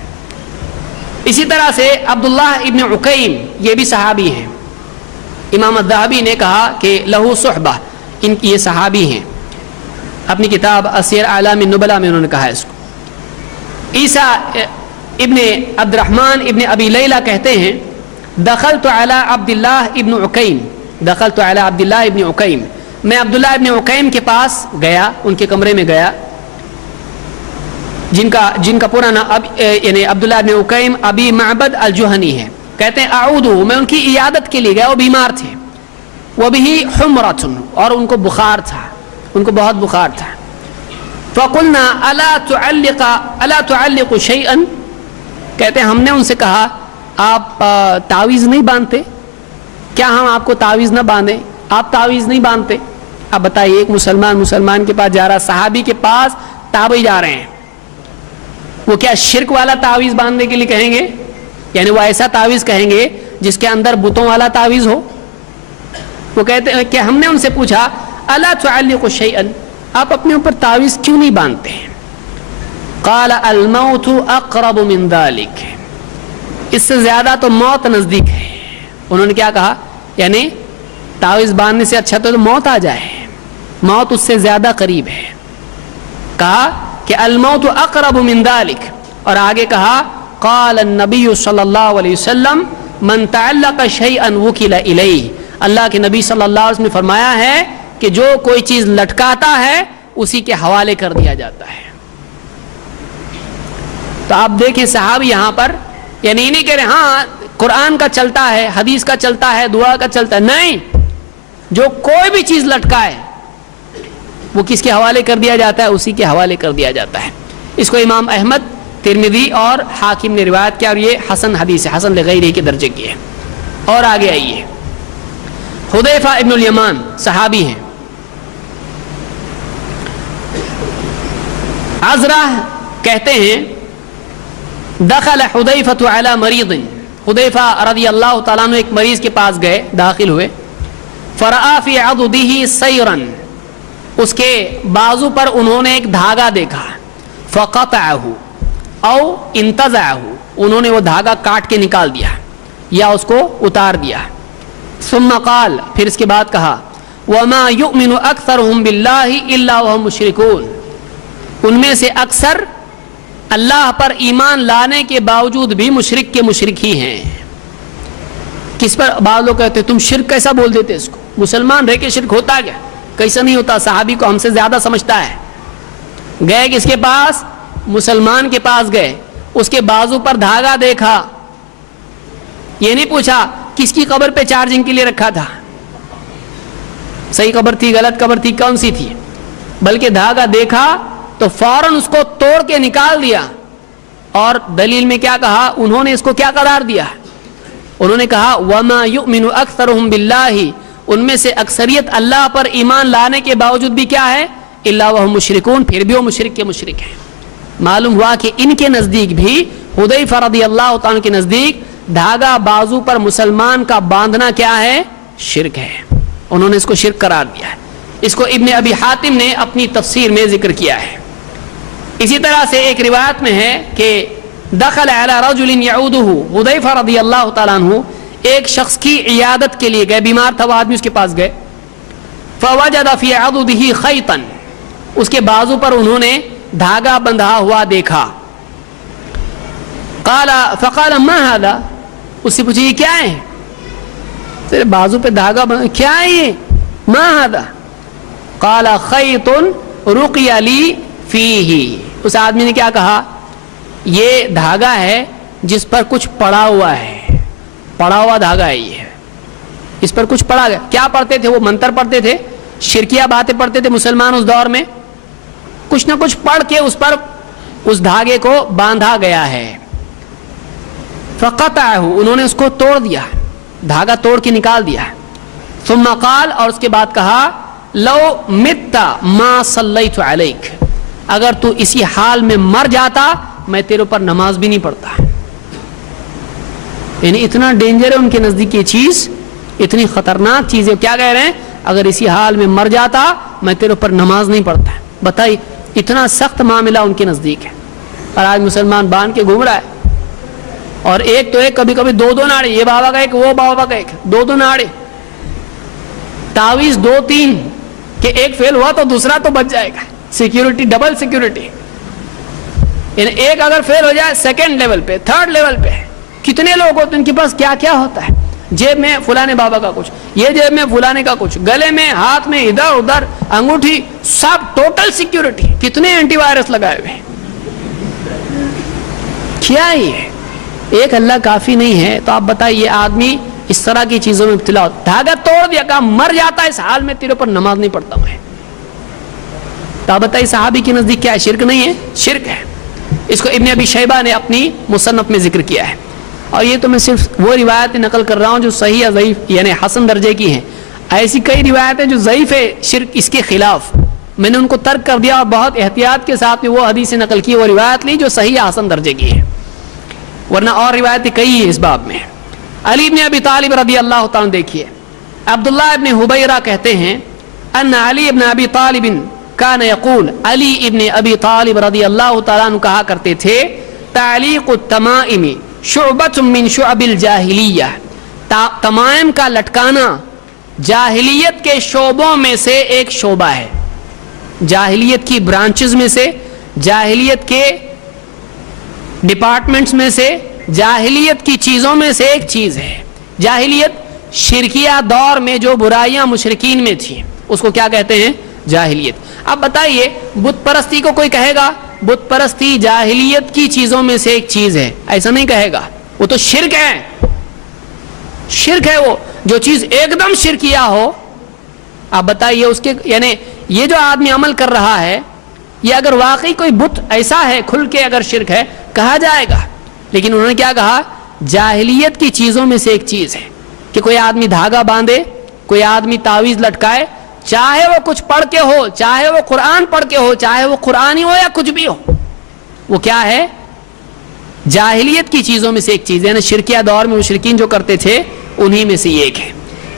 اسی طرح سے عبداللہ ابن عقیم, یہ بھی صحابی ہیں. امام الذہبی نے کہا کہ لہو صحبہ, یہ صحابی ہیں. اپنی کتاب اسیر اعلام النبلاء میں انہوں نے کہا ہے اس کو. عیسیٰ ابن عبد الرحمن ابن ابی لیلہ کہتے ہیں دخلت علی عبداللہ ابن عقیم, دخلت علی عبداللہ ابن عقیم, میں عبداللہ ابن عقیم کے پاس گیا, ان کے کمرے میں گیا, جن کا پورا نام یعنی عبداللہ ابن عقیم ابی معبد الجہنی ہے. کہتے ہیں اعودہ, میں ان کی عیادت کے لیے گیا, وہ بیمار تھے, وہ بھی حمرۃ, اور ان کو بخار تھا, ان کو بہت بخار تھا. فقلنا الا تعلق شیئا, کہتے ہیں ہم نے ان سے کہا آپ تعویذ نہیں باندھتے کیا, ہم آپ کو تعویذ نہ باندھیں, آپ تعویذ نہیں باندھتے. اب بتائیے, ایک مسلمان کے پاس جا رہا, صحابی کے پاس تابعی جا رہے ہیں, وہ کیا شرک والا تعویذ باندھنے کے لیے کہیں گے, یعنی وہ ایسا تعویذ کہیں گے جس کے اندر بتوں والا تعویذ ہو. وہ کہتے ہیں کہ ہم نے ان سے پوچھا الا تعلق شیئا, آپ اپنے اوپر تعویذ کیوں نہیں باندھتے ہیں. قال الموت اقرب من ذلك, اس سے زیادہ تو موت نزدیک ہے. انہوں نے کیا کہا, یعنی تعویذ باندھنے سے اچھا تو موت آ جائے, موت اس سے زیادہ قریب ہے. کہا کہ الموت اقرب من ذلك, اور آگے کہا قال النبی صلی اللہ علیہ وسلم من تعلق شیئا وکل الیہ, اللہ کے نبی صلی اللہ علیہ وسلم نے فرمایا ہے کہ جو کوئی چیز لٹکاتا ہے اسی کے حوالے کر دیا جاتا ہے. تو آپ دیکھیں صحابی یہاں پر یعنی نہیں کہہ رہے ہاں قرآن کا چلتا ہے, حدیث کا چلتا ہے, دعا کا چلتا ہے, نہیں, جو کوئی بھی چیز لٹکائے وہ کس کے حوالے کر دیا جاتا ہے, اسی کے حوالے کر دیا جاتا ہے. اس کو امام احمد, ترمذی اور حاکم نے روایت کیا, اور یہ حسن حدیث ہے, حسن لغیرہ کے درجے کی ہے. اور آگے آئیے, حذیفہ ابن الیمان صحابی ہیں. عذرہ کہتے ہیں دخل حذیفہ علی مریض, حذیفہ رضی اللہ تعالیٰ عنہ ایک مریض کے پاس گئے, داخل ہوئے. فرآ فی عضدہ سیرا, اس کے بازو پر انہوں نے ایک دھاگا دیکھا. فقطعہ او انتزعہ, انہوں نے وہ دھاگا کاٹ کے نکال دیا یا اس کو اتار دیا. ثم قال, پھر اس کے بعد کہا وما یؤمن اکثرهم باللہ الا وهم مشرکون, ان میں سے اکثر اللہ پر ایمان لانے کے باوجود بھی مشرک کے مشرک ہی ہیں. کس پر بعض لوگ کہتے ہیں تم شرک کیسا بول دیتے اس کو, مسلمان رہ کے شرک ہوتا کیا, کیسا نہیں ہوتا, صحابی کو ہم سے زیادہ سمجھتا ہے. گئے کس کے پاس, مسلمان کے پاس گئے, اس کے بازو پر دھاگا دیکھا, یہ نہیں پوچھا کس کی قبر پہ چارجنگ کے لیے رکھا تھا, صحیح قبر تھی غلط قبر تھی کون سی تھی, بلکہ دھاگا دیکھا تو فوراً اس کو توڑ کے نکال دیا. اور دلیل میں کیا کہا, انہوں نے اس کو کیا قرار دیا, انہوں نے کہا وما یؤمن اکثرهم باللہ, ان میں سے اکثریت اللہ پر ایمان لانے کے باوجود بھی کیا ہے, الا وهم مشرکون, پھر بھی وہ مشرک کے مشرک ہیں. معلوم ہوا کہ ان کے نزدیک بھی, حذیفہ رضی اللہ تعالیٰ کے نزدیک دھاگا بازو پر مسلمان کا باندھنا کیا ہے, شرک ہے. انہوں نے اس کو شرک قرار دیا ہے. اس کو ابن ابی حاتم نے اپنی تفسیر میں ذکر کیا ہے. اسی طرح سے ایک روایت میں ہے کہ دخل علی رجل یعودہ, حذیفہ رضی اللہ تعالیٰ عنہ ایک شخص کی عیادت کے لیے گئے, بیمار تھا وہ آدمی, اس کے پاس گئے. فوجد فی عضدہ خیطا, اس کے بازو پر انہوں نے دھاگا بندھا ہوا دیکھا. فقال ما هذا, اس سے پوچھے یہ کیا ہے, تیرے بازو پہ دھاگا بندھا, کیا ہے یہ, ما هذا, قال خیط رقی لی فیہ, اس آدمی نے کیا کہا, یہ دھاگا ہے جس پر کچھ پڑا ہوا ہے, پڑا ہوا دھاگا ہے یہ, اس پر کچھ پڑا گیا. کیا پڑھتے تھے وہ, منتر پڑھتے تھے, شرکیہ باتیں پڑھتے تھے مسلمان اس دور میں, کچھ نہ کچھ پڑھ کے اس پر اس دھاگے کو باندھا گیا ہے. فقطعہ, انہوں نے اس کو توڑ دیا. دھاگا توڑ کے نکال دیا. ثم قال, اور اس کے بعد کہا, لو مت ما صلیت علیک, اگر تو اسی حال میں مر جاتا میں تیرے اوپر نماز بھی نہیں پڑھتا. یعنی اتنا ڈینجر ہے ان کے نزدیک یہ چیز, اتنی خطرناک چیز ہے. کیا کہہ رہے ہیں, اگر اسی حال میں مر جاتا میں تیرے اوپر نماز نہیں پڑھتا. بتائیے اتنا سخت معاملہ ان کے نزدیک ہے. اور آج مسلمان باندھ کے گھوم رہا ہے, اور ایک تو ایک, کبھی کبھی دو دو ناڑے, یہ بابا کا ایک وہ بابا کا ایک, دو دو ناڑے, تعویذ 2-3 کہ ایک فیل ہوا تو دوسرا تو بچ جائے گا. Security, double security. یعنی ایک اگر فیل ہو جائے سیکنڈ لیول پہ, تھرڈ لیول پہ. کتنے لوگ ہوتے ہیں ان کے پاس, کیا کیا ہوتا ہے, جیب میں فلانے بابا کا کچھ, یہ جیب میں فلانے کا کچھ, گلے میں, ہاتھ میں, ادھر ادھر, انگوٹھی, سب ٹوٹل سیکیورٹی. کتنے اینٹی وائرس لگائے ہوئے. کیا یہ ایک اللہ کافی نہیں ہے؟ تو آپ بتائیے آدمی اس طرح کی چیزوں میں ابتلا ہوتا, دھاگا توڑ دیا, کہا مر جاتا ہے اس حال میں تیرے پر نماز نہیں پڑھتا میں. تو آپ بتائیے صحابی کے نزدیک کیا ہے؟ شرک نہیں ہے؟ شرک ہے. اس کو ابن ابی شیبہ نے اپنی مصنف میں ذکر کیا ہے. اور یہ تو میں صرف وہ روایتیں نقل کر رہا ہوں جو صحیح یا ضعیف یعنی حسن درجے کی ہیں. ایسی کئی روایتیں جو ضعیف ہے شرک اس کے خلاف, میں نے ان کو ترک کر دیا اور بہت احتیاط کے ساتھ وہ حدیثیں نقل کی, وہ روایت لی جو صحیح یا حسن درجے کی ہے, ورنہ اور روایتیں کئی ہیں اس باب میں. علی ابن ابی طالب رضی اللہ تعالیٰ, دیکھیے عبداللہ ابن حبیرہ کہتے ہیں ان علی ابن ابی طالب کان یقول, علی ابن ابی طالب رضی اللہ تعالیٰ عنہ کہا کرتے تھے, تعلیق التمائم شعبۃ من شعب الجاہلیہ, تمائم کا لٹکانا جاہلیت کے شعبوں میں سے ایک شعبہ ہے. جاہلیت کی برانچز میں سے, جاہلیت کے ڈپارٹمنٹس میں سے, جاہلیت کی چیزوں میں سے ایک چیز ہے. جاہلیت شرکیہ دور میں جو برائیاں مشرکین میں تھیں اس کو کیا کہتے ہیں؟ جاہلیت. اب بتائیے بت پرستی کو کوئی کہے گا بت پرستی جاہلیت کی چیزوں میں سے ایک چیز ہے؟ ایسا نہیں کہے گا, وہ تو شرک ہے. شرک ہے وہ جو چیز ایک دم شرکیہ ہو. آپ بتائیے اس کے یعنی یہ جو آدمی عمل کر رہا ہے یہ اگر واقعی کوئی بت ایسا ہے کھل کے اگر شرک ہے کہا جائے گا. لیکن انہوں نے کیا کہا؟ جاہلیت کی چیزوں میں سے ایک چیز ہے کہ کوئی آدمی دھاگا باندھے, کوئی آدمی تعویذ لٹکائے, چاہے وہ کچھ پڑھ کے ہو, چاہے وہ قرآن پڑھ کے ہو, چاہے وہ قرآنی ہو یا کچھ بھی ہو, وہ کیا ہے؟ جاہلیت کی چیزوں میں سے ایک چیز ہے. یعنی شرکیہ دور میں مشرکین جو کرتے تھے انہی میں سے یہ ایک ہے.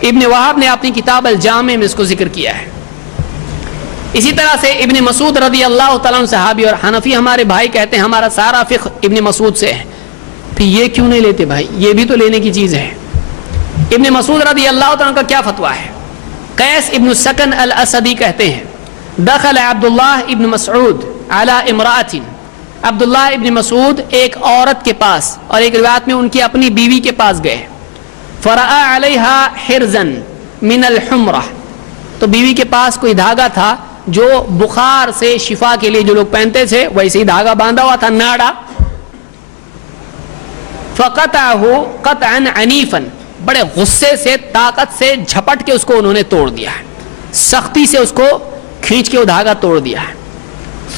ابن وہب نے اپنی کتاب الجامع میں اس کو ذکر کیا ہے. اسی طرح سے ابن مسعود رضی اللہ تعالیٰ عنہ صحابی, اور حنفی ہمارے بھائی کہتے ہیں ہمارا سارا فقہ ابن مسعود سے ہے. پھر یہ کیوں نہیں لیتے بھائی؟ یہ بھی تو لینے کی چیز ہے. ابن مسعود رضی اللہ تعالیٰ عنہ کا کیا فتویٰ ہے؟ قیس ابن سکن الاسدی کہتے ہیں دخل عبداللہ ابن مسعود علی امرأۃ, عبداللہ ابن مسعود ایک عورت کے پاس, اور ایک روایت میں ان کی اپنی بیوی کے پاس گئے. فرآ علیہا حرزا من الحمرہ, تو بیوی کے پاس کوئی دھاگا تھا جو بخار سے شفا کے لیے جو لوگ پہنتے تھے ویسے ہی دھاگا باندھا ہوا تھا, ناڑا. فقطعہ قطعا عنیفا, بڑے غصے سے طاقت سے جھپٹ کے اس کو انہوں نے توڑ دیا ہے, سختی سے اس کو کھینچ کے وہ دھاگا توڑ دیا ہے.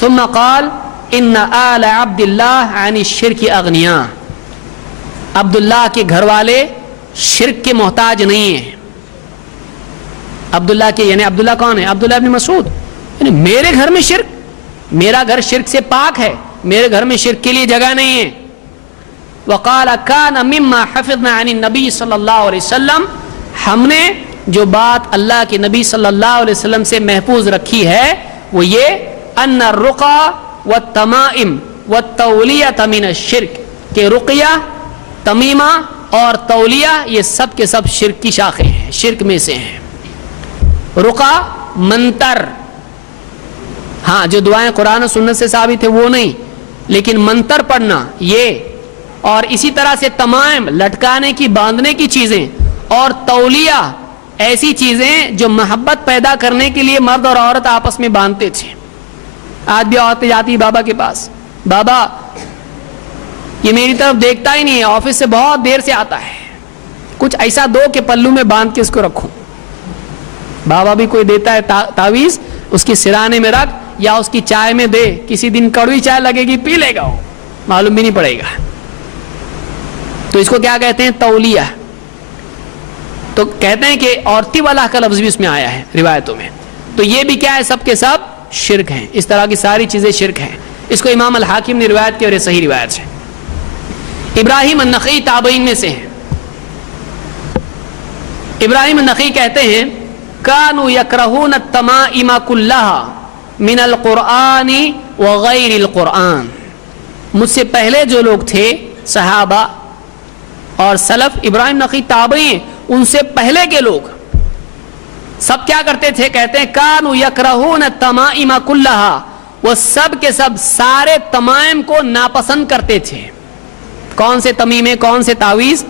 ثم قال ان آل عبد اللہ عن الشرک اغنیاء, عبداللہ کے گھر والے شرک کے محتاج نہیں ہیں. عبداللہ کے یعنی عبداللہ کون ہے؟ عبداللہ ابن مسعود. یعنی میرے گھر میں شرک, میرا گھر شرک سے پاک ہے, میرے گھر میں شرک کے لیے جگہ نہیں ہے. وقال كان مما حفظنا عن النبي صلی اللہ علیہ وسلم, ہم نے جو بات اللہ کے نبی صلی اللہ علیہ وسلم سے محفوظ رکھی ہے وہ یہ ان الرقى والتمائم والتولیہ من الشرک, کہ رقیہ, تمیمہ اور تولیہ یہ سب کے سب شرک کی شاخیں ہیں, شرک میں سے ہیں. رقیہ منتر, ہاں جو دعائیں قرآن و سنت سے ثابت ہے وہ نہیں, لیکن منتر پڑھنا یہ, اور اسی طرح سے تمائم لٹکانے کی باندھنے کی چیزیں, اور تولیہ ایسی چیزیں جو محبت پیدا کرنے کے لیے مرد اور عورت آپس میں باندھتے تھے. آج بھی عورتیں جاتی بابا کے پاس, بابا یہ میری طرف دیکھتا ہی نہیں ہے, آفس سے بہت دیر سے آتا ہے, کچھ ایسا دو کہ پلو میں باندھ کے اس کو رکھوں. بابا بھی کوئی دیتا ہے تعویذ, اس کی سرانے میں رکھ یا اس کی چائے میں دے, کسی دن کڑوی چائے لگے گی پی لے گا, وہ معلوم بھی نہیں پڑے گا. تو اس کو کیا کہتے ہیں؟ تولیہ. تو کہتے ہیں کہ عورتی والا کا لفظ بھی اس میں آیا ہے روایتوں میں. تو یہ بھی کیا ہے؟ سب کے سب شرک ہیں. اس طرح کی ساری چیزیں شرک ہیں. اس کو امام الحاکم نے روایت کی اور یہ صحیح روایت ہے. ابراہیم النخعی تابعین میں سے ہیں. ابراہیم النخعی کہتے ہیں کانوا یکرہون التمائم کلھا من القرآن وغیر القرآن. مجھ سے پہلے جو لوگ تھے صحابہ اور سلف، ابراہیم نخعی تابعی، ان سے پہلے کے لوگ سب کیا کرتے تھے؟ کہتے ہیں کانوا یکرہون التمائم کلھا، وہ سب کے سب سارے تمائم کو ناپسند کرتے تھے. کون سے تمیمے، کون سے تعویذ،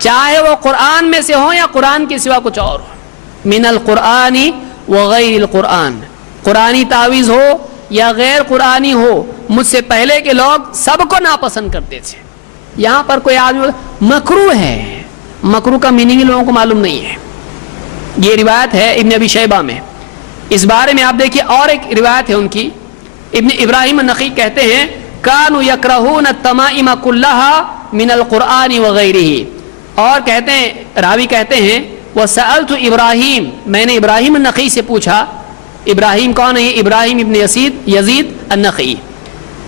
چاہے وہ قرآن میں سے ہو یا قرآن کے سوا کچھ اور ہو. من القرآن وغیر القرآن، قرآنی تعویذ ہو یا غیر قرآنی ہو، مجھ سے پہلے کے لوگ سب کو ناپسند کرتے تھے. یہاں پر کوئی آدمی مکروہ ہے، مکروہ کا میننگ لوگوں کو معلوم نہیں ہے. یہ روایت ہے ابن ابی شیبہ میں. اس بارے میں آپ دیکھیے اور ایک روایت ہے ان کی. ابن ابراہیم النخعی کہتے ہیں کانوا یکرہون التمائم کلھا من القرآن وغیرہ، اور کہتے ہیں راوی کہتے ہیں وسألت ابراہیم، میں نے ابراہیم النخعی سے پوچھا. ابراہیم کون ہے؟ ابراہیم ابن یزید النخعی.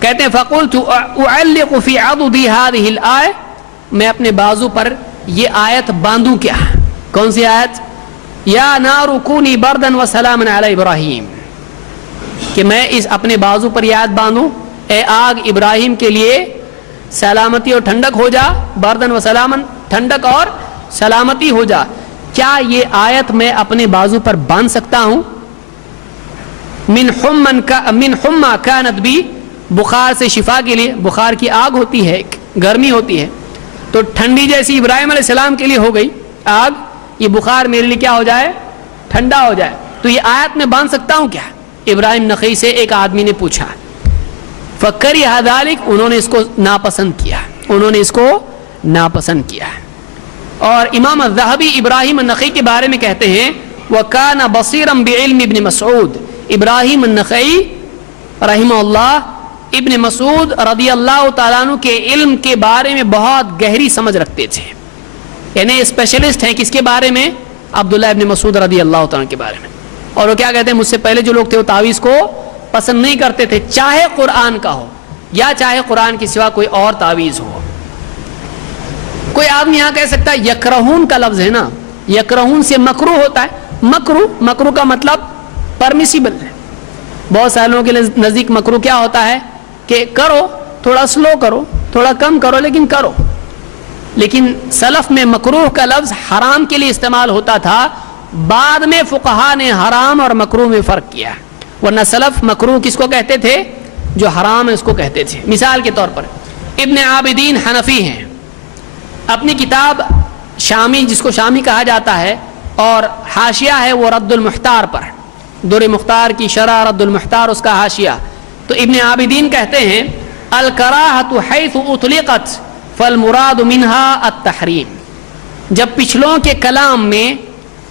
کہتے ہیں فقلت اعلق فی عضدی هذه الآیہ، میں اپنے بازو پر یہ آیت باندھوں کیا؟ کون سی آیت؟ یا نار کونی بردا وسلاما علی ابراہیم، کہ میں اس اپنے بازو پر یہ آیت باندھوں، اے آگ ابراہیم کے لیے سلامتی اور ٹھنڈک ہو جا، بردن و سلاما، ٹھنڈک اور سلامتی ہو جا. کیا یہ آیت میں اپنے بازو پر باندھ سکتا ہوں؟ من حمى كانت بی، بخار سے شفا کے لیے. بخار کی آگ ہوتی ہے، گرمی ہوتی ہے، تو ٹھنڈی جیسی ابراہیم علیہ السلام کے لیے ہو گئی آگ، یہ بخار میرے لیے کیا ہو جائے؟ ٹھنڈا ہو جائے. تو یہ آیت میں باندھ سکتا ہوں کیا؟ ابراہیم نخعی سے ایک آدمی نے پوچھا. فکرہ ذلک، انہوں نے اس کو ناپسند کیا، انہوں نے اس کو ناپسند کیا. اور امام الذہبی ابراہیم النخعی کے بارے میں کہتے ہیں وَكَانَ بَصِيرًا بِعِلْمِ ابن مسعود، ابراہیم النخعی رحمہ اللہ ابن مسعود رضی اللہ تعالیٰ عنہ کے علم کے بارے میں بہت گہری سمجھ رکھتے تھے. یعنی اسپیشلسٹ ہیں کس کے بارے میں؟ عبداللہ ابن مسعود رضی اللہ تعالیٰ کے بارے میں. اور وہ کیا کہتے ہیں؟ مجھ سے پہلے جو لوگ تھے وہ تعویذ کو پسند نہیں کرتے تھے، چاہے قرآن کا ہو یا چاہے قرآن کے سوا کوئی اور تعویذ ہو. کوئی آدمی یہاں کہہ سکتا ہے یکرہون کا لفظ ہے نا، یکرہون سے مکروہ ہوتا ہے. مکروہ کا مطلب پرمیسیبل ہے. بہت سارے لوگوں کے نزدیک مکروہ کیا ہوتا ہے کہ کرو، تھوڑا سلو کرو، تھوڑا کم کرو، لیکن کرو. لیکن سلف میں مکروہ کا لفظ حرام کے لیے استعمال ہوتا تھا، بعد میں فقہا نے حرام اور مکروہ میں فرق کیا. ورنہ سلف مکروہ کس کو کہتے تھے؟ جو حرام ہے اس کو کہتے تھے. مثال کے طور پر ابن عابدین حنفی ہیں، اپنی کتاب شامی، جس کو شامی کہا جاتا ہے، اور حاشیہ ہے وہ رد المختار پر، در مختار کی شرح رد المختار اس کا حاشیہ. تو ابن عابدین کہتے ہیں الکراہۃ حیث اطلقت فالمراد منها التحریم، جب پچھلوں کے کلام میں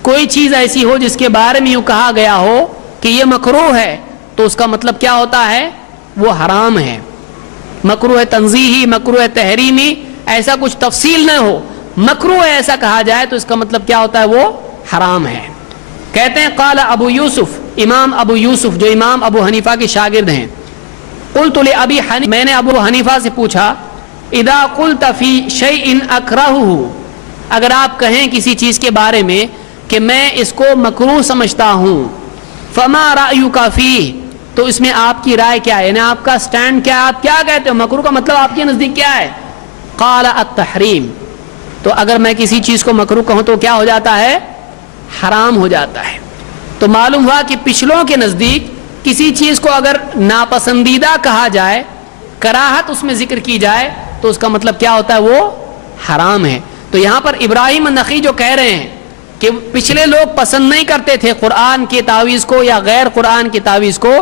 کوئی چیز ایسی ہو جس کے بارے میں یوں کہا گیا ہو کہ یہ مکروہ ہے، تو اس کا مطلب کیا ہوتا ہے؟ وہ حرام ہے. مکروہ تنزیہی، مکروہ تحریمی، ایسا کچھ تفصیل نہ ہو، مکروہ ہے ایسا کہا جائے تو اس کا مطلب کیا ہوتا ہے؟ وہ حرام ہے. کہتے ہیں قال ابو یوسف، امام ابو یوسف جو امام ابو حنیفہ کے شاگرد ہیں، قلت لابی حنیفہ، میں نے ابو حنیفہ سے پوچھا اذا قلت فی شیء اکرہہ، اگر آپ کہیں کسی چیز کے بارے میں کہ میں اس کو مکروہ سمجھتا ہوں، فما رأیک فیہ، تو اس میں آپ کی رائے کیا ہے؟ یعنی آپ کا سٹینڈ کیا ہے؟ آپ کیا کہتے ہو؟ مکروہ کا مطلب آپ کے نزدیک کیا ہے؟ قال التحریم، تو اگر میں کسی چیز کو مکروہ کہوں تو کیا ہو جاتا ہے؟ حرام ہو جاتا ہے. تو معلوم ہوا کہ پچھلوں کے نزدیک کسی چیز کو اگر ناپسندیدہ کہا جائے، کراہت اس میں ذکر کی جائے، تو اس کا مطلب کیا ہوتا ہے؟ وہ حرام ہے. تو یہاں پر ابراہیم النخعی جو کہہ رہے ہیں کہ پچھلے لوگ پسند نہیں کرتے تھے قرآن کے تعویذ کو یا غیر قرآن کے تعویذ کو،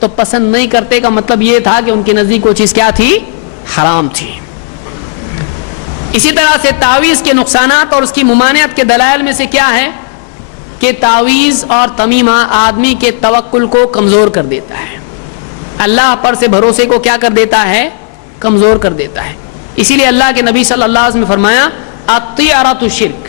تو پسند نہیں کرتے کا مطلب یہ تھا کہ ان کے نزدیک وہ چیز کیا تھی؟ حرام تھی. اسی طرح سے تعویذ کے نقصانات اور اس کی ممانعت کے دلائل میں سے کیا ہے کہ تعویذ اور تمیمہ آدمی کے توکل کو کمزور کر دیتا ہے، اللہ پر سے بھروسے کو کیا کر دیتا ہے؟ کمزور کر دیتا ہے. اسی لیے اللہ کے نبی صلی اللہ علیہ وسلم نے فرمایا الطیرۃ شرک،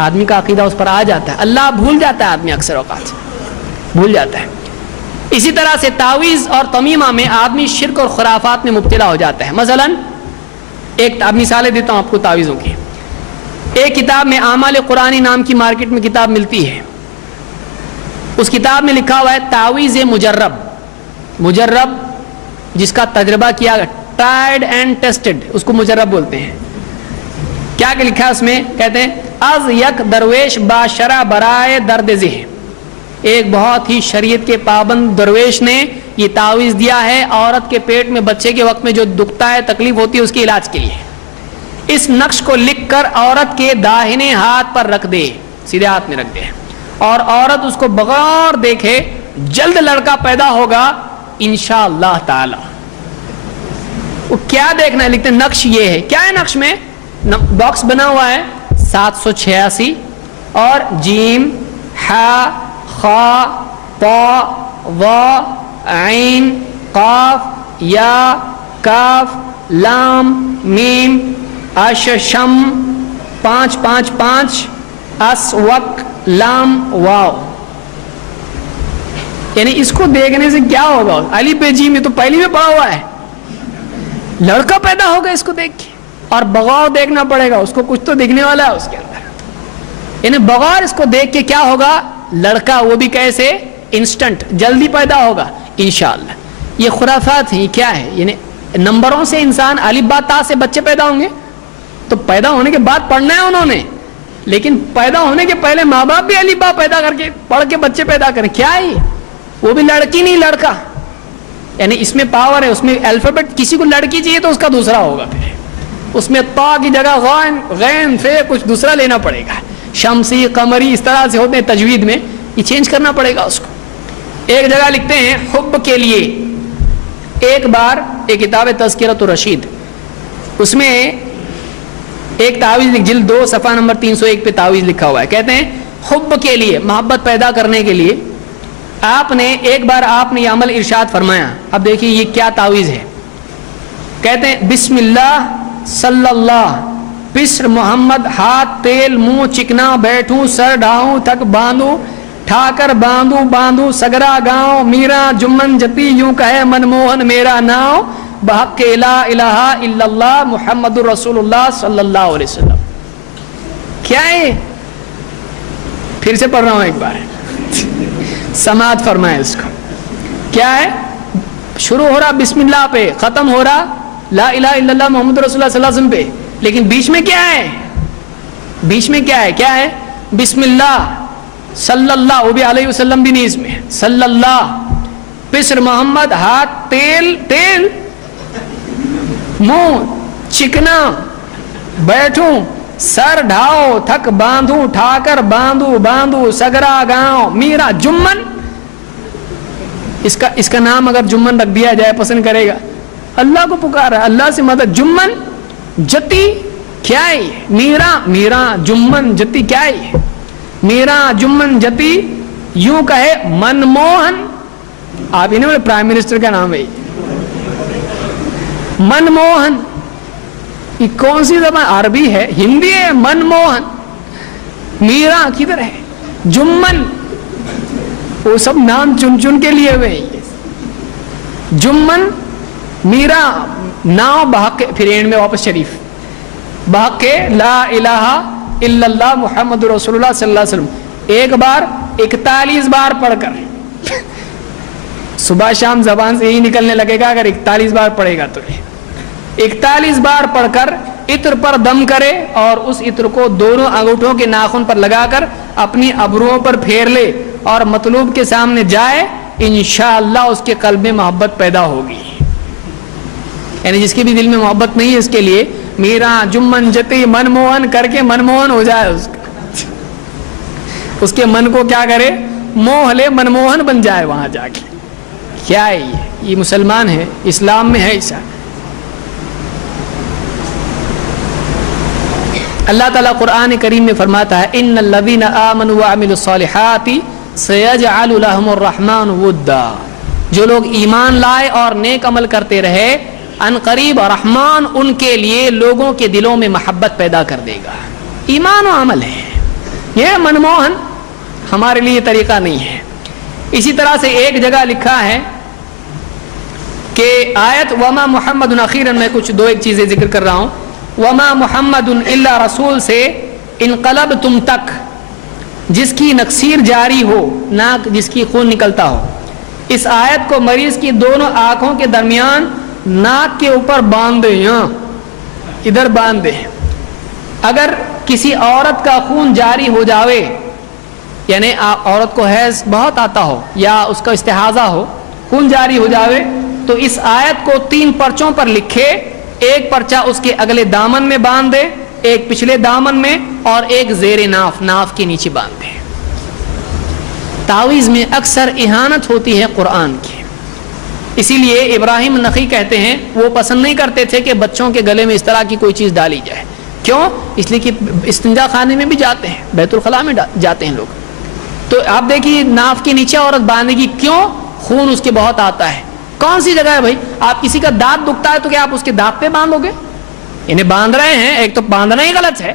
آدمی کا عقیدہ اس پر آ جاتا ہے، اللہ بھول جاتا ہے، آدمی اکثر اوقات بھول جاتا ہے۔ اسی طرح سے تعویذ اور تمیمہ میں آدمی شرک اور خرافات میں مبتلا ہو جاتا ہے۔ مثلا ایک مثالیں دیتا ہوں آپ کو تعویذوں کی۔ ایک کتاب میں اعمال قرآنی نام کی مارکیٹ میں کتاب ملتی ہے، اس کتاب میں لکھا ہوا ہے تعویذ مجرب، مجرب جس کا تجربہ کیا گیا، ٹرائیڈ اینڈ ٹیسٹڈ، اس کو مجرب بولتے ہیں۔ کیا کہ لکھا ہے اس میں، کہتے ہیں از یک درویش باشرہ برائے درد ذہن، ایک بہت ہی شریعت کے پابند درویش نے یہ تعویذ دیا ہے عورت کے پیٹ میں بچے کے وقت میں جو دکھتا ہے، تکلیف ہوتی ہے، اس کے علاج کے لیے۔ اس نقش کو لکھ کر عورت کے داہنے ہاتھ پر رکھ دے، سیدھے ہاتھ میں رکھ دے، اور عورت اس کو بغور دیکھے، جلد لڑکا پیدا ہوگا انشاءاللہ تعالی۔ وہ کیا دیکھنا ہے، لکھتے ہیں نقش یہ ہے، کیا ہے نقش میں؟ باکس بنا ہوا ہے 786 اور جیم ہا خا طا وا عین قاف یا کاف لام میم اش شم 555 اس وق لام واو۔ یعنی اس کو دیکھنے سے کیا ہوگا؟ علی پہ جی میں تو پہلی میں پڑھا ہوا ہے، لڑکا پیدا ہوگا اس کو دیکھ کے، اور بغور دیکھنا پڑے گا، اس کو کچھ تو دکھنے والا ہے اس کے اندر، یعنی بغور اس کو دیکھ کے کیا ہوگا؟ لڑکا، وہ بھی کیسے؟ انسٹنٹ، جلدی پیدا ہوگا انشاءاللہ۔ یہ خرافات ہیں، کیا ہے؟ یعنی نمبروں سے انسان الف با تا سے بچے پیدا ہوں گے، تو پیدا ہونے کے بعد پڑھنا ہے انہوں نے، لیکن پیدا ہونے کے پہلے ماں باپ بھی الف با پیدا کر کے پڑھ کے بچے پیدا کریں، کیا ہے؟ وہ بھی لڑکی نہیں لڑکا، یعنی اس میں پاور ہے، اس میں الفابیٹ، کسی کو لڑکی چاہیے تو اس کا دوسرا ہوگا، پھر اس میں طا کی جگہ غین غین سے کچھ دوسرا لینا پڑے گا، شمسی قمری اس طرح سے ہوتے ہیں تجوید میں، یہ چینج کرنا پڑے گا اس کو۔ ایک جگہ لکھتے ہیں حب کے لیے، ایک بار ایک کتاب تذکرۃ الرشید، اس میں ایک تعویذ جلد 2 صفحہ نمبر 301 پہ تعویذ لکھا ہوا ہے، کہتے ہیں حب کے لیے، محبت پیدا کرنے کے لیے آپ نے ایک بار آپ نے یہ عمل ارشاد فرمایا۔ اب دیکھیے یہ کیا تعویذ ہے، کہتے ہیں بسم اللہ صلی اللہ پسر محمد ہاتھ تیل منہ چکنا بیٹھوں سر ڈھاؤں تک باندھوں ٹھا کر باندھوں باندھوں سگرا گاؤں میرا جمن جتی یوں کہے منموہن میرا ناؤ بحق لا الہ الا اللہ محمد رسول اللہ صلی اللہ علیہ وسلم۔ کیا ہے؟ پھر سے پڑھ رہا ہوں ایک بار، سماعت فرمائے اس کو۔ کیا ہے؟ شروع ہو رہا بسم اللہ پہ، ختم ہو رہا لا الہ الا اللہ محمد رسول اللہ صلی اللہ علیہ وسلم پہ، لیکن بیچ میں کیا ہے؟ بیچ میں کیا ہے؟ کیا ہے؟ بسم اللہ صلی اللہ، وہ بھی علیہ وسلم بھی نہیں اس میں، صلی اللہ پسر محمد ہاتھ تیل تیل منہ چکنا بیٹھوں سر ڈھاؤ تھک باندھوں ٹھا کر باندھوں باندھوں سگرا گاؤں میرا جمن، اس کا نام اگر جمن رکھ دیا جائے پسند کرے گا؟ اللہ کو پکارا، اللہ سے مدد۔ جمن جتی کیا ہے؟ میرا جمن جتی کیا ہے؟ میرا جمن جتی یوں کہے منموہن، آپ انہیں پرائم منسٹر کا نام ہے منموہن، یہ کون سی زبان؟ عربی ہے، ہندی ہے؟ منموہن، میرا کدھر ہے؟ جمن، وہ سب نام چن چن کے لیے ہوئے ہیں، جمن میرا ناؤ بحق، پھر اینڈ میں واپس شریف بحق لا الہ الا اللہ محمد رسول اللہ صلی اللہ علیہ وسلم، ایک بار 41 بار پڑھ کر، صبح شام زبان سے یہی نکلنے لگے گا اگر 41 بار پڑھے گا تو، 41 بار پڑھ کر عطر پر دم کرے اور اس عطر کو دونوں انگوٹھوں کے ناخن پر لگا کر اپنی ابروؤں پر پھیر لے اور مطلوب کے سامنے جائے، انشاءاللہ اس کے قلب میں محبت پیدا ہوگی۔ یعنی جس کے بھی دل میں محبت نہیں ہے اس کے لیے میرا جمن جتی منموہن کر کے منموہن ہو جائے، اس کے من کو کیا کرے؟ موہ لے، منموہن بن جائے وہاں جا کے۔ کیا ہے یہ مسلمان ہے، اسلام میں ہے ایسا۔ اللہ تعالیٰ قرآن کریم میں فرماتا ہے ان الذین آمنوا وعملوا الصالحات سیجعل لهم الرحمن ودا، جو لوگ ایمان لائے اور نیک عمل کرتے رہے ان قریب رحمان ان کے لیے لوگوں کے دلوں میں محبت پیدا کر دے گا۔ ایمان و عمل ہے، یہ منموہن ہمارے لیے طریقہ نہیں ہے. اسی طرح سے ایک جگہ لکھا ہے کہ آیت وما محمد اخیراً میں کچھ دو ایک چیزیں ذکر کر رہا ہوں. وما محمد الا رسول سے انقلبتم تک جس کی نکسیر جاری ہو, ناک جس کی خون نکلتا ہو, اس آیت کو مریض کی دونوں آنکھوں کے درمیان ناک کے اوپر باندھ دے, یہاں ادھر باندھ دے. اگر کسی عورت کا خون جاری ہو جاوے, یعنی عورت کو حیض بہت آتا ہو یا اس کا استحاضہ ہو, خون جاری ہو جاوے, تو اس آیت کو 3 پرچوں پر لکھے, ایک پرچہ اس کے اگلے دامن میں باندھ دے, ایک پچھلے دامن میں, اور ایک زیر ناف, ناف کے نیچے باندھ دے. تعویذ میں اکثر اہانت ہوتی ہے قرآن کی. اسی لیے ابراہیم نخعی کہتے ہیں وہ پسند نہیں کرتے تھے کہ بچوں کے گلے میں اس طرح کی کوئی چیز ڈالی جائے. کیوں؟ اس لیے کہ استنجا خانے میں بھی جاتے ہیں, بیت الخلاء میں جاتے ہیں لوگ, تو آپ دیکھیے ناف کے نیچے عورت باندھے گی, کیوں؟ خون اس کے بہت آتا ہے. کون سی جگہ ہے بھائی؟ آپ کسی کا دانت دکھتا ہے تو کیا آپ اس کے دانت پہ باندھو گے؟ انہیں باندھ رہے ہیں, ایک تو باندھنا ہی غلط ہے.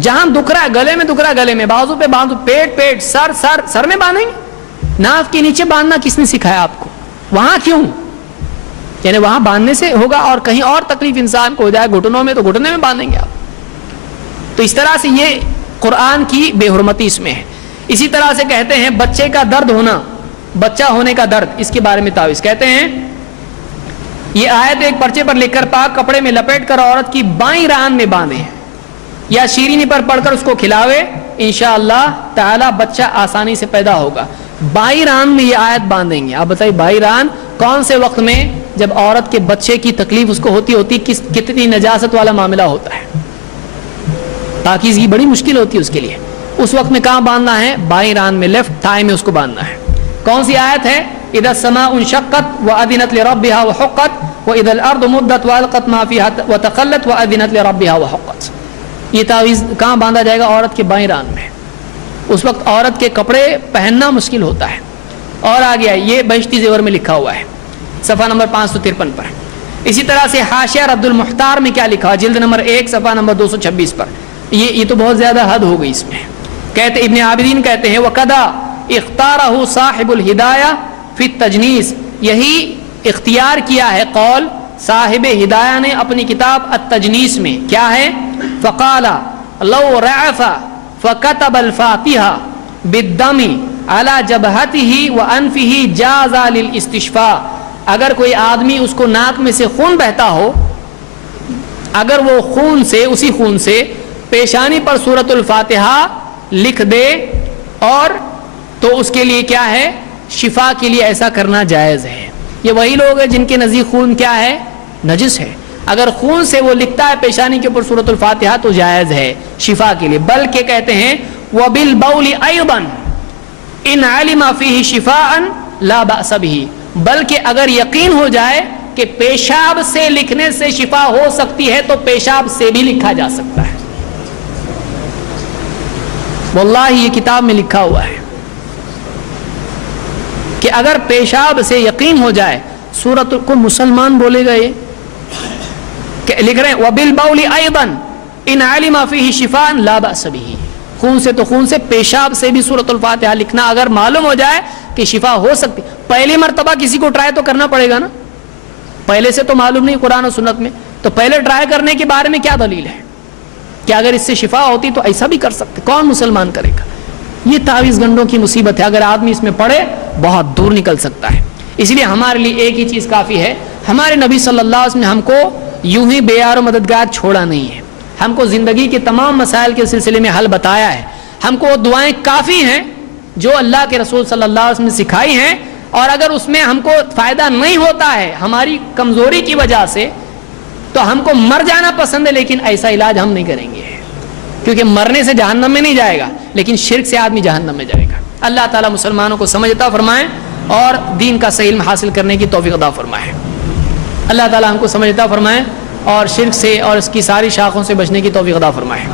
جہاں دکھ رہا ہے گلے میں دکھ رہا ہے گلے میں, بازو پہ باندھو, پیٹ سر میں باندھیں گے. ناف کے نیچے باندھنا کس نے سکھایا آپ کو؟ وہاں کیوں؟ یعنی وہاں باندھنے سے ہوگا, اور کہیں اور تکلیف انسان کو ہو جائے گھٹنوں میں, تو گھٹنے میں باندھیں گے آپ. تو اس طرح سے یہ قرآن کی بے حرمتی اس میں ہے. اسی طرح سے کہتے ہیں بچے کا درد ہونا, بچہ ہونے کا درد, اس کے بارے میں تعویذ کہتے ہیں یہ آیت ایک پرچے پر لکھ کر پاک کپڑے میں لپیٹ کر عورت کی بائیں ران میں باندھے یا شیرینی پر پڑھ کر اس کو کھلاوے, انشاءاللہ تعالی بچہ آسانی سے پیدا ہوگا. بائیں ران میں یہ آیت باندھیں گے. آپ بتائیے بائیں ران کون سے وقت میں؟ جب عورت کے بچے کی تکلیف اس کو ہوتی کتنی نجاست والا معاملہ ہوتا ہے, پاکیزگی بڑی مشکل ہوتی ہے اس کے لیے. اس وقت میں کہاں باندھنا ہے؟ بائیں ران میں, لیفٹ تھائی میں اس کو باندھنا ہے. کون سی آیت ہے؟ اذا السماء انشقت واذنت لربها وحقت واذا الارض مدت والقت ما فيها وتخلت واذنت لربها وحقت. یہ تعویذ کہاں باندھا جائے گا؟ عورت کے بائیں ران میں. اس وقت عورت کے کپڑے پہننا مشکل ہوتا ہے. اور آ گیا یہ بہشتی زیور میں لکھا ہوا ہے صفحہ نمبر 553 پر. اسی طرح سے حاشیہ رد المختار میں کیا لکھا ہے؟ جلد نمبر 1 صفحہ نمبر 226 پر. یہ تو بہت زیادہ حد ہو گئی اس میں. کہتے ابن عابدین کہتے ہیں وقدا اختارہ صاحب الہدایہ فی التجنیس, یہی اختیار کیا ہے قول صاحب ہدایہ نے اپنی کتاب التجنیس میں. کیا ہے؟ فقال لو رعف فكتب الفاتحة بالدم على جبهته وانفه جاز للاستشفاء. اگر کوئی آدمی اس کو ناک میں سے خون بہتا ہو, اگر وہ خون سے, اسی خون سے پیشانی پر سورۃ الفاتحہ لکھ دے, اور تو اس کے لیے کیا ہے؟ شفا کے لیے ایسا کرنا جائز ہے. یہ وہی لوگ ہیں جن کے نزدیک خون کیا ہے؟ نجس ہے. اگر خون سے وہ لکھتا ہے پیشانی کے اوپر سورۃ الفاتحہ تو جائز ہے شفا کے لیے. بلکہ کہتے ہیں وبالبول ایضا ان علم فیہ شفاء لا بأس به, بلکہ اگر یقین ہو جائے کہ پیشاب سے لکھنے سے شفا ہو سکتی ہے تو پیشاب سے بھی لکھا جا سکتا ہے. واللہ یہ کتاب میں لکھا ہوا ہے کہ اگر پیشاب سے یقین ہو جائے, سورۃ کو مسلمان بولے گا یہ کہ لکھ رہے ہیں وبالبول ایضا ان علم فیہ شفاء لا بأس به, خون سے تو خون سے, پیشاب سے بھی سورۃ الفاتحہ لکھنا اگر معلوم ہو جائے کہ شفا ہو سکتی. پہلی مرتبہ کسی کو ٹرائی تو کرنا پڑے گا نا, پہلے سے تو معلوم نہیں قرآن و سنت میں, تو پہلے ٹرائی کرنے کے بارے میں کیا دلیل ہے کہ اگر اس سے شفا ہوتی تو ایسا بھی کر سکتے؟ کون مسلمان کرے گا؟ یہ تعویذ گنڈوں کی مصیبت ہے, اگر آدمی اس میں پڑے بہت دور نکل سکتا ہے. اس لیے ہمارے لیے ایک ہی چیز کافی ہے, ہمارے نبی صلی اللہ علیہ وسلم نے ہم کو یوں ہی بے یار و مددگار چھوڑا نہیں ہے, ہم کو زندگی کے تمام مسائل کے سلسلے میں حل بتایا ہے. ہم کو دعائیں کافی ہیں جو اللہ کے رسول صلی اللہ علیہ وسلم نے سکھائی ہیں, اور اگر اس میں ہم کو فائدہ نہیں ہوتا ہے ہماری کمزوری کی وجہ سے تو ہم کو مر جانا پسند ہے, لیکن ایسا علاج ہم نہیں کریں گے, کیونکہ مرنے سے جہنم میں نہیں جائے گا لیکن شرک سے آدمی جہنم میں جائے گا. اللہ تعالیٰ مسلمانوں کو سمجھ عطا فرمائے اور دین کا صحیح علم حاصل کرنے کی توفیق عطا فرمائے. اللہ تعالیٰ ہم کو سمجھ عطا فرمائے اور شرک سے اور اس کی ساری شاخوں سے بچنے کی توفیق عطا فرمائے.